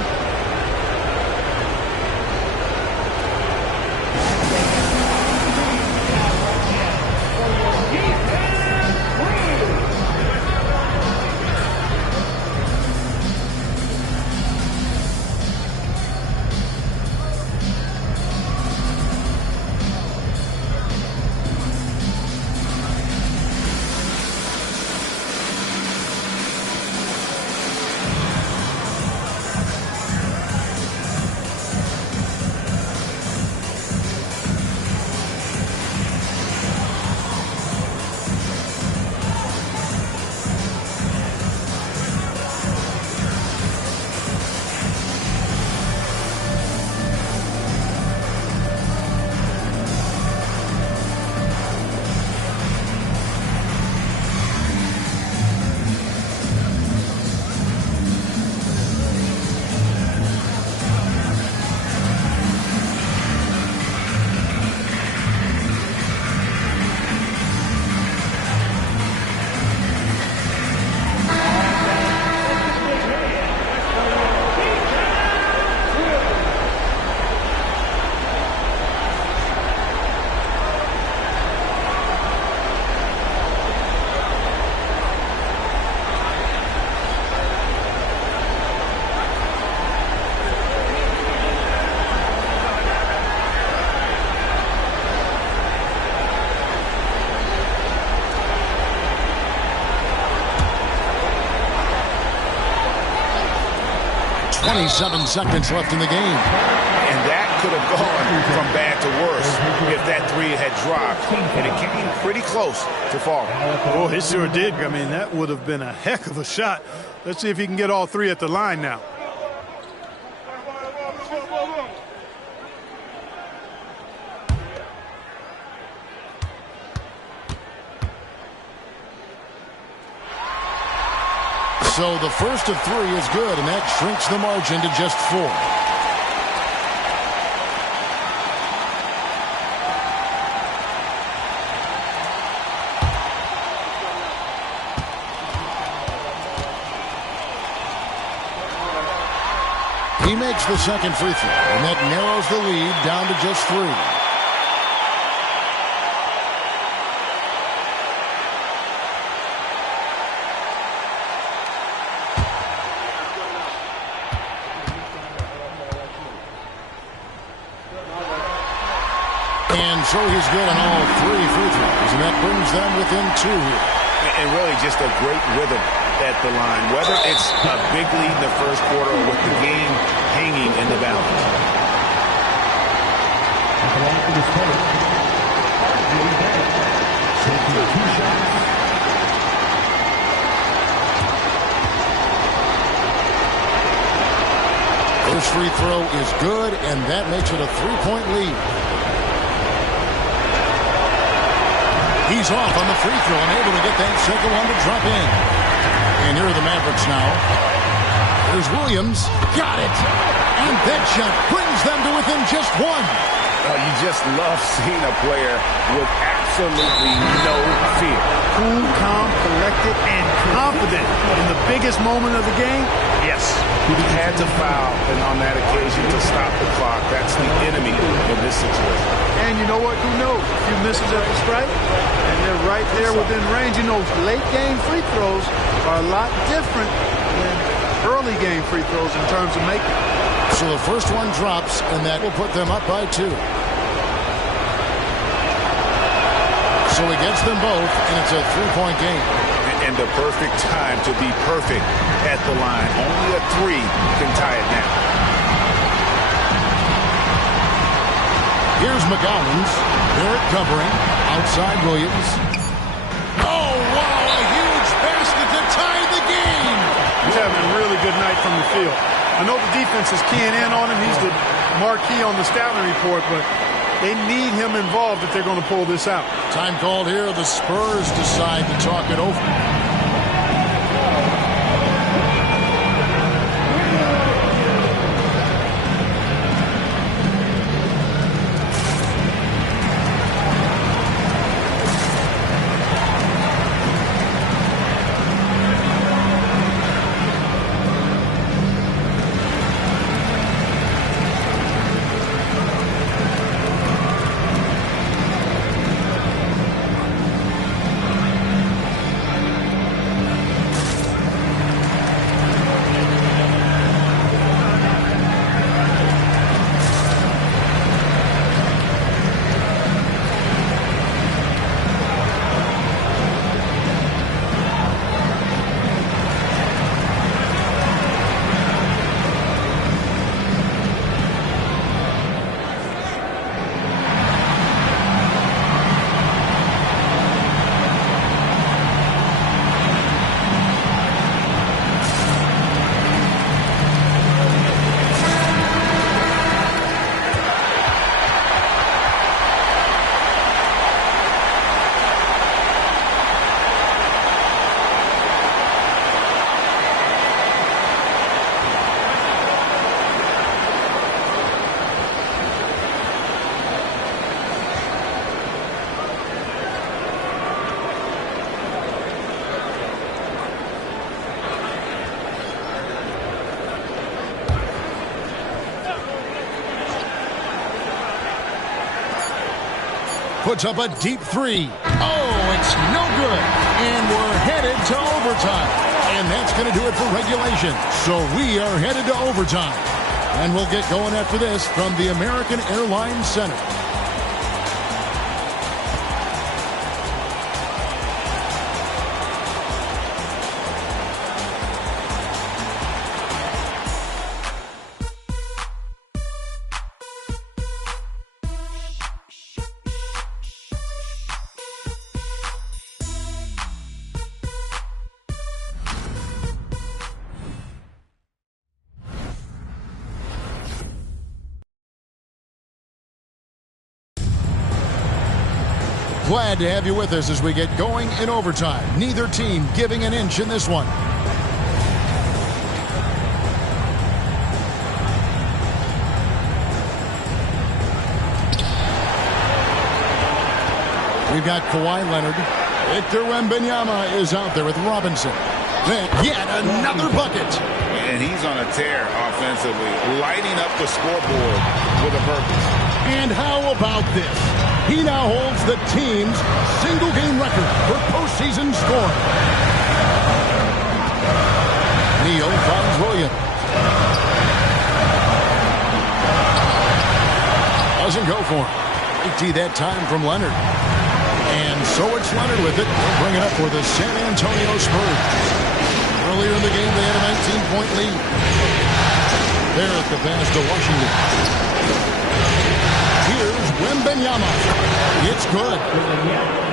.7 seconds left in the game. And that could have gone from bad to worse if that 3 had dropped. And it came pretty close to falling. Oh, it sure did. I mean, that would have been a heck of a shot. Let's see if he can get all 3 at the line now. So the first of 3 is good, and that shrinks the margin to just 4. He makes the second free throw, and that narrows the lead down to just 3. And so he's good on all 3 free throws, and that brings them within 2 here. And really just a great rhythm at the line, whether it's a big lead in the first quarter or with the game hanging in the balance. At the line for this point, taking 2 shots. First free throw is good, and that makes it a 3-point lead. He's off on the free throw and able to get that second one to drop in. And here are the Mavericks now. There's Williams. Got it. And that shot brings them to within just 1. You just love seeing a player with absolutely no fear. Cool, calm, collected, and confident in the biggest moment of the game. Yes. He had to foul and on that occasion to stop the clock. That's the enemy in this situation. And you know what? Who knows? A few misses at the strike, and they're right there within range. You know, late game free throws are a lot different than early game free throws in terms of making. So the first one drops, and that will put them up by 2. So he gets them both, and it's a 3-point game. And the perfect time to be perfect at the line. Only a 3 can tie it now. Here's McGowan's. Barrett covering. Outside Williams. Oh, wow, a huge basket to tie the game. He's having a really good night from the field. I know the defense is keying in on him. He's the marquee on the scouting report, but they need him involved if they're going to pull this out. Time called here. The Spurs decide to talk it over. Puts up a deep 3. Oh, it's no good. And we're headed to overtime. And that's going to do it for regulation. So we are headed to overtime. And we'll get going after this from the American Airlines Center. Glad to have you with us as we get going in overtime. Neither team giving an inch in this one. We've got Kawhi Leonard. Victor Wembanyama is out there with Robinson. Then yet another bucket. and he's on a tear offensively, lighting up the scoreboard with a purpose. And how about this? He now holds the team's single-game record for postseason scoring. Neal finds Williams. Doesn't go for him. Great that time from Leonard. And so it's Leonard with it. They'll bring it up for the San Antonio Spurs. Earlier in the game, they had a 19-point lead. There at the pass to Washington. Here's Wembanyama. It's good.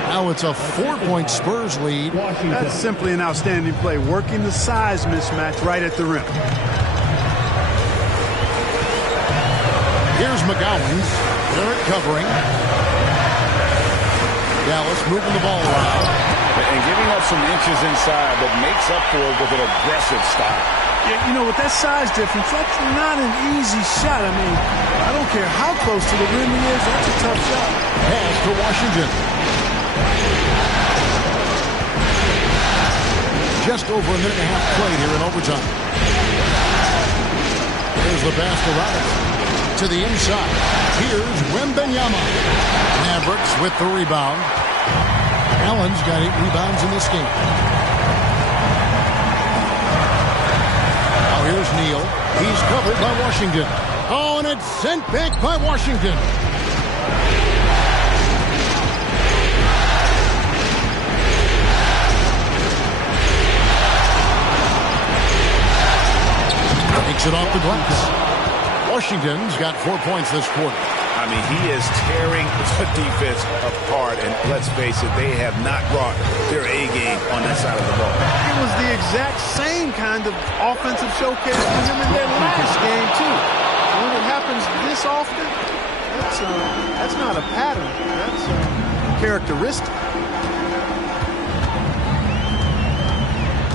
Now it's a 4-point Spurs lead. That's simply an outstanding play, working the size mismatch right at the rim. Here's McGowan's. Barrett covering. Dallas moving the ball around. And giving up some inches inside, but makes up for it with an aggressive style. Yeah, you know, with that size difference, that's not an easy shot. I mean, I don't care how close to the rim he is, that's a tough shot. Pass to Washington. Just over a minute and a half played here in overtime. Here's the pass to Robinson. To the inside. Here's Wembanyama. Mavericks with the rebound. Allen's got 8 rebounds in this game. Now here's Neal. He's covered by Washington. Oh, and it's sent back by Washington. Takes it off the glass. Washington's got 4 points this quarter. I mean, he is tearing the defense apart, and let's face it, they have not brought their A game on that side of the ball. It was the exact same kind of offensive showcase for him in their last game, too. When it happens this often, that's not a pattern. That's characteristic.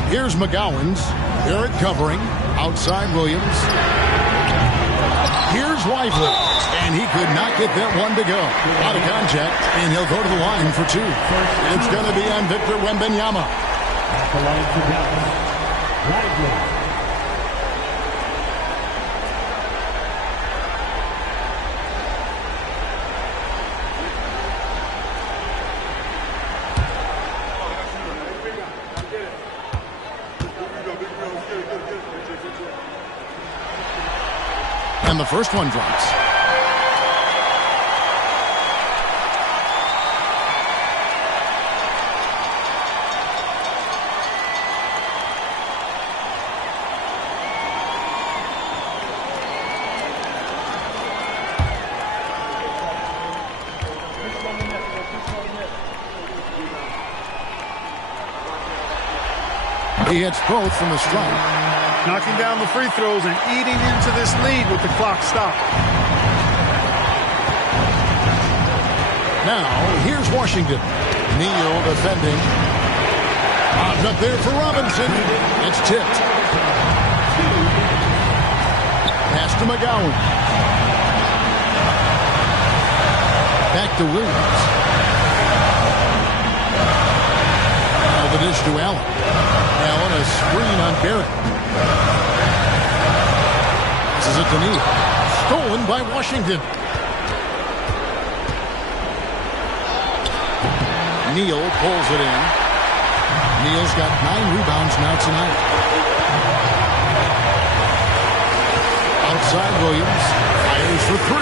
Here's McGowan's. Barrett covering. Outside Williams. Here's Lively, and he could not get that one to go. Out of contact, and he'll go to the line for 2. It's going to be on Victor Wembanyama. At the line for Dallas, Lively. And the first one drops. He hits both from the strike. Knocking down the free throws and eating into this lead with the clock stopped. Now, here's Washington. Neal defending. Up there for Robinson. It's tipped. Pass to McGowan. Back to Williams. Now the dish to Allen. Allen, a screen on Barrett. This is it to Neal. Stolen by Washington. Neal pulls it in. Neal's got 9 rebounds now tonight. Outside Williams. Fires for 3.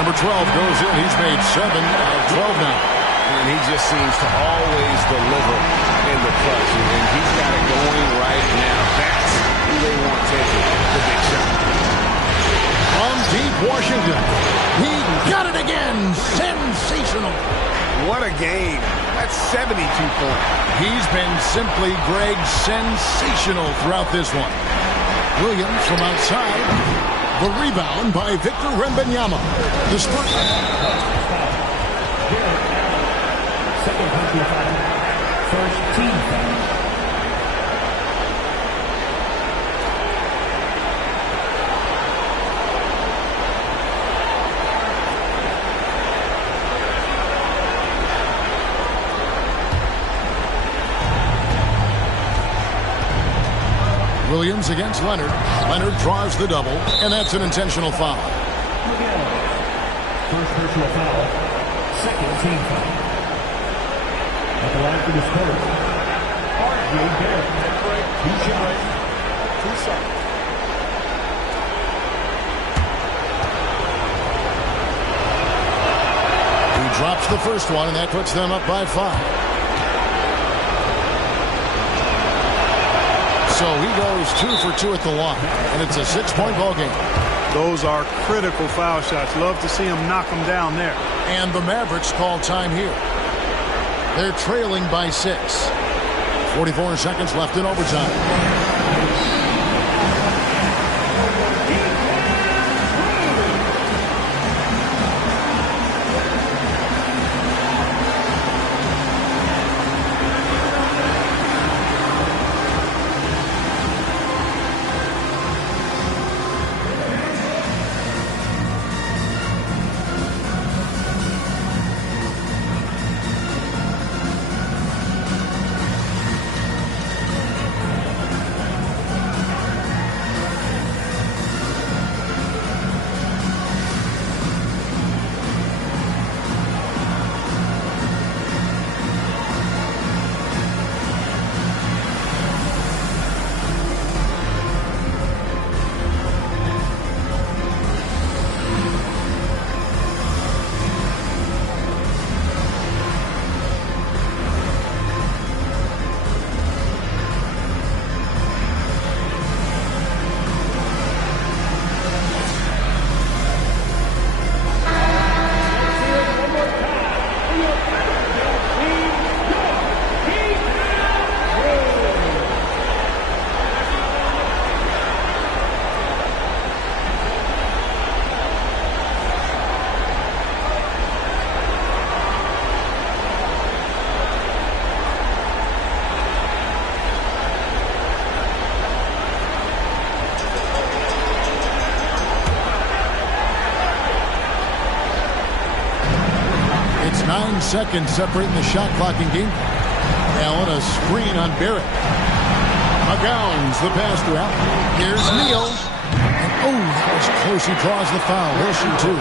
Number 12 goes in. He's made 7 out of 12 now. And he just seems to always deliver in the clutch. And he's got it going right now. That's who they want taking the big shot. From deep Washington. He got it again. Sensational. What a game. That's 72 points. He's been simply, Greg, sensational throughout this one. Williams from outside. The rebound by Victor Wembanyama. The Spurs. Second personal foul. First team foul. Williams against Leonard. Leonard draws the double, and that's an intentional foul. First personal foul. Second team foul. At the line for this quarter, R.J. Barrett. 2 shots. 2 shots. He drops the first one, and that puts them up by 5. So he goes 2 for 2 at the line, and it's a 6-point ball game. Those are critical foul shots. Love to see him knock them down there. And the Mavericks call time here. They're trailing by 6. 44 seconds left in overtime. Seconds separating the shot clock in game. Allen, a screen on Barrett. McGowan's the pass to Allen. Here's Neal. And that was close. He draws the foul. He'll shoot 2.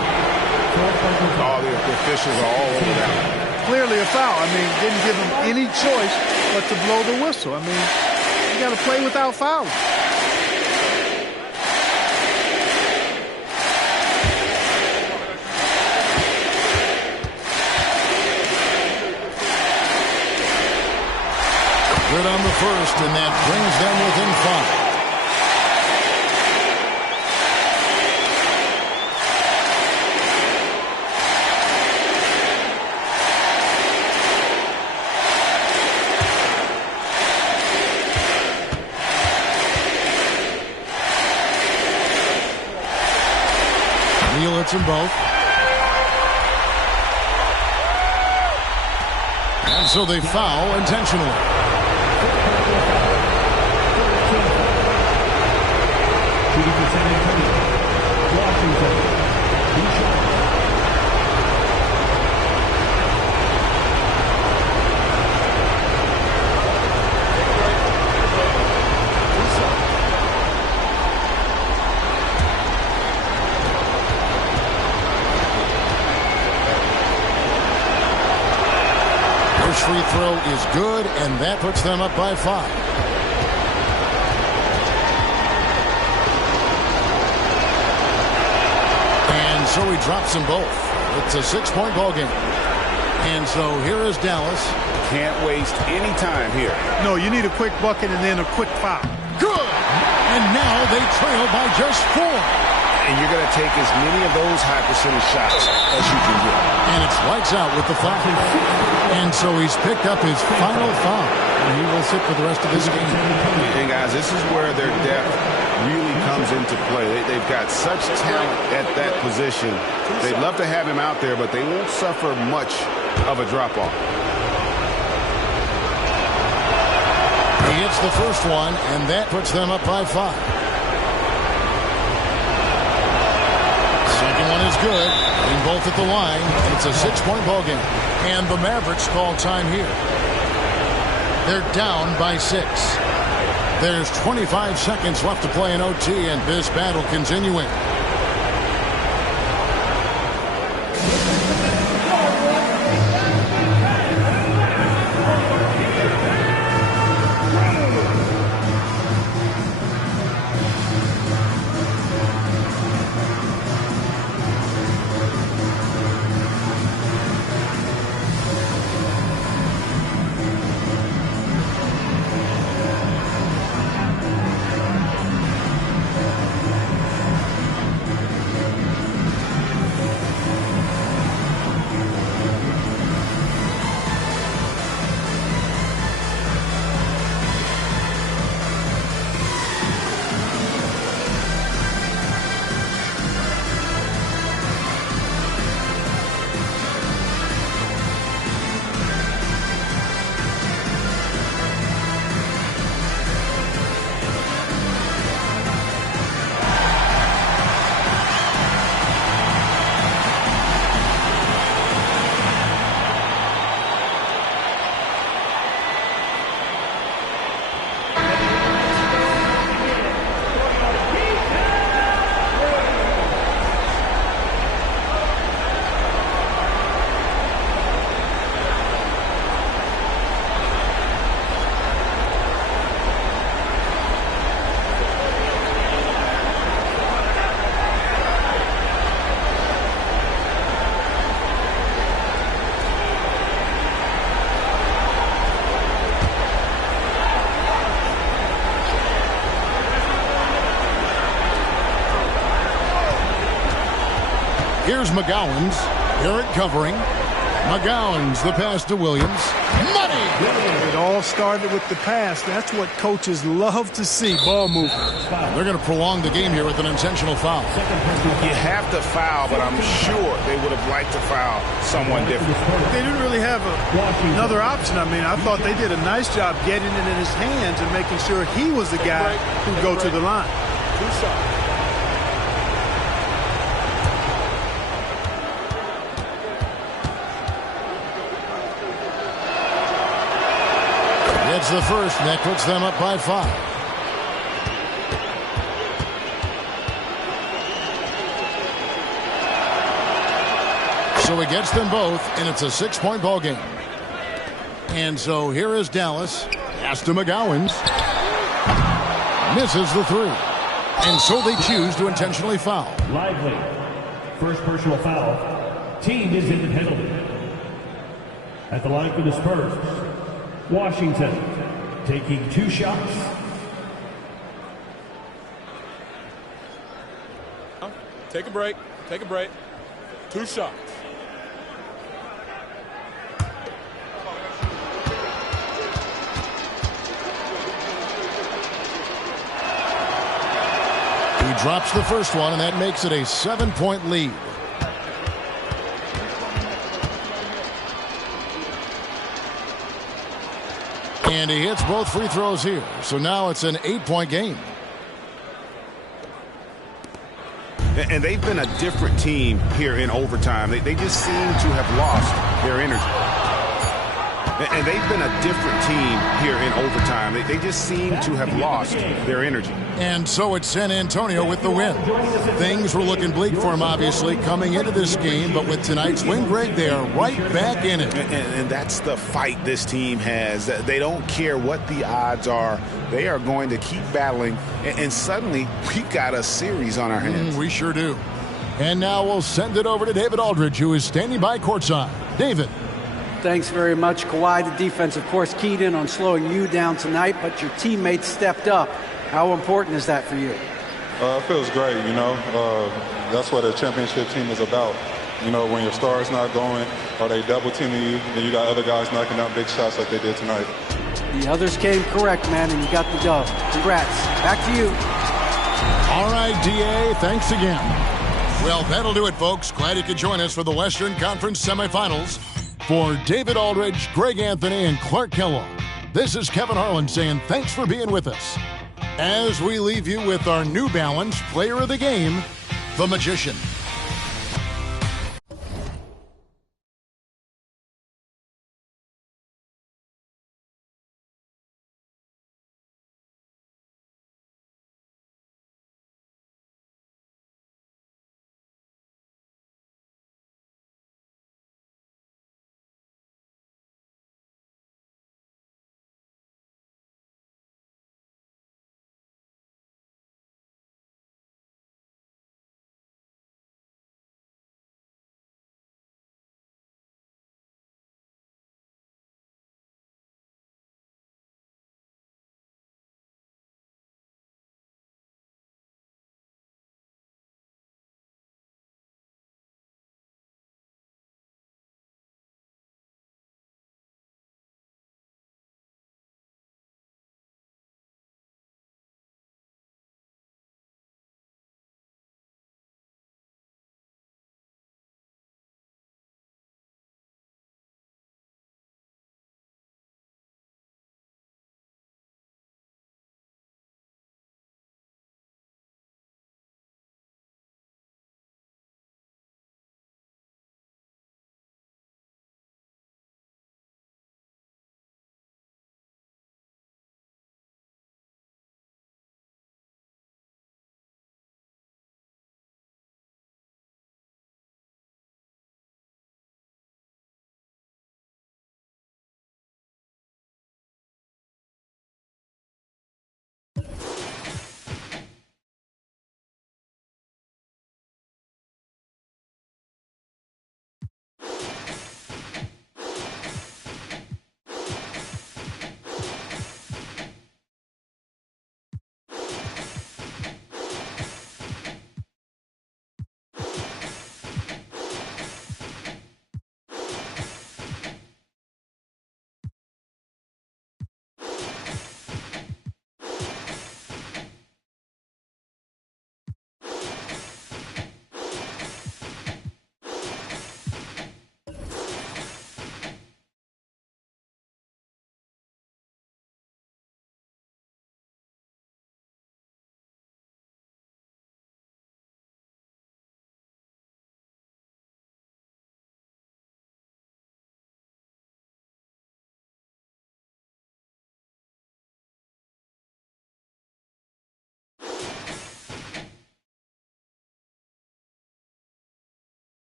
All the officials are all over that. Clearly a foul. I mean, didn't give him any choice but to blow the whistle. I mean, you got to play without fouling. Good on the first, and that brings them within 5. Neal hits them both. And so they foul intentionally. Shooting for San Antonio. Washington. 2 shots. First free throw is good, and that puts them up by 5. So he drops them both. It's a 6-point ball game. And so here is Dallas. Can't waste any time here. No, you need a quick bucket and then a quick foul. Good! And now they trail by just 4. And you're going to take as many of those high percentage shots as you can get. And it's lights out with the foul. And so he's picked up his final foul. And he will sit for the rest of this game. And guys, this is where their depth really comes into play. They've got such talent at that position. They'd love to have him out there, but they won't suffer much of a drop-off. He hits the first one, and that puts them up by 5. Second one is good. In both at the line, and it's a 6-point ball game. And the Mavericks call time here. They're down by 6. There's 25 seconds left to play in OT, and this battle continuing. Here's McGowan's. Garrett covering. McGowan's the pass to Williams. Money! It all started with the pass. That's what coaches love to see, ball movement. They're going to prolong the game here with an intentional foul. You have to foul, but I'm sure they would have liked to foul someone different. They didn't really have another option. I mean, I thought they did a nice job getting it in his hands and making sure he was the guy who'd go to the line. Two shots. It's the first, and that puts them up by 5. So he gets them both, and it's a 6-point ball game. And so here is Dallas. Pass to McGowan's. Misses the 3. And so they choose to intentionally foul. Lively. First personal foul. Team is in the penalty. At the line for the Spurs, Washington taking 2 shots. Take a break. Take a break. 2 shots. He drops the first one, and that makes it a 7-point lead. And he hits both free throws here. So now it's an 8-point game. And they've been a different team here in overtime. They just seem to have lost their energy. And they've been a different team here in overtime. They just seem to have lost their energy. And so it's San Antonio with the win. Things were looking bleak for them, obviously, coming into this game. But with tonight's win, Greg, they are right back in it. And that's the fight this team has. They don't care what the odds are. They are going to keep battling. And suddenly, we got a series on our hands. We sure do. And now we'll send it over to David Aldridge, who is standing by courtside. David. Thanks very much, Kawhi. The defense, of course, keyed in on slowing you down tonight, but your teammates stepped up. How important is that for you? It feels great, you know. That's what a championship team is about. You know, when your star's not going or they double teaming you, then you got other guys knocking down big shots like they did tonight. The others came correct, man, and you got the dub. Congrats. Back to you. All right, DA, thanks again. Well, that'll do it, folks. Glad you could join us for the Western Conference semifinals. For David Aldridge, Greg Anthony, and Clark Kellogg, this is Kevin Harlan saying thanks for being with us. As we leave you with our New Balance Player of the Game, the Magician.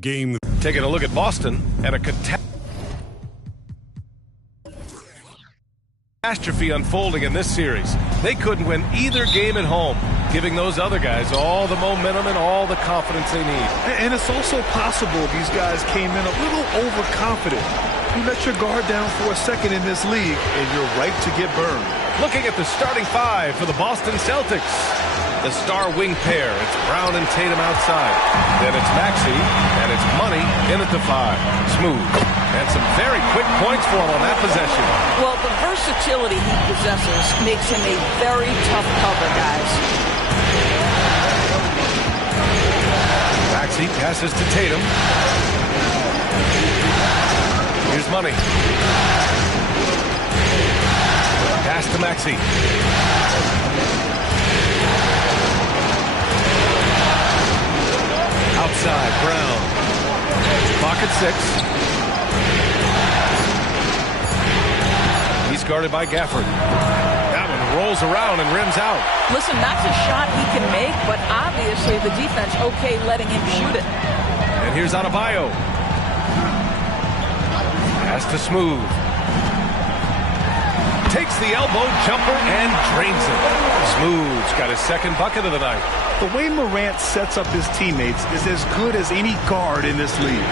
Game. Taking a look at Boston and a catastrophe unfolding in this series. They couldn't win either game at home, giving those other guys all the momentum and all the confidence they need. And it's also possible these guys came in a little overconfident. You let your guard down for a second in this league, and you're ripe to get burned. Looking at the starting five for the Boston Celtics. The star wing pair, it's Brown and Tatum outside. Then it's Maxey, and it's Money in at the 5. Smooth. And some very quick points for him on that possession. Well, the versatility he possesses makes him a very tough cover, guys. Maxey passes to Tatum. Here's Money. Pass to Maxey. Outside, Brown. Pocket 6. He's guarded by Gafford. That one rolls around and rims out. Listen, that's a shot he can make, but obviously the defense okay letting him shoot it. And here's Adebayo. Pass to Smooth. Takes the elbow jumper and drains it. Smooth's got his second bucket of the night. The way Morant sets up his teammates is as good as any guard in this league.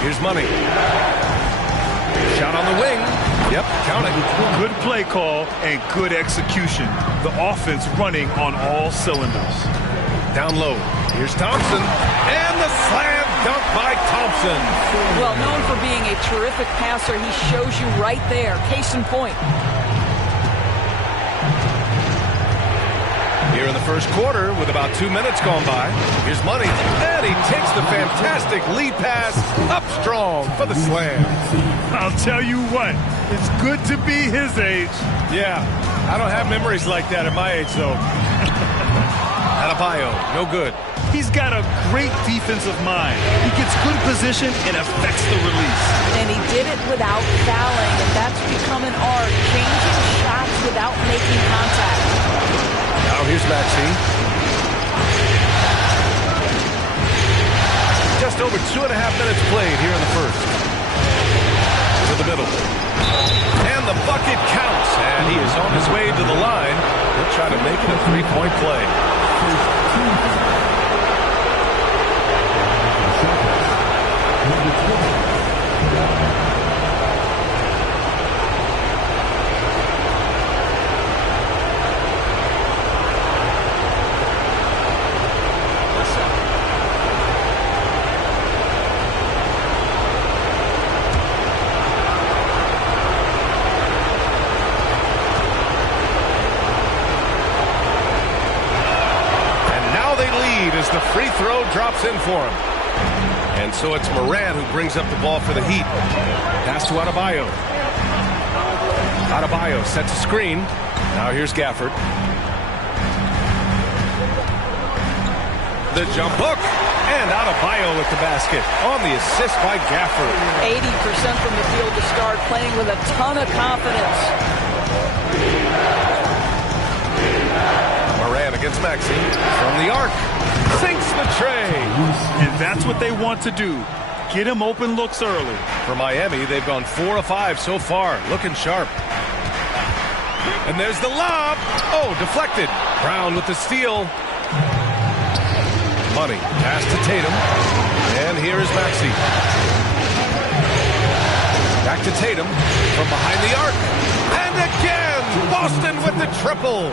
Here's Money. Shot on the wing. Yep, count it. Good play call and good execution. The offense running on all cylinders. Down low. Here's Thompson. And the slam dunk by Thompson. Well, known for being a terrific passer, he shows you right there. Case in point. Here in the first quarter, with about 2 minutes gone by, here's Money, and he takes the fantastic lead pass up strong for the slam. I'll tell you what, it's good to be his age. Yeah, I don't have memories like that at my age, though. Adebayo, no good. He's got a great defensive mind. He gets good position and affects the release. And he did it without fouling, and that's become an art, changing shots without making contact. Now here's Maxey. Just over 2.5 minutes played here in the first. To the middle. And the bucket counts. And he is on his way to the line. He'll try to make it a three-point play. As the free throw drops in for him. And so it's Morant who brings up the ball for the Heat. Pass to Adebayo. Adebayo sets a screen. Now here's Gafford. The jump hook. And Adebayo with the basket on the assist by Gafford. 80% from the field to start, playing with a ton of confidence. Moran against Maxey from the arc. Sinks the tray. And that's what they want to do. Get him open looks early. For Miami, they've gone 4 of 5 so far. Looking sharp. And there's the lob. Oh, deflected. Brown with the steal. Money. Pass to Tatum. And here is Maxey. Back to Tatum from behind the arc. And again, Boston with the triple.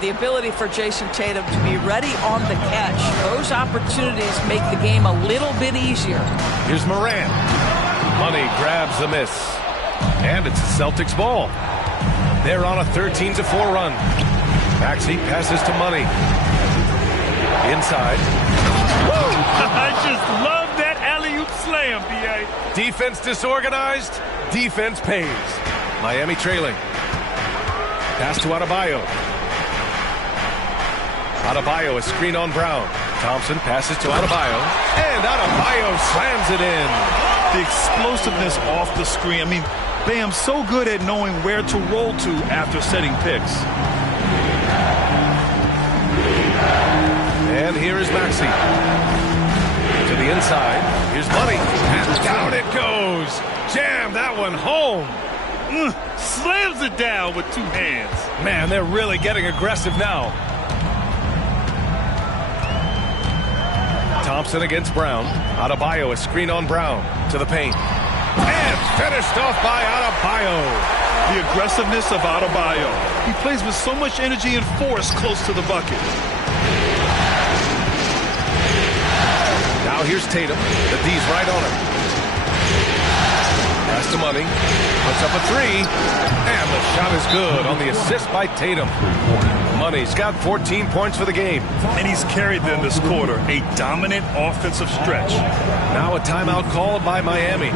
The ability for Jason Tatum to be ready on the catch. Those opportunities make the game a little bit easier. Here's Moran. Money grabs the miss. And it's the Celtics ball. They're on a 13-4 run. Maxey passes to Money. Inside. Woo! I just love that alley-oop slam, B.A. Defense disorganized. Defense pays. Miami trailing. Pass to Adebayo. Adebayo, a screen on Brown. Thompson passes to Adebayo. And Adebayo slams it in. The explosiveness off the screen. I mean, Bam's so good at knowing where to roll to after setting picks. And here is Maxey. To the inside. Here's Money. And down it goes. Jam that one home. Slams it down with 2 hands. Man, they're really getting aggressive now. Thompson against Brown. Adebayo, a screen on Brown. To the paint. And finished off by Adebayo. The aggressiveness of Adebayo. He plays with so much energy and force close to the bucket. Now here's Tatum. The D's right on him. Pass to Money. Puts up a 3. And the shot is good on the assist by Tatum. Money's got 14 points for the game. And he's carried them this quarter. A dominant offensive stretch. Now a timeout called by Miami.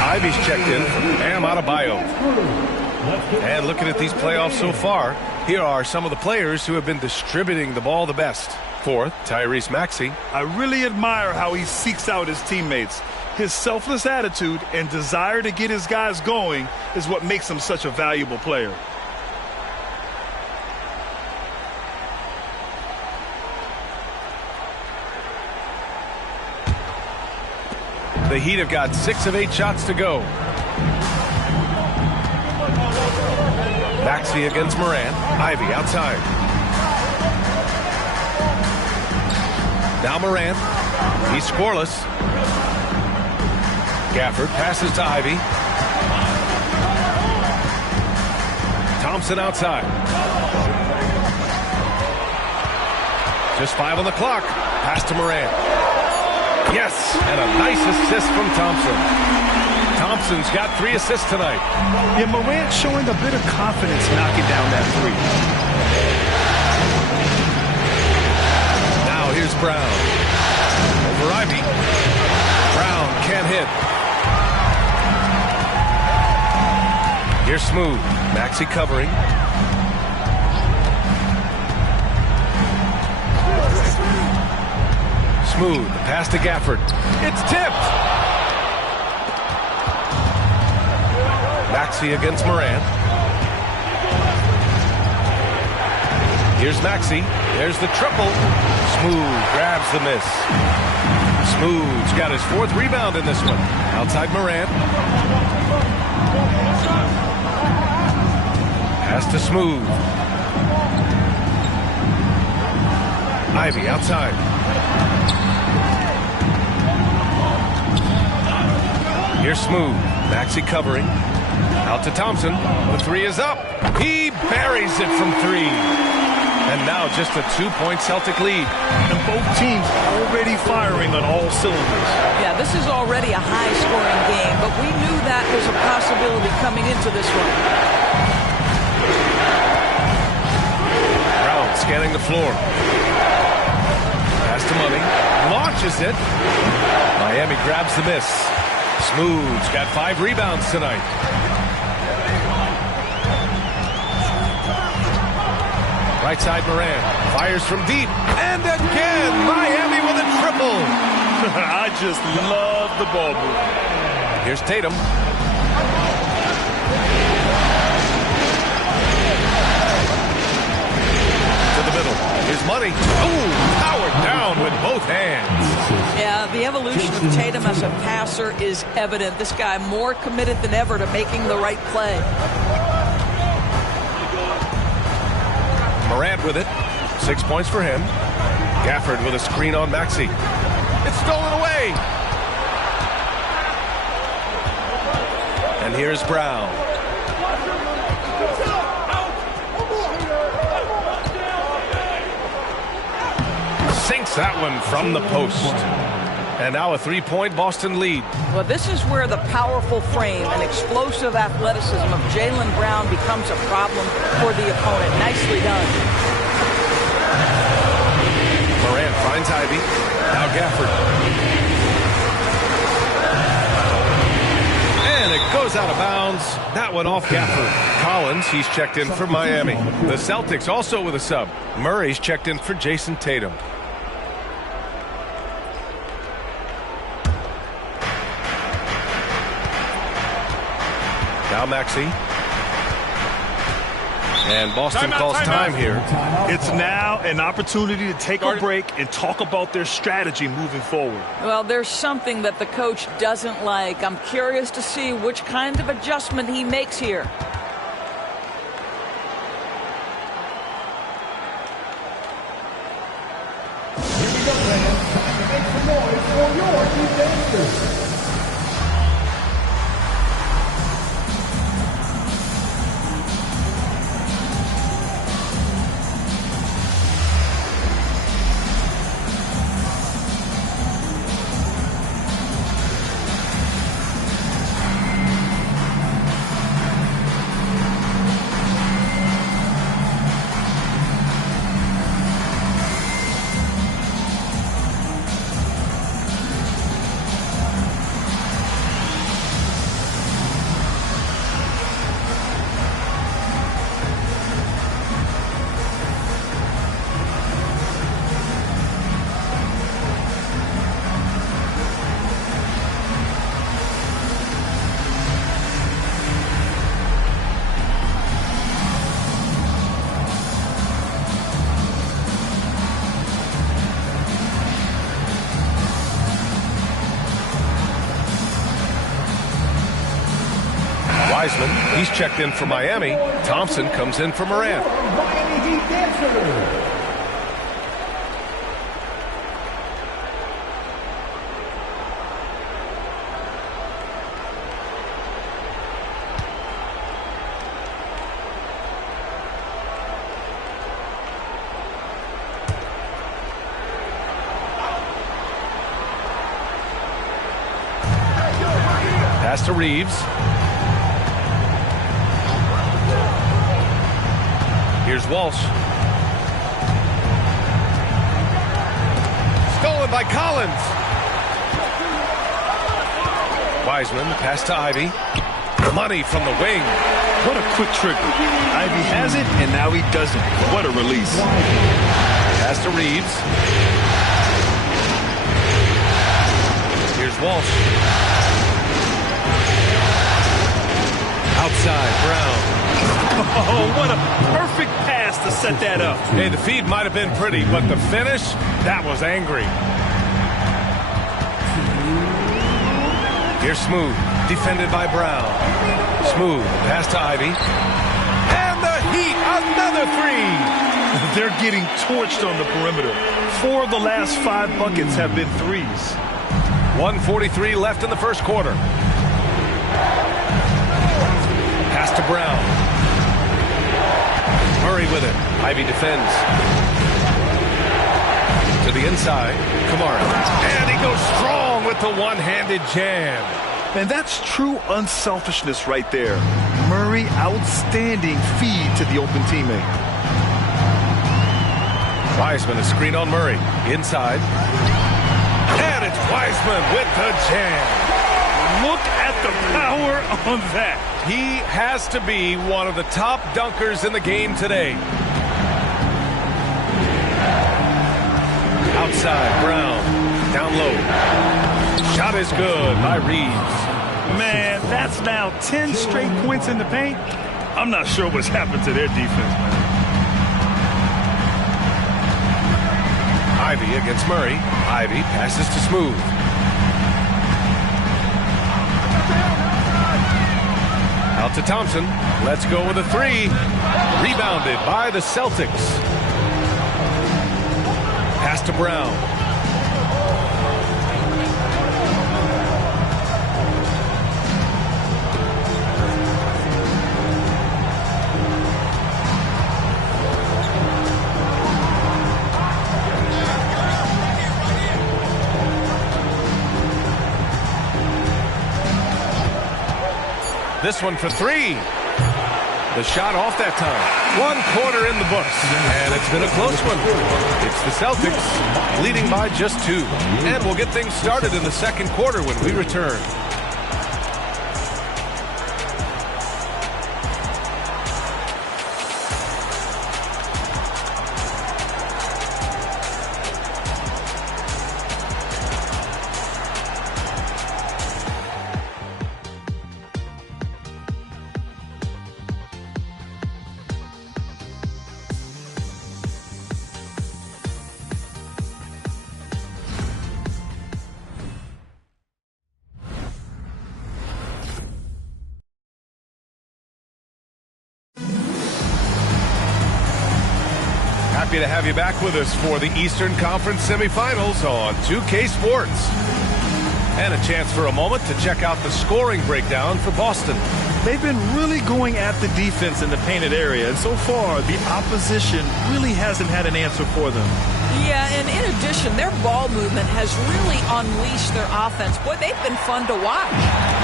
Ivy's checked in for Bam Adebayo. And looking at these playoffs so far, here are some of the players who have been distributing the ball the best. Fourth, Tyrese Maxey. I really admire how he seeks out his teammates. His selfless attitude and desire to get his guys going is what makes him such a valuable player. The Heat have got 6 of 8 shots to go. Maxey against Moran. Ivy outside. Now Moran. He's scoreless. Gafford passes to Ivy. Thompson outside. Just 5 on the clock. Pass to Moran. Yes, and a nice assist from Thompson. Thompson's got 3 assists tonight. Yeah, Morant showing a bit of confidence knocking down that 3. Now here's Brown. Over Ivy. Brown can't hit. Here's Smooth. Maxey covering. Smooth. The pass to Gafford. It's tipped. Maxey against Morant. Here's Maxey. There's the triple. Smooth grabs the miss. Smooth's got his 4th rebound in this one. Outside Morant. Pass to Smooth. Ivy outside. Here's Smooth. Maxey covering. Out to Thompson. The 3 is up. He buries it from 3. And now just a 2-point Celtic lead. And both teams already firing on all cylinders. Yeah, this is already a high-scoring game, but we knew that was a possibility coming into this one. Brown scanning the floor. Pass to Money. Launches it. Miami grabs the miss. Smooth's got 5 rebounds tonight. Right side Morant. Fires from deep. And again, Miami with a triple. I just love the ball move. Here's Tatum. To the middle. Here's Money. Ooh, powered down with both hands. Yeah, the evolution of Tatum as a passer is evident. This guy more committed than ever to making the right play. Morant with it. 6 points for him. Gafford with a screen on Maxey. It's stolen away. And here's Brown. Sinks that one from the post. And now a 3-point Boston lead. Well, this is where the powerful frame and explosive athleticism of Jaylen Brown becomes a problem for the opponent. Nicely done. Morant finds Ivy. Now Gafford. And it goes out of bounds. That one off Gafford. Collins, he's checked in for Miami. The Celtics also with a sub. Murray's checked in for Jason Tatum. Now Maxey. And Boston calls time here. It's now an opportunity to take a break and talk about their strategy moving forward. Well, there's something that the coach doesn't like. I'm curious to see which kind of adjustment he makes here. Here we go, fans. Time to make some noise for your defenders. Wiseman, he's checked in for Miami. Thompson comes in for Morant. Miami Heat dancer. Pass to Reeves. Here's Walsh. Stolen by Collins. Wiseman, pass to Ivy. Money from the wing. What a quick trigger. Ivy has it, and now he doesn't. What a release. Pass to Reeves. Walsh. Outside, Brown. Oh, what a perfect pass to set that up. Hey, the feed might have been pretty, but the finish, that was angry. Here's Smooth, defended by Brown. Smooth, pass to Ivy. And the Heat, another three. They're getting torched on the perimeter. 4 of the last 5 buckets have been threes. 1:43 left in the first quarter. Pass to Brown. Murray with it. Ivy defends. To the inside. Kamara. And he goes strong with the one-handed jam. And that's true unselfishness right there. Murray, outstanding feed to the open teammate. Wiseman, a screen on Murray. Inside. And it's Wiseman with the jam. Look at the power on that. He has to be one of the top dunkers in the game today. Outside, Brown. Down low. Shot is good by Reeves. Man, that's now 10 straight points in the paint. I'm not sure what's happened to their defense, man. Ivy against Murray. Ivy passes to Smooth. Out to Thompson. Let's go with a three. Rebounded by the Celtics. Pass to Brown. This one for three. The shot off that time. 1 quarter in the books. And it's been a close one. It's the Celtics leading by just 2. And we'll get things started in the second quarter when we return. Happy to have you back with us for the Eastern Conference semifinals on 2K Sports. And a chance for a moment to check out the scoring breakdown for Boston. They've been really going at the defense in the painted area, and so far the opposition really hasn't had an answer for them. Yeah, and in addition, their ball movement has really unleashed their offense. Boy, they've been fun to watch.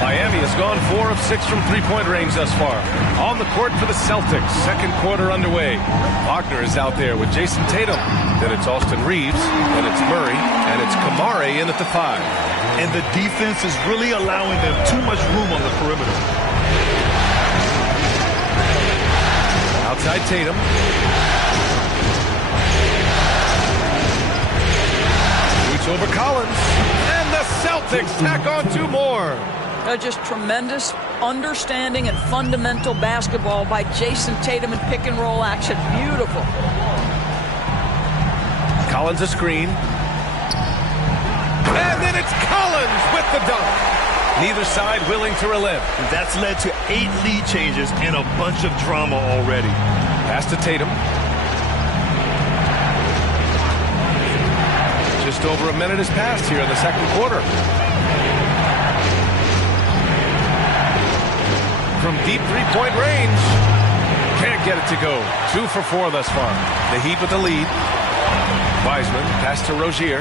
Miami has gone 4 of 6 from three-point range thus far. On the court for the Celtics, second quarter underway. Wagner is out there with Jason Tatum. Then it's Austin Reeves, then it's Murray, and it's Kamara in at the 5. And the defense is really allowing them too much room on the perimeter. Outside Tatum. Reach over Collins. And the Celtics tack on 2 more. Just tremendous understanding and fundamental basketball by Jason Tatum in pick and roll action. Beautiful. Collins a screen. And then it's Collins with the dunk. Neither side willing to relent. That's led to 8 lead changes and a bunch of drama already. Pass to Tatum. Just over a minute has passed here in the second quarter. From deep three-point range. Can't get it to go. 2 for 4 thus far. The Heat with the lead. Wiseman, pass to Rozier.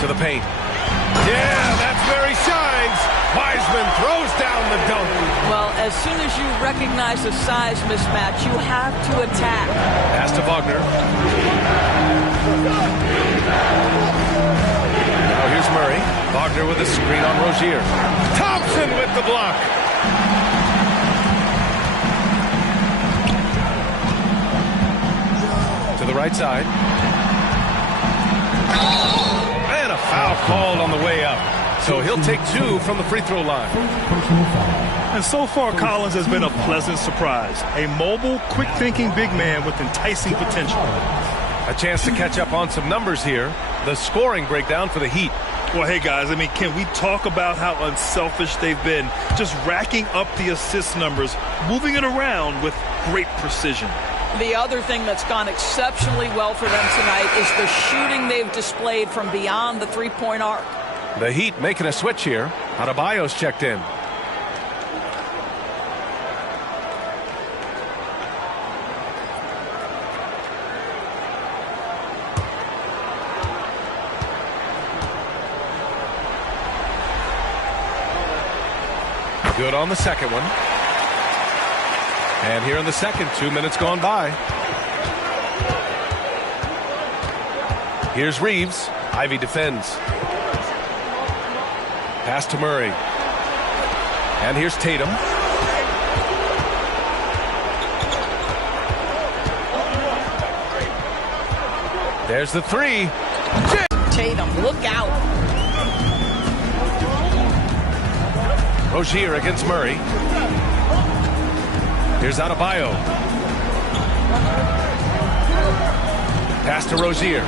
To the paint. Yeah, that's where he shines. Wiseman throws down the dunk. Well, as soon as you recognize the size mismatch, you have to attack. Pass to Wagner. Now here's Murray. Wagner with a screen on Rozier. Thompson with the block. To the right side. And a foul called on the way up. So he'll take 2 from the free throw line. And so far, Collins has been a pleasant surprise. A mobile, quick-thinking big man with enticing potential. A chance to catch up on some numbers here. The scoring breakdown for the Heat. Well, hey, guys, I mean, can we talk about how unselfish they've been? Just racking up the assist numbers, moving it around with great precision. The other thing that's gone exceptionally well for them tonight is the shooting they've displayed from beyond the three-point arc. The Heat making a switch here. Adebayo's checked in. Good on the second one. And here in the second, 2 minutes gone by. Here's Reeves. Ivy defends. Pass to Murray. And here's Tatum. There's the 3. Tatum, look out. Rozier against Murray. Here's Adebayo. Pass to Rozier.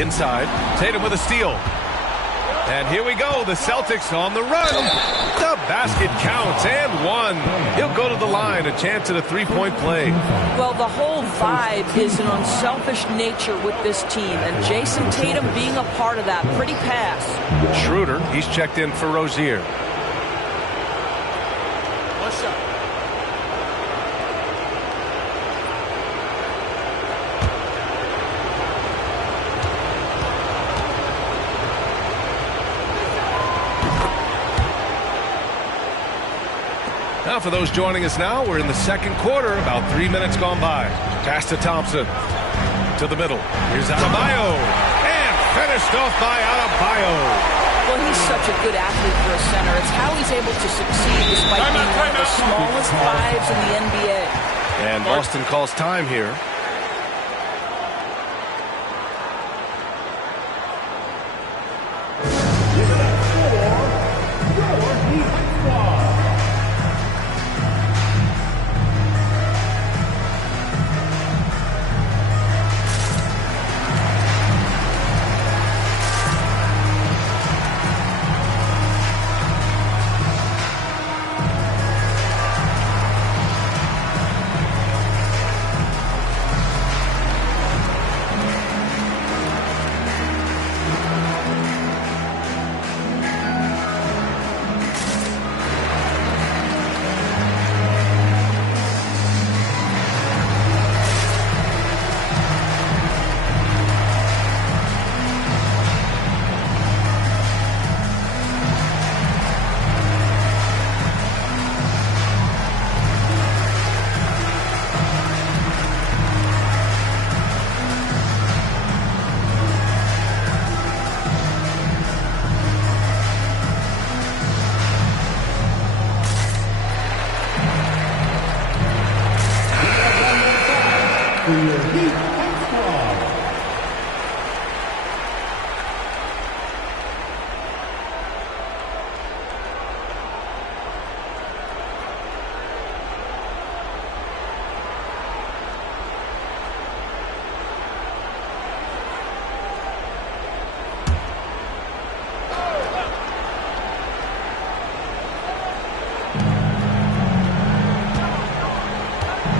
Inside. Tatum with a steal. And here we go. The Celtics on the run. The basket counts and 1. He'll go to the line. A chance at a three-point play. Well, the whole vibe is an unselfish nature with this team. And Jason Tatum being a part of that. Pretty pass. Schroeder, he's checked in for Rozier. One shot. Now for those joining us now, we're in the second quarter, about 3 minutes gone by. Pass to Thompson. To the middle. Here's Adebayo. And finished off by Adebayo. Well, he's such a good athlete for a center. It's how he's able to succeed despite being one of the smallest 5s in the NBA. And Boston calls time here.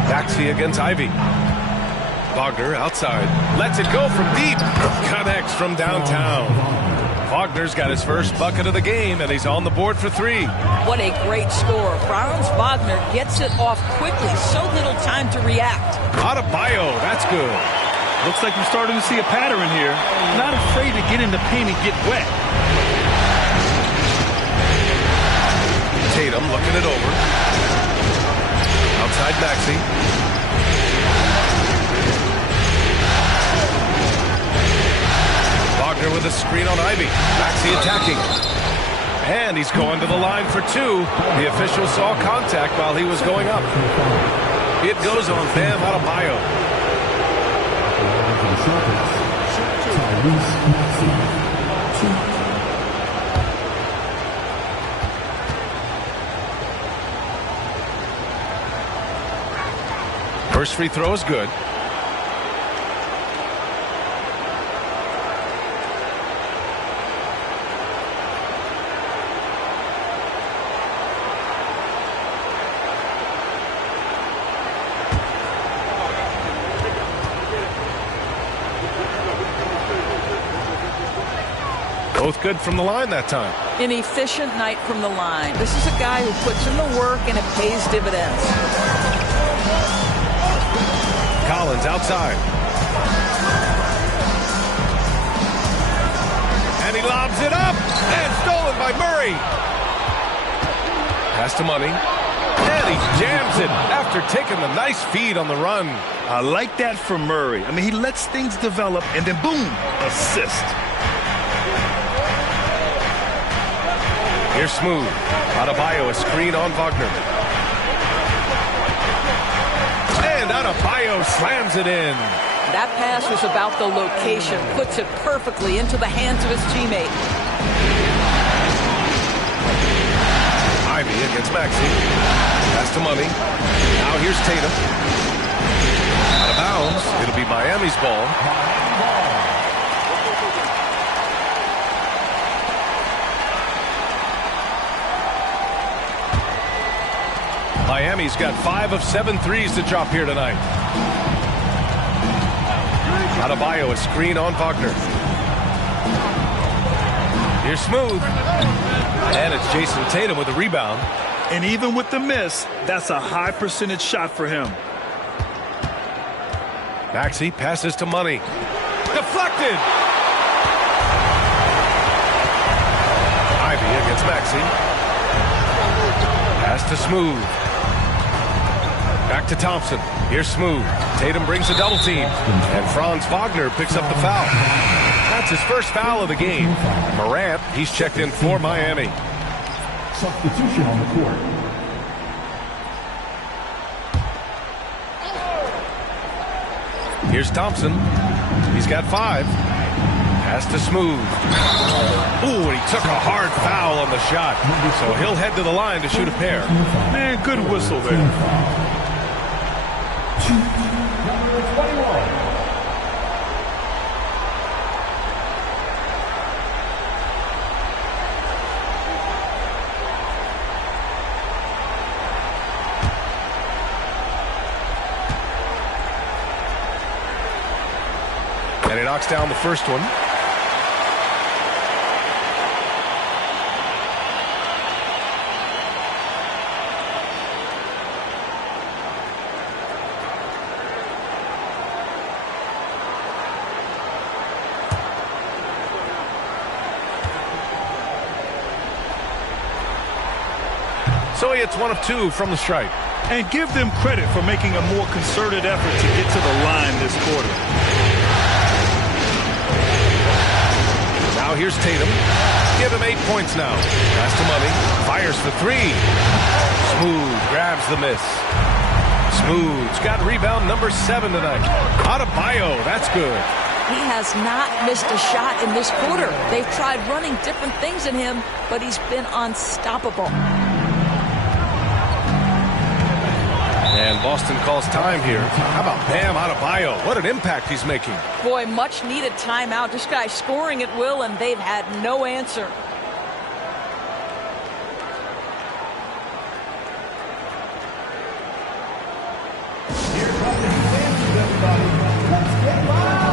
Baxi against Ivy. Wagner outside. Lets it go from deep. Connects from downtown. Wagner's got his first bucket of the game, and he's on the board for 3. What a great score. Franz Wagner gets it off quickly. So little time to react. Adebayo, that's good. Looks like we're starting to see a pattern here. Not afraid to get in the paint and get wet. Tatum looking it over. Outside Maxey. Wagner with a screen on Ivy. Maxey attacking. And he's going to the line for 2. The official saw contact while he was going up. It goes on Bam Adebayo. First free throw is good. Both good from the line that time. An efficient night from the line. This is a guy who puts in the work and it pays dividends. Collins outside. And he lobs it up. And stolen by Murray. Pass to Money. And he jams it after taking the nice feed on the run. I like that from Murray. I mean, he lets things develop and then boom, assist. Here's Smooth. Adebayo, a screen on Wagner. And Adebayo slams it in. That pass was about the location. Puts it perfectly into the hands of his teammate. Ivy against Maxey. Pass to Money. Now here's Tatum. Out of bounds. It'll be Miami's ball. Miami's got 5 of 7 threes to drop here tonight. Adebayo, a screen on Wagner. Here's Smooth. And it's Jason Tatum with a rebound. And even with the miss, that's a high percentage shot for him. Maxey passes to Money. Deflected! Ivy against Maxey. Pass to Smooth. Back to Thompson. Here's Smooth. Tatum brings a double team. And Franz Wagner picks up the foul. That's his first foul of the game. Morant, he's checked in for Miami. Substitution on the court. Here's Thompson. He's got 5. Pass to Smooth. Ooh, and he took a hard foul on the shot. So he'll head to the line to shoot a pair. Man, good whistle there. Number 21. And he knocks down the first one. So he hits 1 of 2 from the stripe. And give them credit for making a more concerted effort to get to the line this quarter. Now here's Tatum. Give him 8 points now. Pass to Money. Fires for 3. Smooth grabs the miss. Smooth's got rebound number 7 tonight. Adebayo, that's good. He has not missed a shot in this quarter. They've tried running different things in him, but he's been unstoppable. And Boston calls time here. How about Bam Adebayo? What an impact he's making. Boy, much needed timeout. This guy's scoring at will, and they've had no answer. Here come the defenses, everybody. Let's get loud.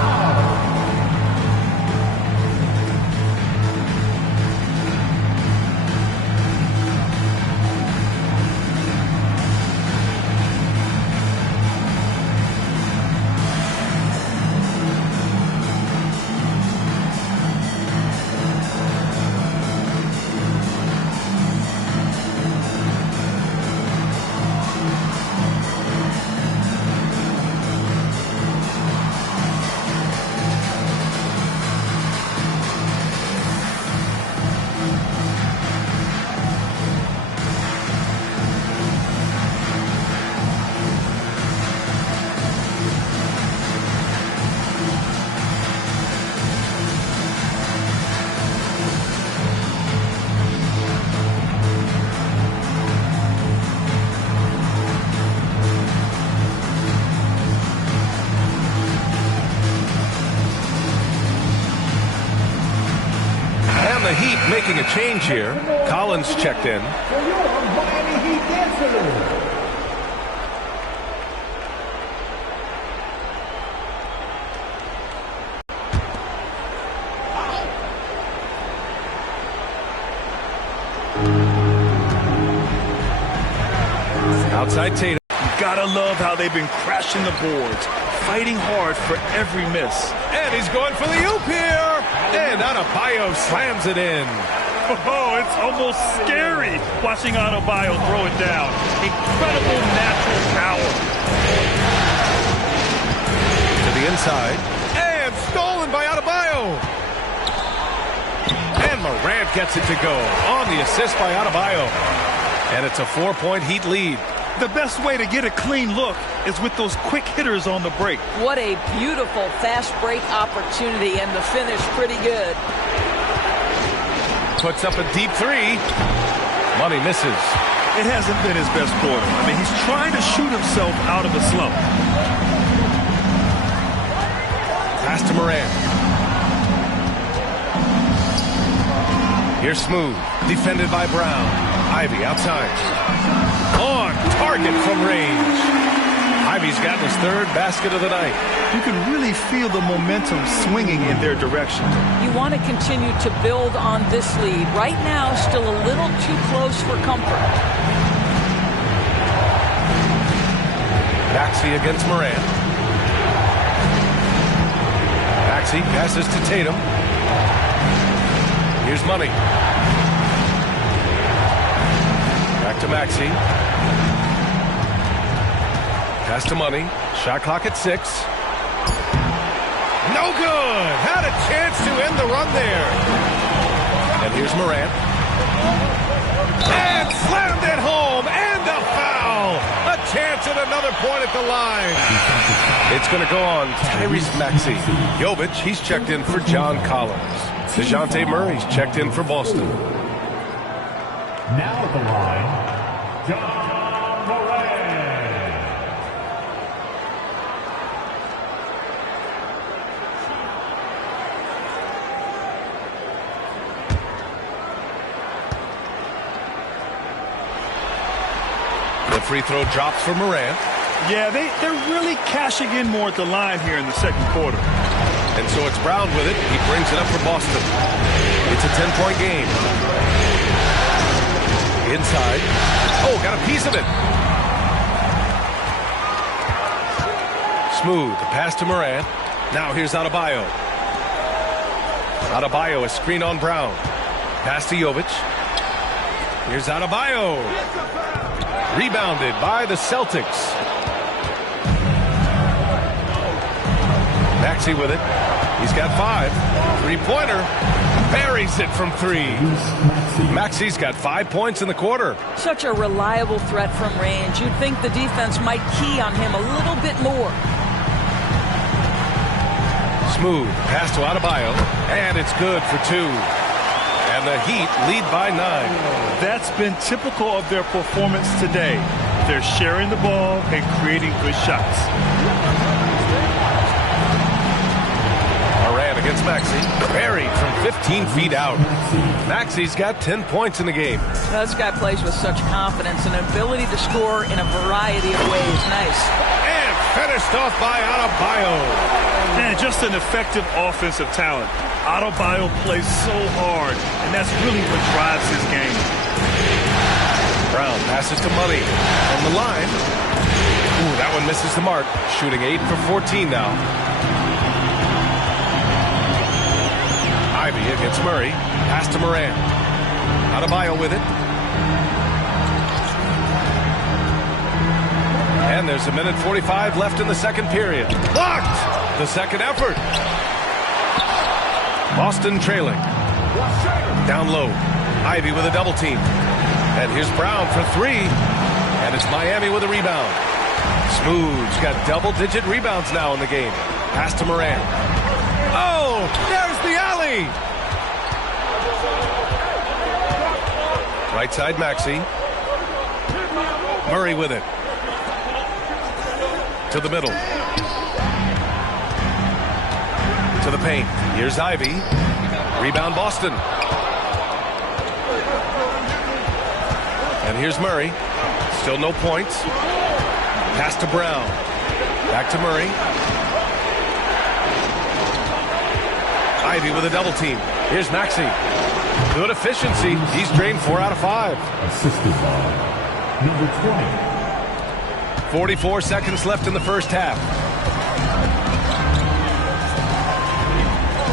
The Heat making a change here. Collins checked in. Miami Heat dancer. Outside Tatum. Gotta love how they've been crashing the boards, fighting hard for every miss. And he's going for the oop here. And Adebayo slams it in. Oh, it's almost scary watching Adebayo throw it down. Incredible natural power. To the inside. And stolen by Adebayo. And Morant gets it to go on the assist by Adebayo. And it's a 4-point Heat lead. The best way to get a clean look is with those quick hitters on the break. What a beautiful fast break opportunity, and the finish pretty good. Puts up a deep three. Money misses. It hasn't been his best quarter. I mean, he's trying to shoot himself out of a slump. Pass to Morant. Here's Smooth. Defended by Brown. Ivy outside. On target from range. Ivy's gotten his third basket of the night. You can really feel the momentum swinging in their direction. You want to continue to build on this lead. Right now, still a little too close for comfort. Maxey against Morant. Maxey passes to Tatum. Here's Money. Back to Maxey. Pass to Money. Shot clock at 6. No good. Had a chance to end the run there. And here's Morant. And slammed it home. And a foul. A chance at another point at the line. It's going to go on Tyrese Maxey. Jovic, he's checked in for John Collins. DeJounte Murray's checked in for Boston. Now at the line, John Moran. The free throw drops for Morant. Yeah, they're really cashing in more at the line here in the second quarter. And so it's Brown with it. He brings it up for Boston. It's a 10-point game. Inside. Oh, got a piece of it. Smooth. The pass to Morant. Now here's Adebayo. Adebayo, a screen on Brown. Pass to Jovic. Here's Adebayo. Rebounded by the Celtics. Maxey with it. He's got 5. Three-pointer. Buries it from 3. Maxey's got 5 points in the quarter. Such a reliable threat from range. You'd think the defense might key on him a little bit more. Smooth. Pass to Adebayo. And it's good for 2. And the Heat lead by 9. That's been typical of their performance today. They're sharing the ball and creating good shots. Morant against Maxey. Buried from 15 feet out. Maxey's got 10 points in the game. This guy plays with such confidence and ability to score in a variety of ways. Nice. And finished off by Adebayo. Man, just an effective offensive talent. Adebayo plays so hard, and that's really what drives his game. Brown passes to Money from the line. Ooh, that one misses the mark. Shooting 8 for 14 now. Ivy against Murray. Pass to Morant. Adebayo with it. And there's 1:45 left in the second period. Blocked! The second effort. Boston trailing. Down low. Ivy with a double team. And here's Brown for 3. And it's Miami with a rebound. Smooth's got double-digit rebounds now in the game. Pass to Morant. Oh, there's the alley. Right side Maxey. Murray with it. To the middle. To the paint. Here's Ivy. Rebound Boston. And here's Murray. Still no points. Pass to Brown. Back to Murray. Ivy with a double team. Here's Maxey. Good efficiency. He's drained 4 out of 5. Assisted by number 20. 44 seconds left in the first half.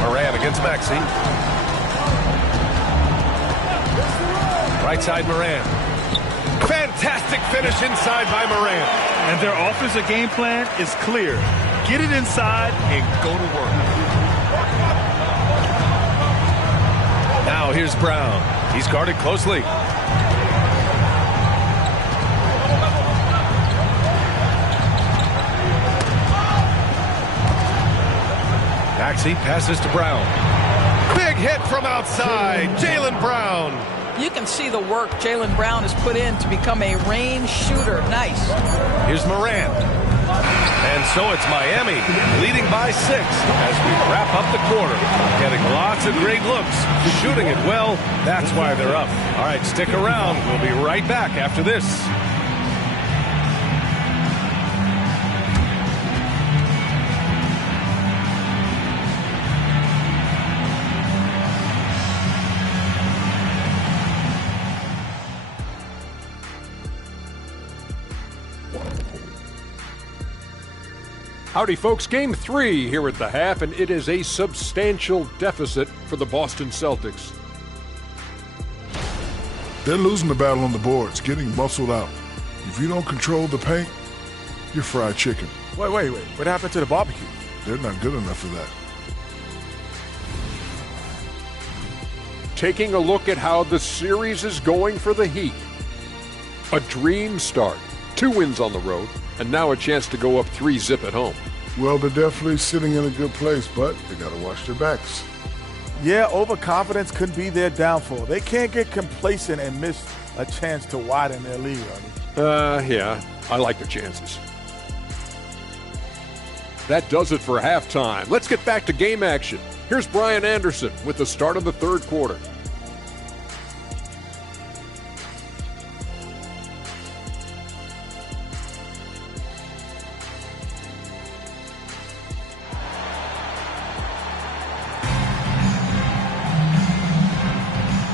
Moran against Maxey. Right side Moran. Fantastic finish inside by Moran. And their offensive game plan is clear. Get it inside and go to work. Now here's Brown. He's guarded closely. Maxey passes to Brown. Big hit from outside. Jaylen Brown. You can see the work Jaylen Brown has put in to become a range shooter. Nice. Here's Moran. And so it's Miami leading by 6 as we wrap up the quarter. Getting lots of great looks. Shooting it well. That's why they're up. All right, stick around. We'll be right back after this. Howdy, folks. Game 3 here at the half, and it is a substantial deficit for the Boston Celtics. They're losing the battle on the boards, getting muscled out. If you don't control the paint, you're fried chicken. Wait. What happened to the barbecue? They're not good enough for that. Taking a look at how the series is going for the Heat. A dream start. 2 wins on the road, and now a chance to go up 3-0 at home. Well, they're definitely sitting in a good place, but they got to watch their backs. Yeah, overconfidence could be their downfall. They can't get complacent and miss a chance to widen their lead, Ronnie. Yeah, I like the chances. That does it for halftime. Let's get back to game action. Here's Brian Anderson with the start of the third quarter.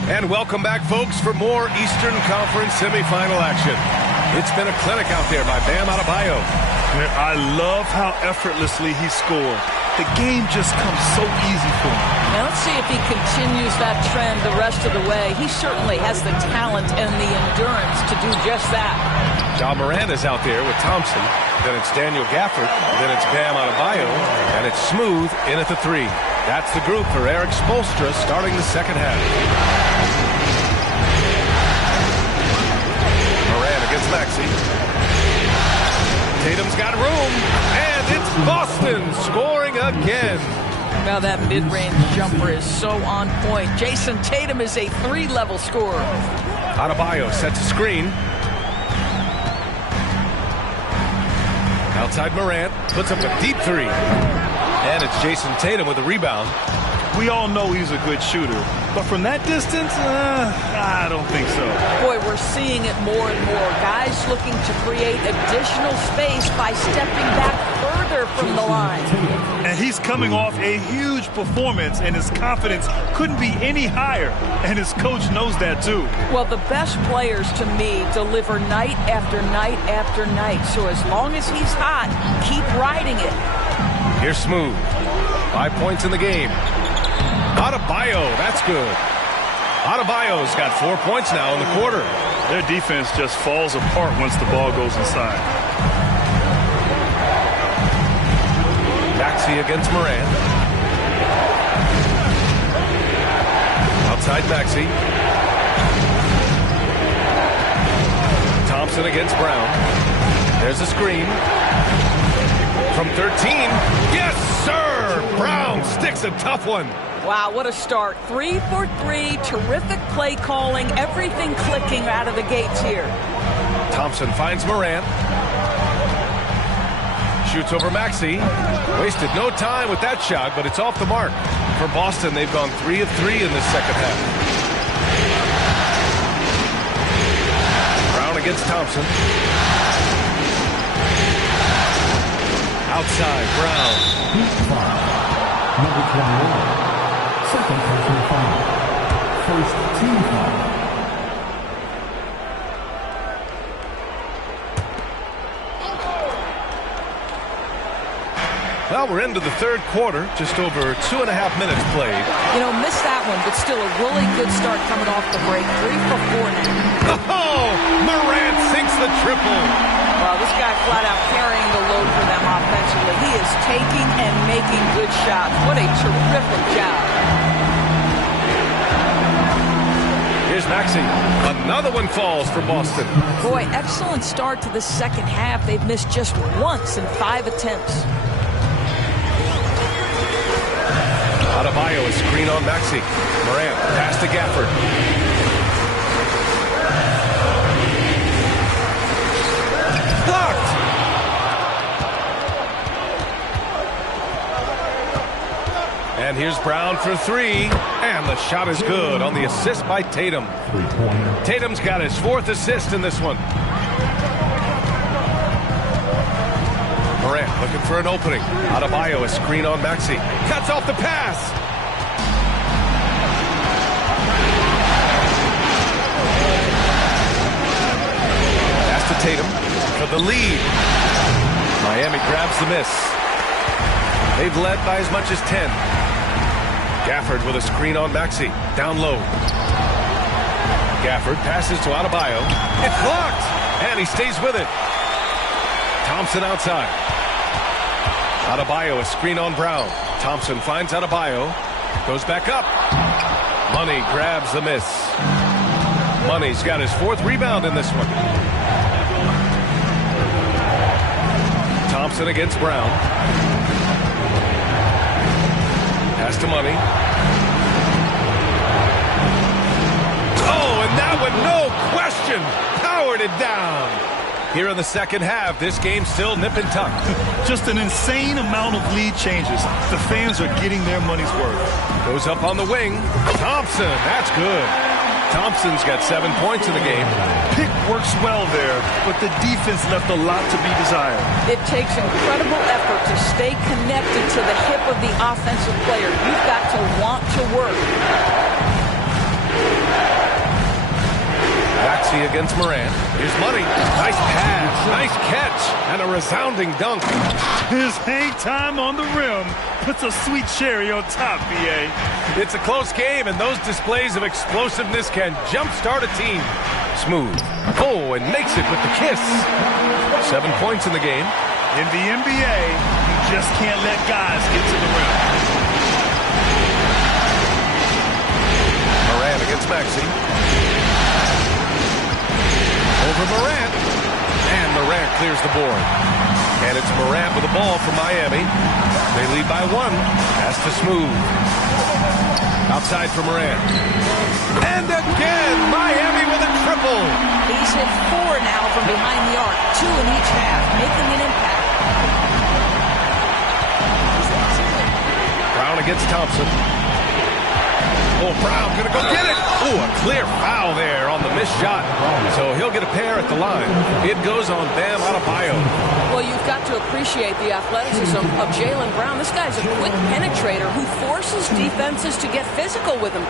And welcome back, folks, for more Eastern Conference semifinal action. It's been a clinic out there by Bam Adebayo. I love how effortlessly he scored. The game just comes so easy for him. Now let's see if he continues that trend the rest of the way. He certainly has the talent and the endurance to do just that. Ja Morant is out there with Thompson. Then it's Daniel Gafford. Then it's Bam Adebayo. And it's Smooth in at the 3. That's the group for Eric Spoelstra starting the second half. Moran against Maxey. Tatum's got room, and it's Boston scoring again. Now that mid-range jumper is so on point. Jason Tatum is a 3-level scorer. Adebayo sets a screen. Outside Morant puts up a deep 3. And it's Jason Tatum with a rebound. We all know he's a good shooter, but from that distance, I don't think so. Boy, we're seeing it more and more. Guys looking to create additional space by stepping back further from the line. And he's coming off a huge performance, and his confidence couldn't be any higher. And his coach knows that, too. Well, the best players, to me, deliver night after night after night. So as long as he's hot, keep riding it. Here's Smooth. 5 points in the game. Adebayo, that's good. Adebayo's got 4 points now in the quarter. Their defense just falls apart once the ball goes inside. Maxey against Moran. Outside Maxey. Thompson against Brown. There's a screen. From 13. Yes, sir! Brown sticks a tough one. Wow, what a start. 3 for 3, terrific play calling, everything clicking out of the gates here. Thompson finds Moran. Shoots over Maxey. Wasted no time with that shot, but it's off the mark. For Boston, they've gone 3 of 3 in this second half. against Thompson. Outside, Brown. Number 21. Second personal foul. First team foul. Well, we're into the third quarter, just over 2.5 minutes played. You know, missed that one, but still a really good start coming off the break. 3 for 4 now. Oh, Morant sinks the triple. Wow, this guy flat out carrying the load for them offensively. He is taking and making good shots. What a terrific job. Here's Maxey. Another one falls for Boston. Boy, excellent start to the second half. They've missed just once in 5 attempts. Adebayo, a screen on Maxey. Morant, pass to Gafford. Blocked! And here's Brown for 3. And the shot is good on the assist by Tatum. Tatum's got his 4th assist in this one. Morant looking for an opening. Adebayo, a screen on Maxey. Cuts off the pass. Pass to Tatum for the lead. Miami grabs the miss. They've led by as much as 10. Gafford with a screen on Maxey. Down low. Gafford passes to Adebayo. It's blocked. And he stays with it. Thompson outside. Adebayo, a screen on Brown. Thompson finds Adebayo. Goes back up. Money grabs the miss. Money's got his 4th rebound in this one. Thompson against Brown. Pass to Money. Oh, and that one, no question, powered it down. Here in the second half, this game's still nip and tuck. Just an insane amount of lead changes. The fans are getting their money's worth. Goes up on the wing. Thompson, that's good. Thompson's got 7 points in the game. Pick works well there, but the defense left a lot to be desired. It takes incredible effort to stay connected to the hip of the offensive player. You've got to want to work. Maxey against Morant. Here's Money. Nice pass. Nice catch. And a resounding dunk. His hang time on the rim puts a sweet cherry on top, B.A. It's a close game, and those displays of explosiveness can jumpstart a team. Smooth. Oh, and makes it with the kiss. 7 points in the game. In the NBA, you just can't let guys get to the rim. Morant against Maxey. Over Morant. And Morant clears the board. And it's Morant with the ball for Miami. They lead by 1. Pass to Smooth. Outside for Morant. And again, Miami with a triple. He's hit 4 now from behind the arc. 2 in each half, making an impact. Brown against Thompson. Oh, Brown gonna go get it. Oh, a clear foul there on the missed shot. So he'll get a pair at the line. It goes on Bam Adebayo. Well, you've got to appreciate the athleticism of Jaylen Brown. This guy's a quick penetrator who forces defenses to get physical with him.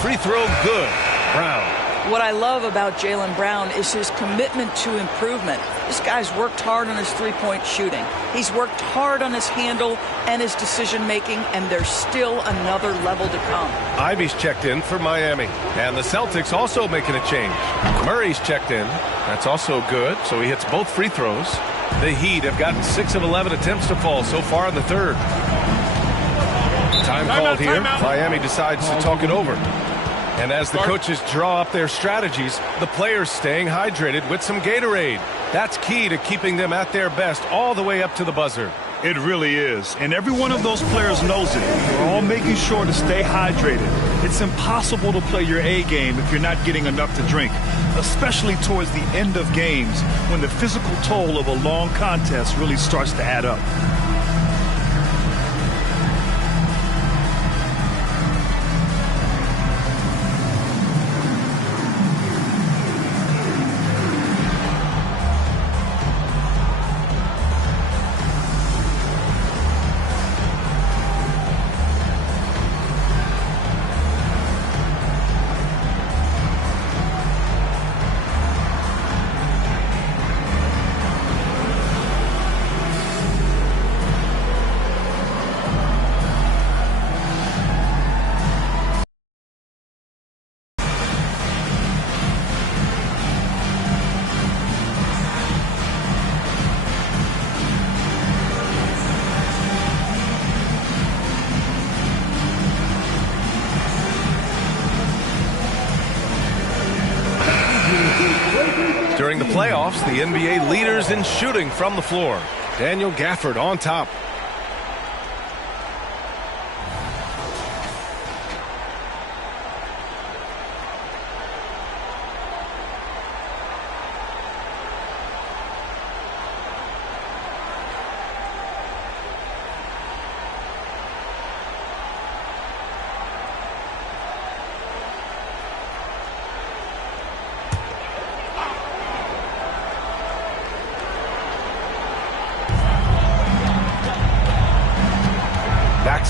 Free throw good. Brown. What I love about Jaylen Brown is his commitment to improvement. This guy's worked hard on his three-point shooting. He's worked hard on his handle and his decision-making, and there's still another level to come. Ivy's checked in for Miami. And the Celtics also making a change. Murray's checked in. That's also good, so he hits both free throws. The Heat have gotten 6 of 11 attempts to fall so far in the third. Time called here. Miami decides to talk it over. And as the coaches draw up their strategies, the players staying hydrated with some Gatorade. That's key to keeping them at their best all the way up to the buzzer. It really is. And every one of those players knows it. They're all making sure to stay hydrated. It's impossible to play your A game if you're not getting enough to drink, especially towards the end of games when the physical toll of a long contest really starts to add up. During the playoffs, the NBA leaders in shooting from the floor. Daniel Gafford on top.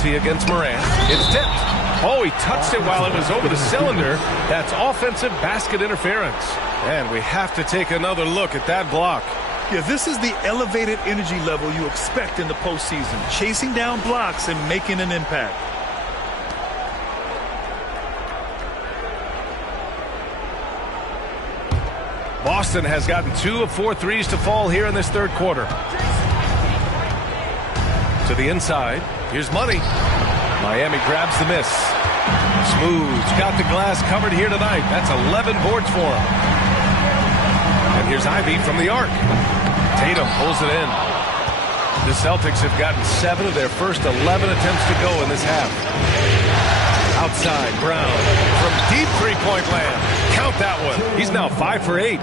Against Morant. It's tipped. Oh, he touched it while it was over the cylinder. That's offensive basket interference. And we have to take another look at that block. Yeah, this is the elevated energy level you expect in the postseason. Chasing down blocks and making an impact. Boston has gotten 2 of 4 threes to fall here in this third quarter. To the inside. Here's Money. Miami grabs the miss. Smooth's got the glass covered here tonight. That's 11 boards for him. And here's Ivy from the arc. Tatum pulls it in. The Celtics have gotten 7 of their first 11 attempts to go in this half. Outside, Brown from deep three-point land. Count that one. He's now 5 for 8.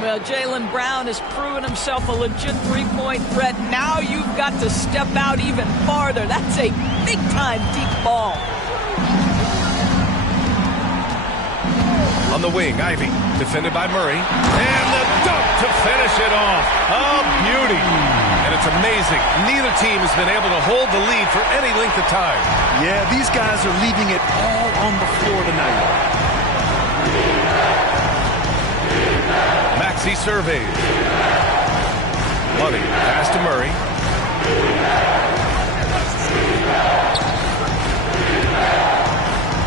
Well, Jaylen Brown has proven himself a legit three-point threat. Now you've got to step out even farther. That's a big-time deep ball. On the wing, Ivy, defended by Murray. And the dunk to finish it off. A beauty. And it's amazing. Neither team has been able to hold the lead for any length of time. Yeah, these guys are leaving it all on the floor tonight. Maxey surveys. Money, pass to Murray.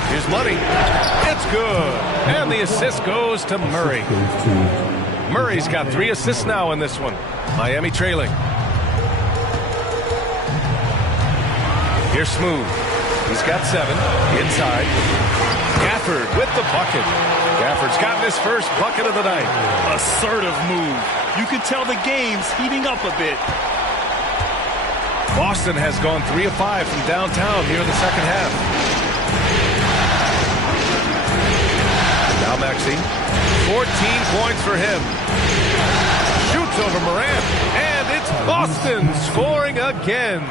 Here's Money. It's good. And the assist goes to Murray. Murray's got 3 assists now in this one. Miami trailing. Here's Smooth. He's got 7. Inside. Gafford with the bucket. Gafford's gotten his first bucket of the night. Assertive move. You can tell the game's heating up a bit. Boston has gone 3 of 5 from downtown here in the second half. Now Maxey. 14 points for him. Shoots over Morant. And it's Boston scoring again.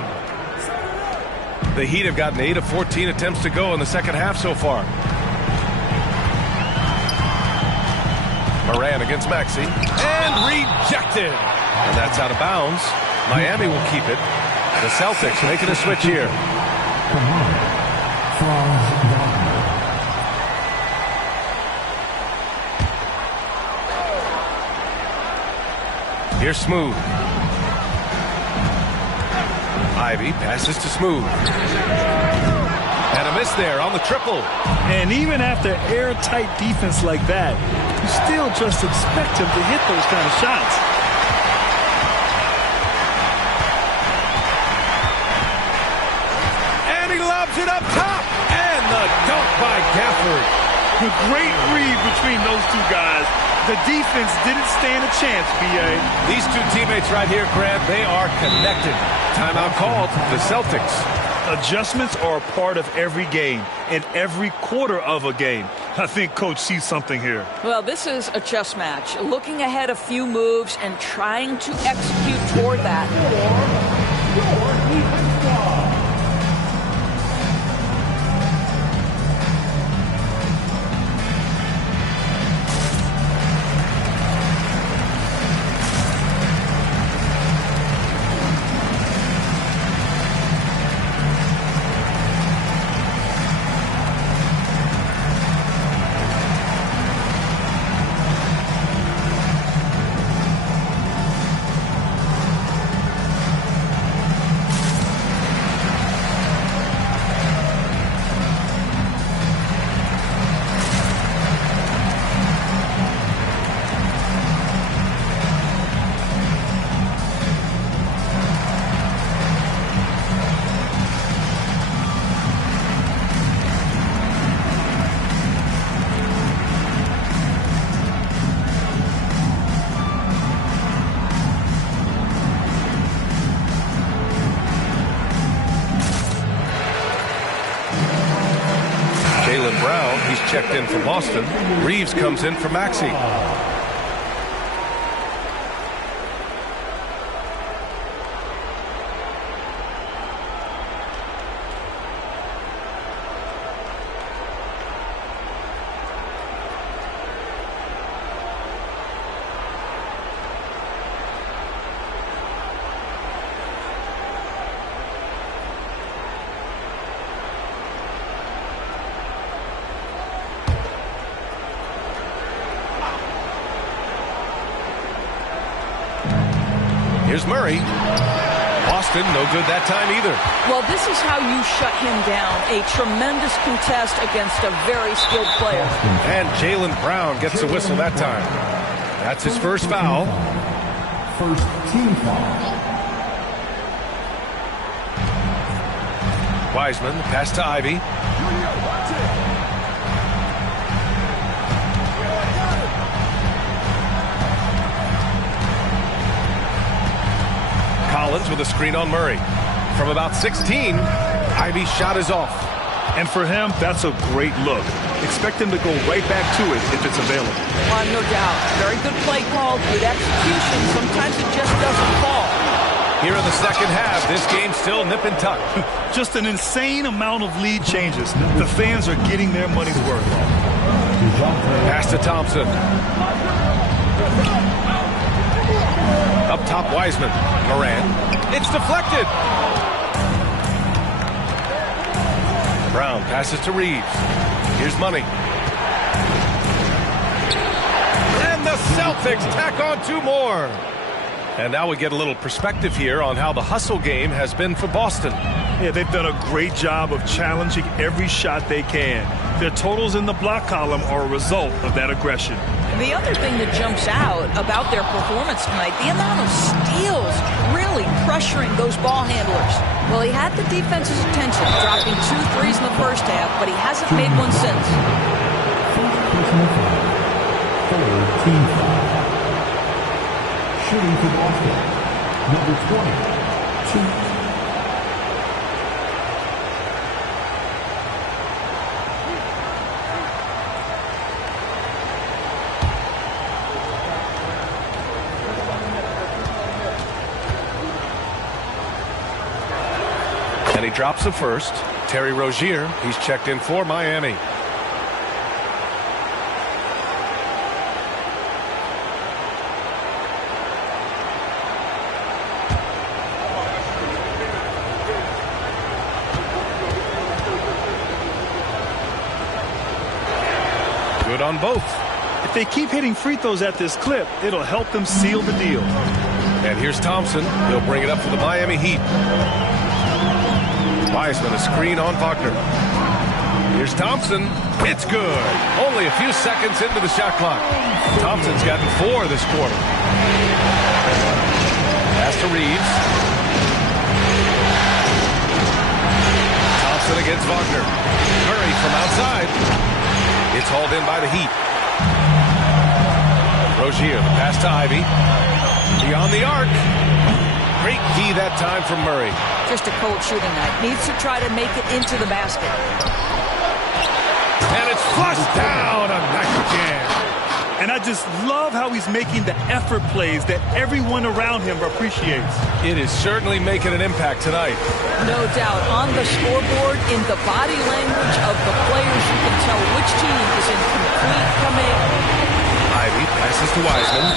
The Heat have gotten 8 of 14 attempts to go in the second half so far. Morant against Maxey. And rejected. And that's out of bounds. Miami will keep it. The Celtics making a switch here. Here's Smooth. Ivy passes to Smooth. And a miss there on the triple. And even after airtight defense like that, you still just expect him to hit those kind of shots. And he lobs it up top. And the dunk by Gafford. A great read between those two guys. The defense didn't stand a chance, B.A. These two teammates right here, Grant, they are connected. Timeout called. The Celtics Adjustments are a part of every game and every quarter of a game. I think Coach sees something here. Well, this is a chess match. Looking ahead a few moves and trying to execute toward that. Checked in for Boston. Reeves comes in for Maxey. Here's Murray. Boston, no good that time either. Well, this is how you shut him down. A tremendous contest against a very skilled player. And Jaylen Brown gets a whistle that time. That's his first foul. First team foul. Wiseman, pass to Ivy. Collins with a screen on Murray. From about 16, Ivy's shot is off. And for him, that's a great look. Expect him to go right back to it if it's available. No doubt. Very good play call, good execution. Sometimes it just doesn't fall. Here in the second half, this game's still nip and tuck. Just an insane amount of lead changes. The fans are getting their money's worth. Pass to Thompson. Up top, Wiseman. Moran. It's deflected. Brown passes to Reeves. Here's Money. And the Celtics tack on two more. And now we get a little perspective here on how the hustle game has been for Boston. Yeah, they've done a great job of challenging every shot they can. Their totals in the block column are a result of that aggression. The other thing that jumps out about their performance tonight, the amount of steals really pressuring those ball handlers. Well, he had the defense's attention, dropping 2 threes in the first half, but he hasn't made one since. Third team foul. Shooting for Boston, number 20, 2. And he drops the first. Terry Rozier, he's checked in for Miami. Good on both. If they keep hitting free throws at this clip, it'll help them seal the deal. And here's Thompson. He'll bring it up for the Miami Heat. Wiseman, a screen on Wagner. Here's Thompson. It's good. Only a few seconds into the shot clock. Thompson's gotten 4 this quarter. Pass to Reeves. Thompson against Wagner. Murray from outside. It's hauled in by the Heat. Rozier, the pass to Ivy. Beyond the arc. Great D that time from Murray. just a cold shooting night. Needs to try to make it into the basket. And it's flushed down. A nice jam. And I just love how he's making the effort plays that everyone around him appreciates. It is certainly making an impact tonight. No doubt. On the scoreboard, in the body language of the players, you can tell which team is in complete command. Ivy passes to Wiseman.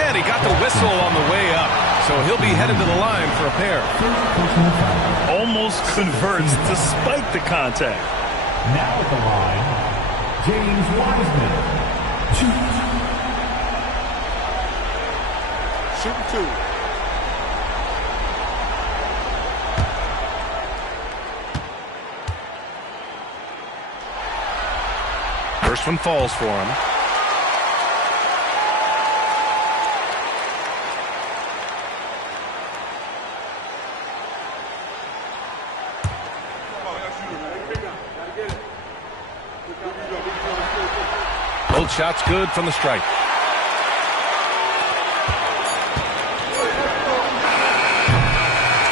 And he got the whistle on the way up. So he'll be headed to the line for a pair. Almost converts despite the contact. Now at the line, James Wiseman. Shooting 2. First one falls for him. Both shots good from the stripe.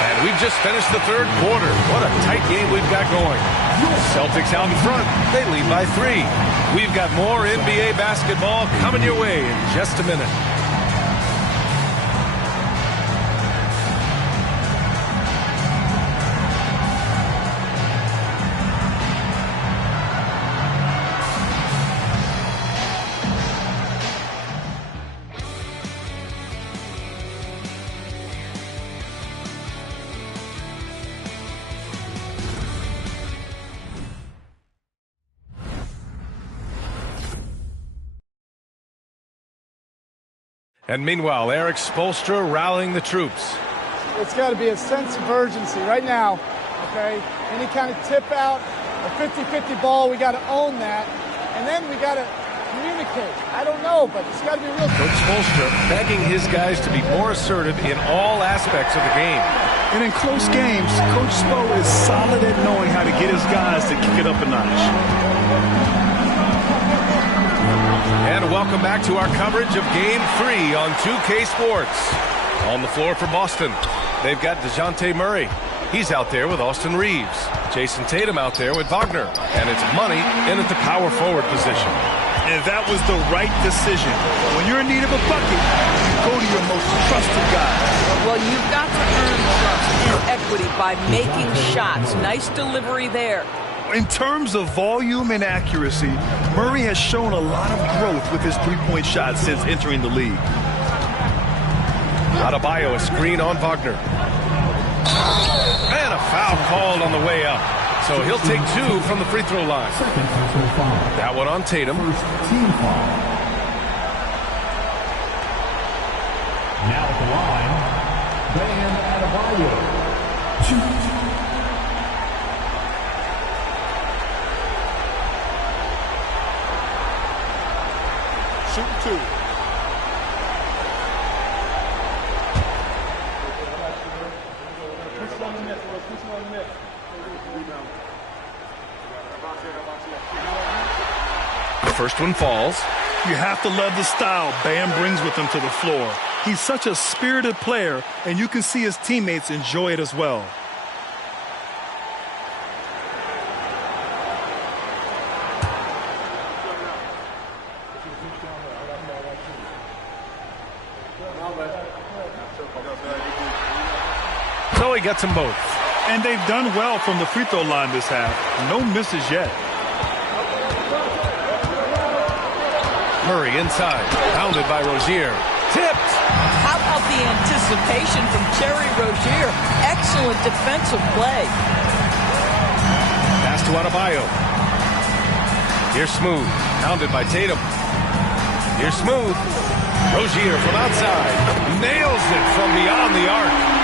And we've just finished the third quarter. What a tight game we've got going. Celtics out in front. They lead by 3. We've got more NBA basketball coming your way in just a minute. And meanwhile, Eric Spoelstra rallying the troops. It's got to be a sense of urgency right now, okay? Any kind of tip out, a 50-50 ball, we got to own that. And then we got to communicate. I don't know, but it's got to be real. Coach Spoelstra begging his guys to be more assertive in all aspects of the game. And in close games, Coach Spo is solid at knowing how to get his guys to kick it up a notch. And welcome back to our coverage of Game 3 on 2K Sports. On the floor for Boston, they've got DeJounte Murray. He's out there with Austin Reeves. Jason Tatum out there with Wagner. And it's Money in at the power forward position. And that was the right decision. When you're in need of a bucket, you go to your most trusted guy. Well, you've got to earn trust and equity by making shots. Nice delivery there. In terms of volume and accuracy, Murray has shown a lot of growth with his three-point shot since entering the league. Adebayo, a screen on Wagner. And a foul called on the way up. So he'll take 2 from the free throw line. That one on Tatum. Team foul. Now at the line, Bam Adebayo. Shooting 2. The first one falls. You have to love the style Bam brings with him to the floor. He's such a spirited player, and you can see his teammates enjoy it as well. So he gets them both. And they've done well from the free throw line this half. No misses yet. Murray inside. Pounded by Rozier. Tipped. How about the anticipation from Terry Rozier? Excellent defensive play. Pass to Adebayo. Here's Smooth. Pounded by Tatum. Here's Smooth. Rozier from outside. Nails it from beyond the arc.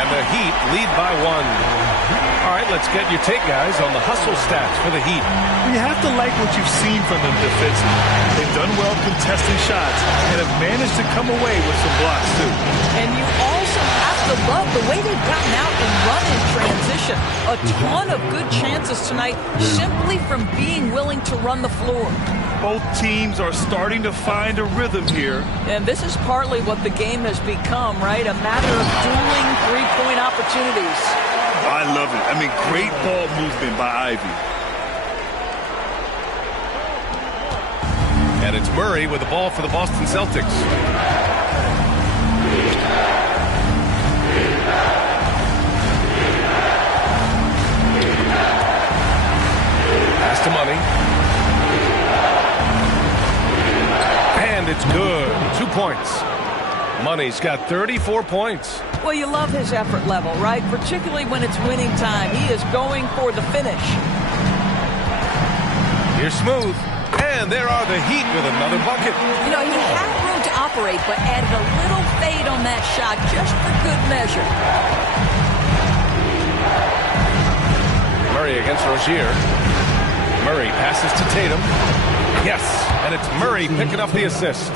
And the Heat lead by 1. All right, let's get your take, guys, on the hustle stats for the Heat. You have to like what you've seen from them defensively. They've done well contesting shots and have managed to come away with some blocks, too. And you also have to love the way they've gotten out and run in transition. A ton of good chances tonight simply from being willing to run the floor. Both teams are starting to find a rhythm here. And this is partly what the game has become, right? A matter of dueling three-point opportunities. I love it. I mean, great ball movement by Ivy. And it's Murray with the ball for the Boston Celtics. Pass to Money. And it's good. 2 points. Money's got 34 points. Well, you love his effort level, right? Particularly when it's winning time. He is going for the finish. Here's Smooth. And there are the Heat with another bucket. You know, he had room to operate, but added a little fade on that shot just for good measure. Murray against Rozier. Murray passes to Tatum. Yes, and it's Murray picking up the assist.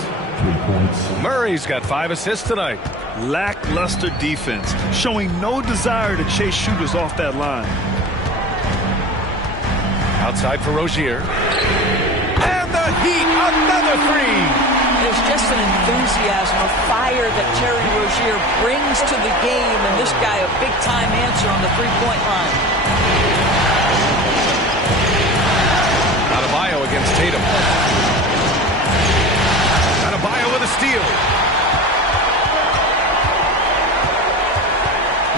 Murray's got 5 assists tonight. Lackluster defense, showing no desire to chase shooters off that line. Outside for Rozier. And the Heat, another three. There's just an enthusiasm, a fire that Terry Rozier brings to the game, and this guy a big-time answer on the three-point line. Adebayo against Tatum. Adebayo with a steal.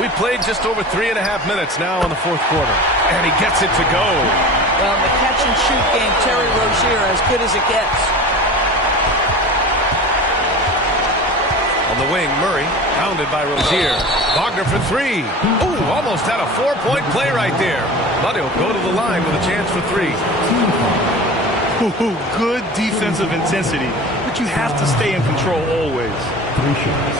We played just over 3.5 minutes now in the fourth quarter. And he gets it to go. Well, in the catch-and-shoot game, Terry Rozier as good as it gets. On the wing, Murray, pounded by Rozier. Wagner for three. Ooh, almost had a 4-point play right there. But he'll go to the line with a chance for three. Ooh, good defensive intensity, but you have to stay in control always. 3 shots.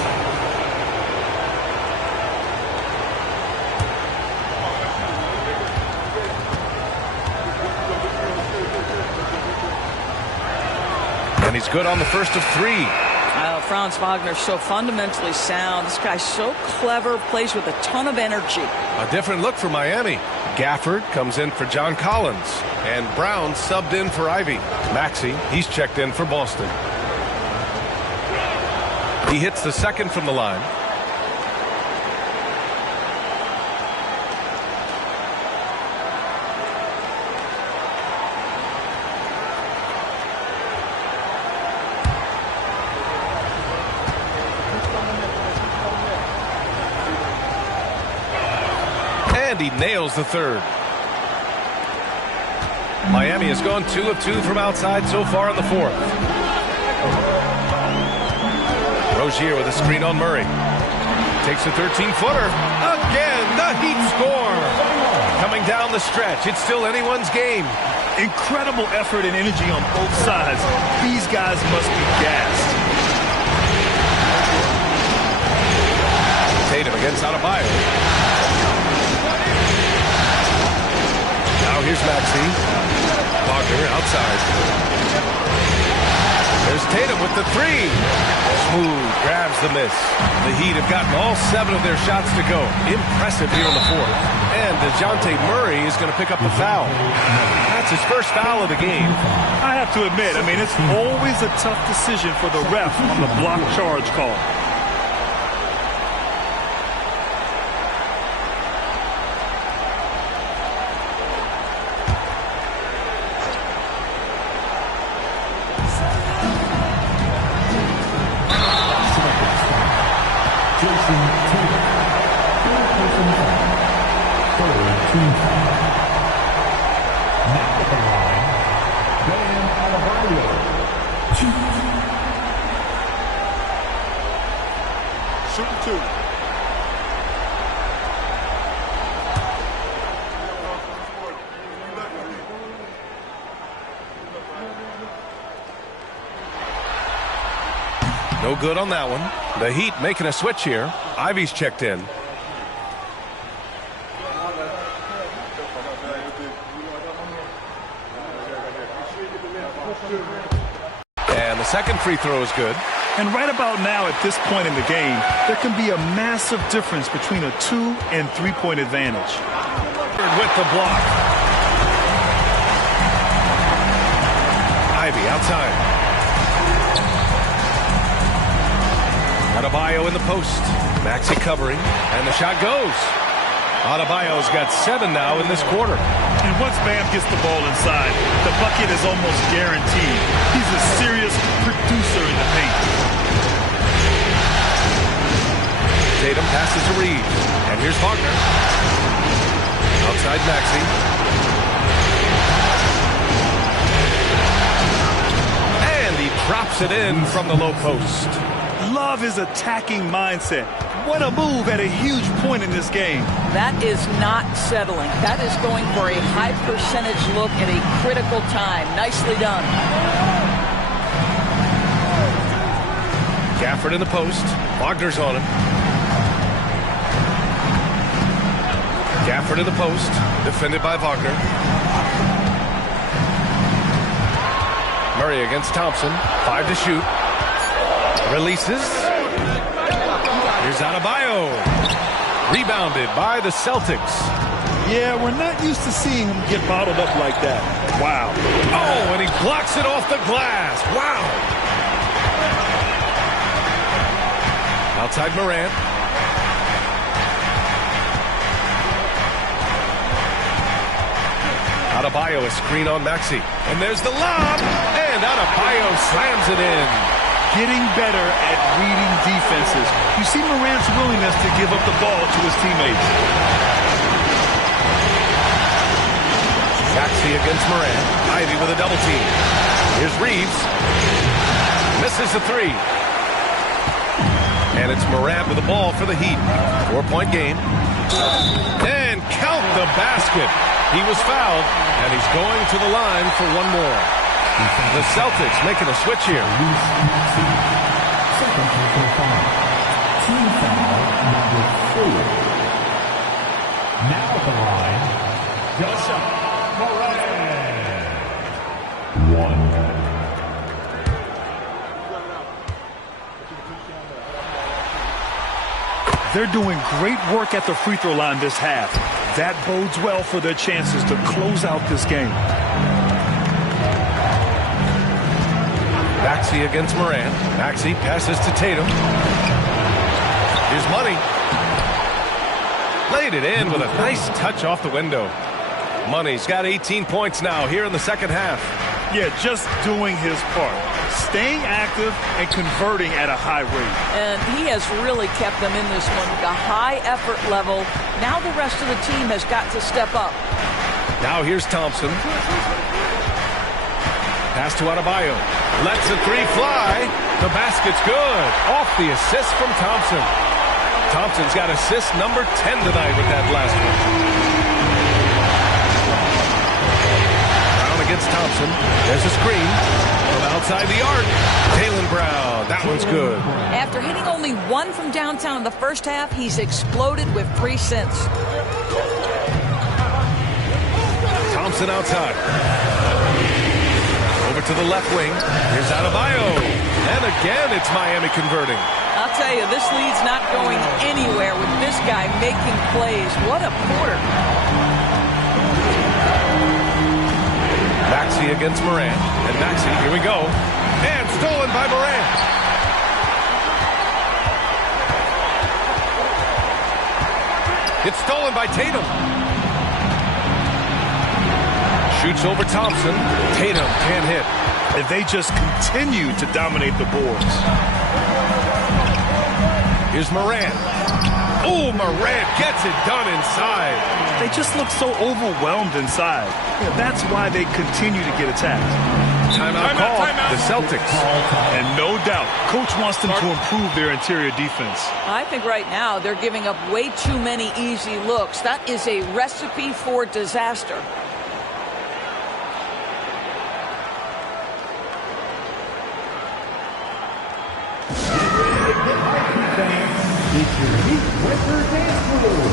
And he's good on the first of 3. Franz Wagner's so fundamentally sound. This guy's so clever, plays with a ton of energy. A different look for Miami. Gafford comes in for John Collins. And Brown subbed in for Ivy. Maxey, he's checked in for Boston. He hits the second from the line. And he nails the third. Miami has gone 2 of 2 from outside so far in the fourth. Rozier with a screen on Murray. Takes a 13-footer. Again, the Heat score. Coming down the stretch. It's still anyone's game. Incredible effort and energy on both sides. These guys must be gassed. Tatum against Adebayo. Now here's Maxey. Wagner outside. There's Tatum with the three. Smooth grabs the miss. The Heat have gotten all 7 of their shots to go. Impressive here in the fourth. And DeJounte Murray is going to pick up the foul. That's his first foul of the game. I have to admit, I mean, it's always a tough decision for the ref on the block charge call. No good on that one. The Heat making a switch here. Ivy's checked in. And the second free throw is good. And right about now, at this point in the game, there can be a massive difference between a 2- and 3-point advantage. With the block. Ivy outside. Adebayo in the post. Maxey covering. And the shot goes. Adebayo's got 7 now in this quarter. And once Bam gets the ball inside, the bucket is almost guaranteed. He's a serious producer in the paint. Tatum passes to Reeves. And here's Wagner. Outside Maxey. And he drops it in from the low post. Love his attacking mindset. What a move at a huge point in this game. That is not settling. That is going for a high percentage look at a critical time. Nicely done. Gafford in the post. Wagner's on him. Gafford in the post. Defended by Wagner. Murray against Thompson. 5 to shoot. Releases. Here's Adebayo. Rebounded by the Celtics. Yeah, we're not used to seeing him get bottled up like that. Wow. Oh, and he blocks it off the glass. Wow. Outside Morant. Adebayo a screen on Maxey. And there's the lob. And Adebayo slams it in. Getting better at reading defenses. You see Morant's willingness to give up the ball to his teammates. Maxey against Morant. Ivy with a double team. Here's Reeves. Misses the 3. And it's Morant with the ball for the Heat. 4-point game. And count the basket. He was fouled, and he's going to the line for one more. The Celtics making a switch here. Second personal foul. Team foul number 4. Now at the line, Morant. 1. They're doing great work at the free throw line this half. That bodes well for their chances to close out this game. Maxey against Morant. Maxey passes to Tatum. Here's Money. Laid it in with a nice touch off the window. Money's got 18 points now here in the second half. Yeah, just doing his part. Staying active and converting at a high rate. And he has really kept them in this one with a high effort level. Now the rest of the team has got to step up. Now here's Thompson. Pass to Adebayo. Lets a 3 fly. The basket's good. Off the assist from Thompson. Thompson's got assist number 10 tonight with that last one. Brown against Thompson. There's a screen from outside the arc. Jaylen Brown. That one's good. After hitting only 1 from downtown in the first half, he's exploded with 3 since. Thompson outside. Over to the left wing. Here's Adebayo. And again, it's Miami converting. I'll tell you, this lead's not going anywhere with this guy making plays. What a quarter. Maxey against Morant. And Maxey, here we go. And stolen by Morant. It's stolen by Tatum. Shoots over Thompson. Tatum can't hit. If they just continue to dominate the boards. Here's Morant. Oh, Morant gets it done inside. They just look so overwhelmed inside. Yeah, that's why they continue to get attacked. Timeout call. The Celtics. And no doubt, coach wants them to improve their interior defense. I think right now they're giving up way too many easy looks. That is a recipe for disaster. It's your Heat Winter Dance Crew.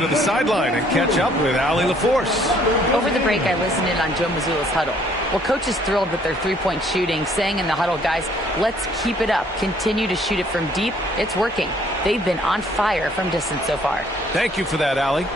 to the sideline and catch up with Allie LaForce. Over the break, I listened in on Joe Mazzulla's huddle. Well, coach is thrilled with their three-point shooting, saying in the huddle, guys, let's keep it up. Continue to shoot it from deep. It's working. They've been on fire from distance so far. Thank you for that, Allie.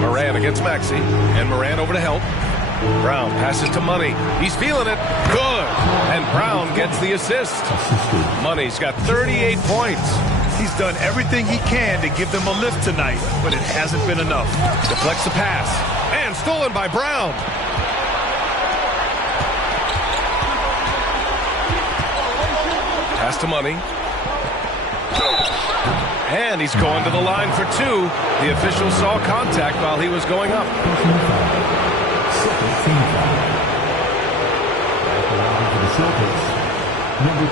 Moran against Maxey, and Moran over to help. Brown passes to Money. He's feeling it. Good. And Brown gets the assist. Money's got 38 points. He's done everything he can to give them a lift tonight, but it hasn't been enough. Deflects the pass. And stolen by Brown. Pass to Money. And he's going to the line for two. The official saw contact while he was going up. Second team foul. For the Celtics, number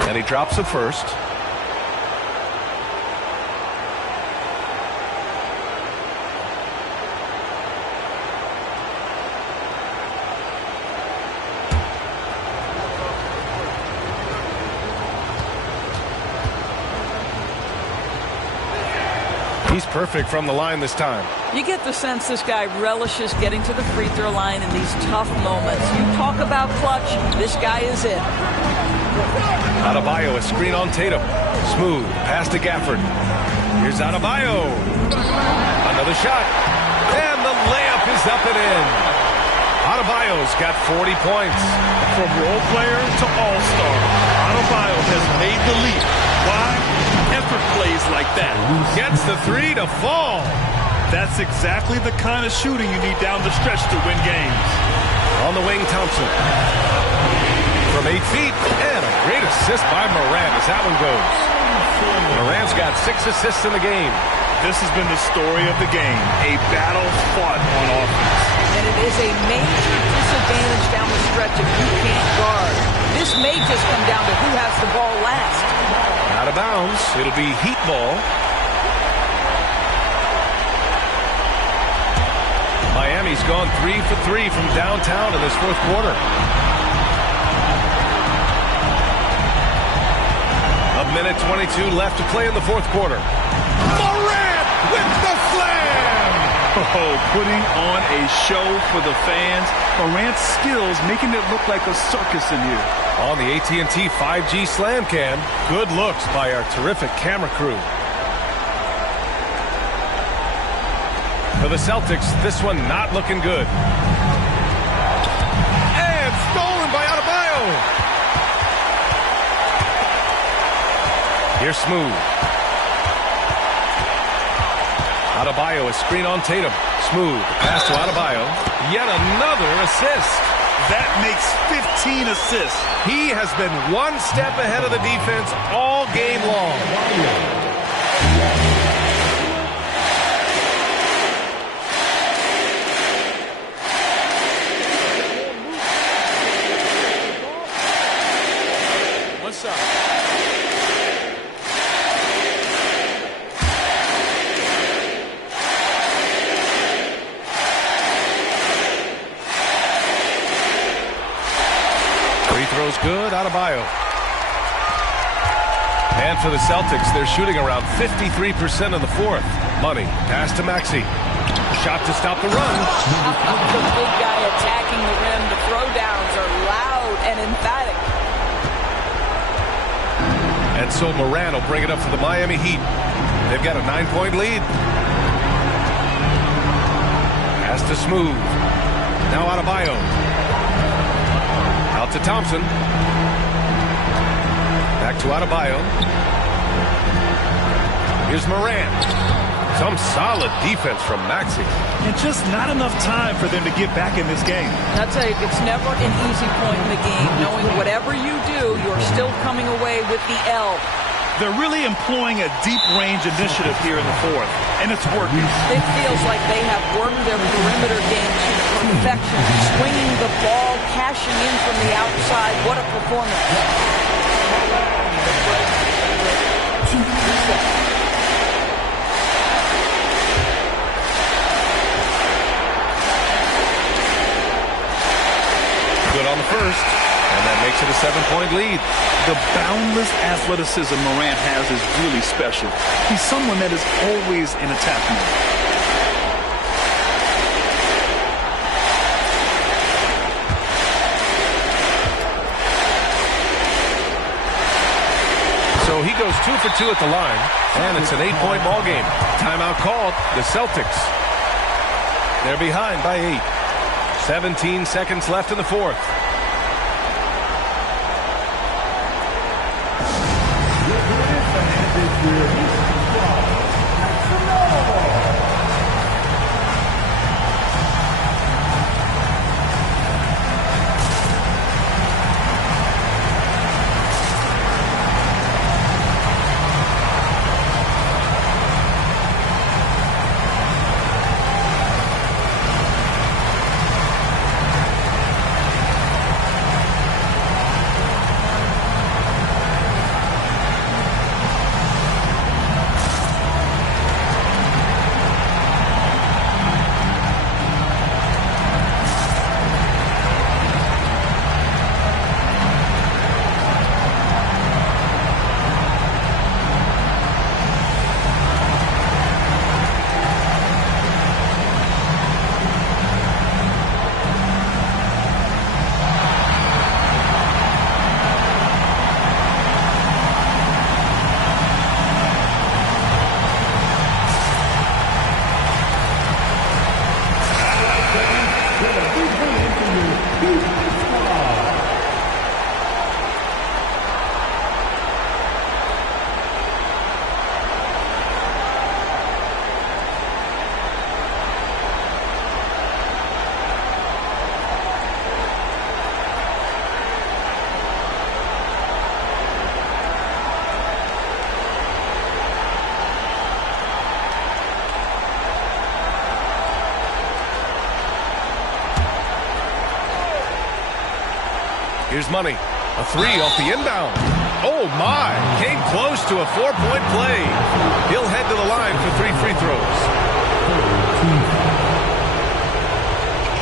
22. And he drops the first. He's perfect from the line this time. You get the sense this guy relishes getting to the free throw line in these tough moments. You talk about clutch, this guy is it. Adebayo, a screen on Tatum. Smooth, pass to Gafford. Here's Adebayo. Another shot. And the layup is up and in. Adebayo's got 40 points. From role player to all-star, Adebayo has made the leap. Why? Effort plays like that. Gets the three to fall. That's exactly the kind of shooting you need down the stretch to win games. On the wing, Thompson. From 8 feet, and a great assist by Moran as that one goes. Moran's got 6 assists in the game. This has been the story of the game, a battle fought on offense. And it is a major disadvantage down the stretch if you can't guard. This may just come down to who has the ball last. Out of bounds. It'll be Heat ball. Miami's gone 3 for 3 from downtown in this fourth quarter. A minute 22 left to play in the fourth quarter. Morant with the slam! Oh, putting on a show for the fans. Morant's skills making it look like a circus in here. On the AT&T 5G Slam Cam, good looks by our terrific camera crew. For the Celtics, this one not looking good. And stolen by Adebayo. Here's Smooth. Adebayo, a screen on Tatum. Smooth, pass to Adebayo. Yet another assist. That makes 15 assists. He has been one step ahead of the defense all game long. What's up? Free throw's good, Adebayo. And for the Celtics, they're shooting around 53% in the fourth. Money, pass to Maxey. Shot to stop the run. The big guy attacking the rim. The throwdowns are loud and emphatic. And so Moran will bring it up for the Miami Heat. They've got a 9-point lead. Pass to Smooth. Now Adebayo. Out to Thompson. Back to Adebayo. Here's Moran. Some solid defense from Maxey. And just not enough time for them to get back in this game. I'll tell you, it's never an easy point in the game. Knowing whatever you do, you're still coming away with the L. They're really employing a deep range initiative here in the fourth, and it's working. It feels like they have worked their perimeter game to perfection, swinging the ball, cashing in from the outside. What a performance. Good on the first, and that makes it a 7-point lead. The boundless athleticism Morant has is really special. He's someone that is always in attack mode. So he goes 2 for 2 at the line, and it's an 8-point ball game. Timeout called, the Celtics. They're behind by 8. 17 seconds left in the fourth. Here's Money. A 3 off the inbound. Oh, my. Came close to a 4-point play. He'll head to the line for 3 free throws.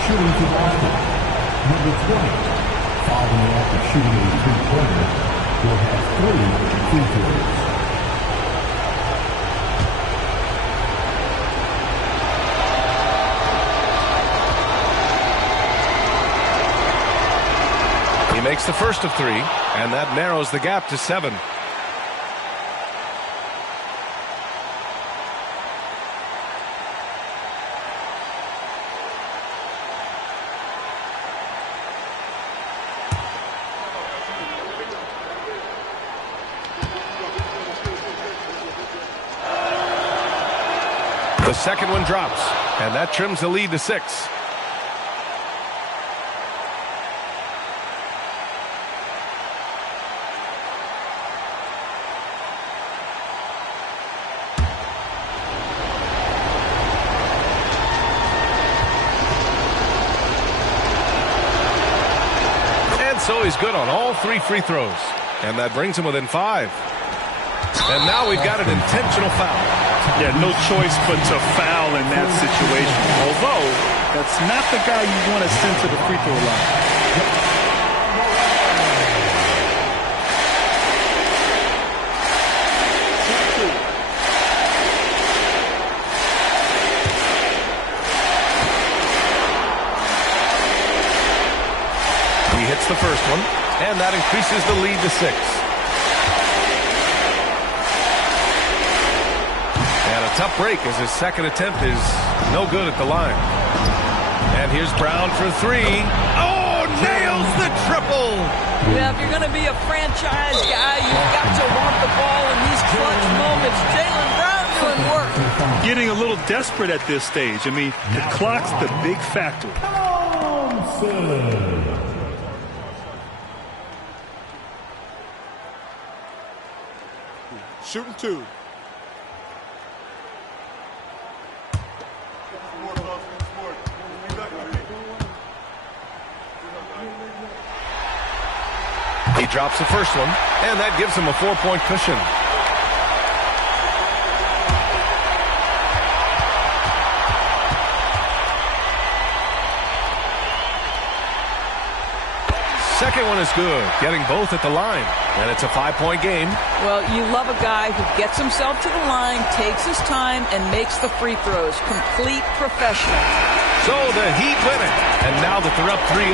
Shooting to basket. Number 20. Following after shooting a three-pointer will have 3 free throws. Makes the first of 3, and that narrows the gap to 7. The second one drops, and that trims the lead to 6. So he's good on all 3 free throws. And that brings him within 5. And now we've got an intentional foul. Yeah, no choice but to foul in that situation. Although, that's not the guy you want to send to the free throw line. Hits the first one, and that increases the lead to 6. And a tough break as his second attempt is no good at the line. And here's Brown for 3. Oh, nails the triple! Yeah, if you're going to be a franchise guy, you've got to want the ball in these clutch moments. Jaylen Brown doing work. Getting a little desperate at this stage. I mean, the clock's the big factor. shooting 2. He drops the first one, and that gives him a 4-point cushion. Second one is good, getting both at the line, and it's a 5-point game. Well, you love a guy who gets himself to the line, takes his time, and makes the free throws. Complete professional. So the Heat win it, and now that they're up 3-0,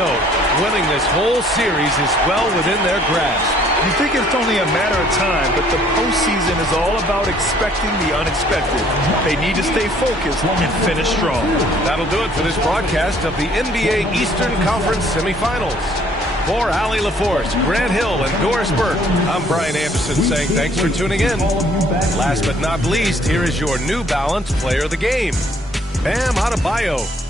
winning this whole series is well within their grasp. You think it's only a matter of time, but the postseason is all about expecting the unexpected. They need to stay focused and finish strong. That'll do it for this broadcast of the NBA Eastern Conference semifinals. For Allie LaForce, Grant Hill, and Doris Burke, I'm Brian Anderson saying thanks for tuning in. Last but not least, here is your New Balance Player of the Game, Bam Adebayo.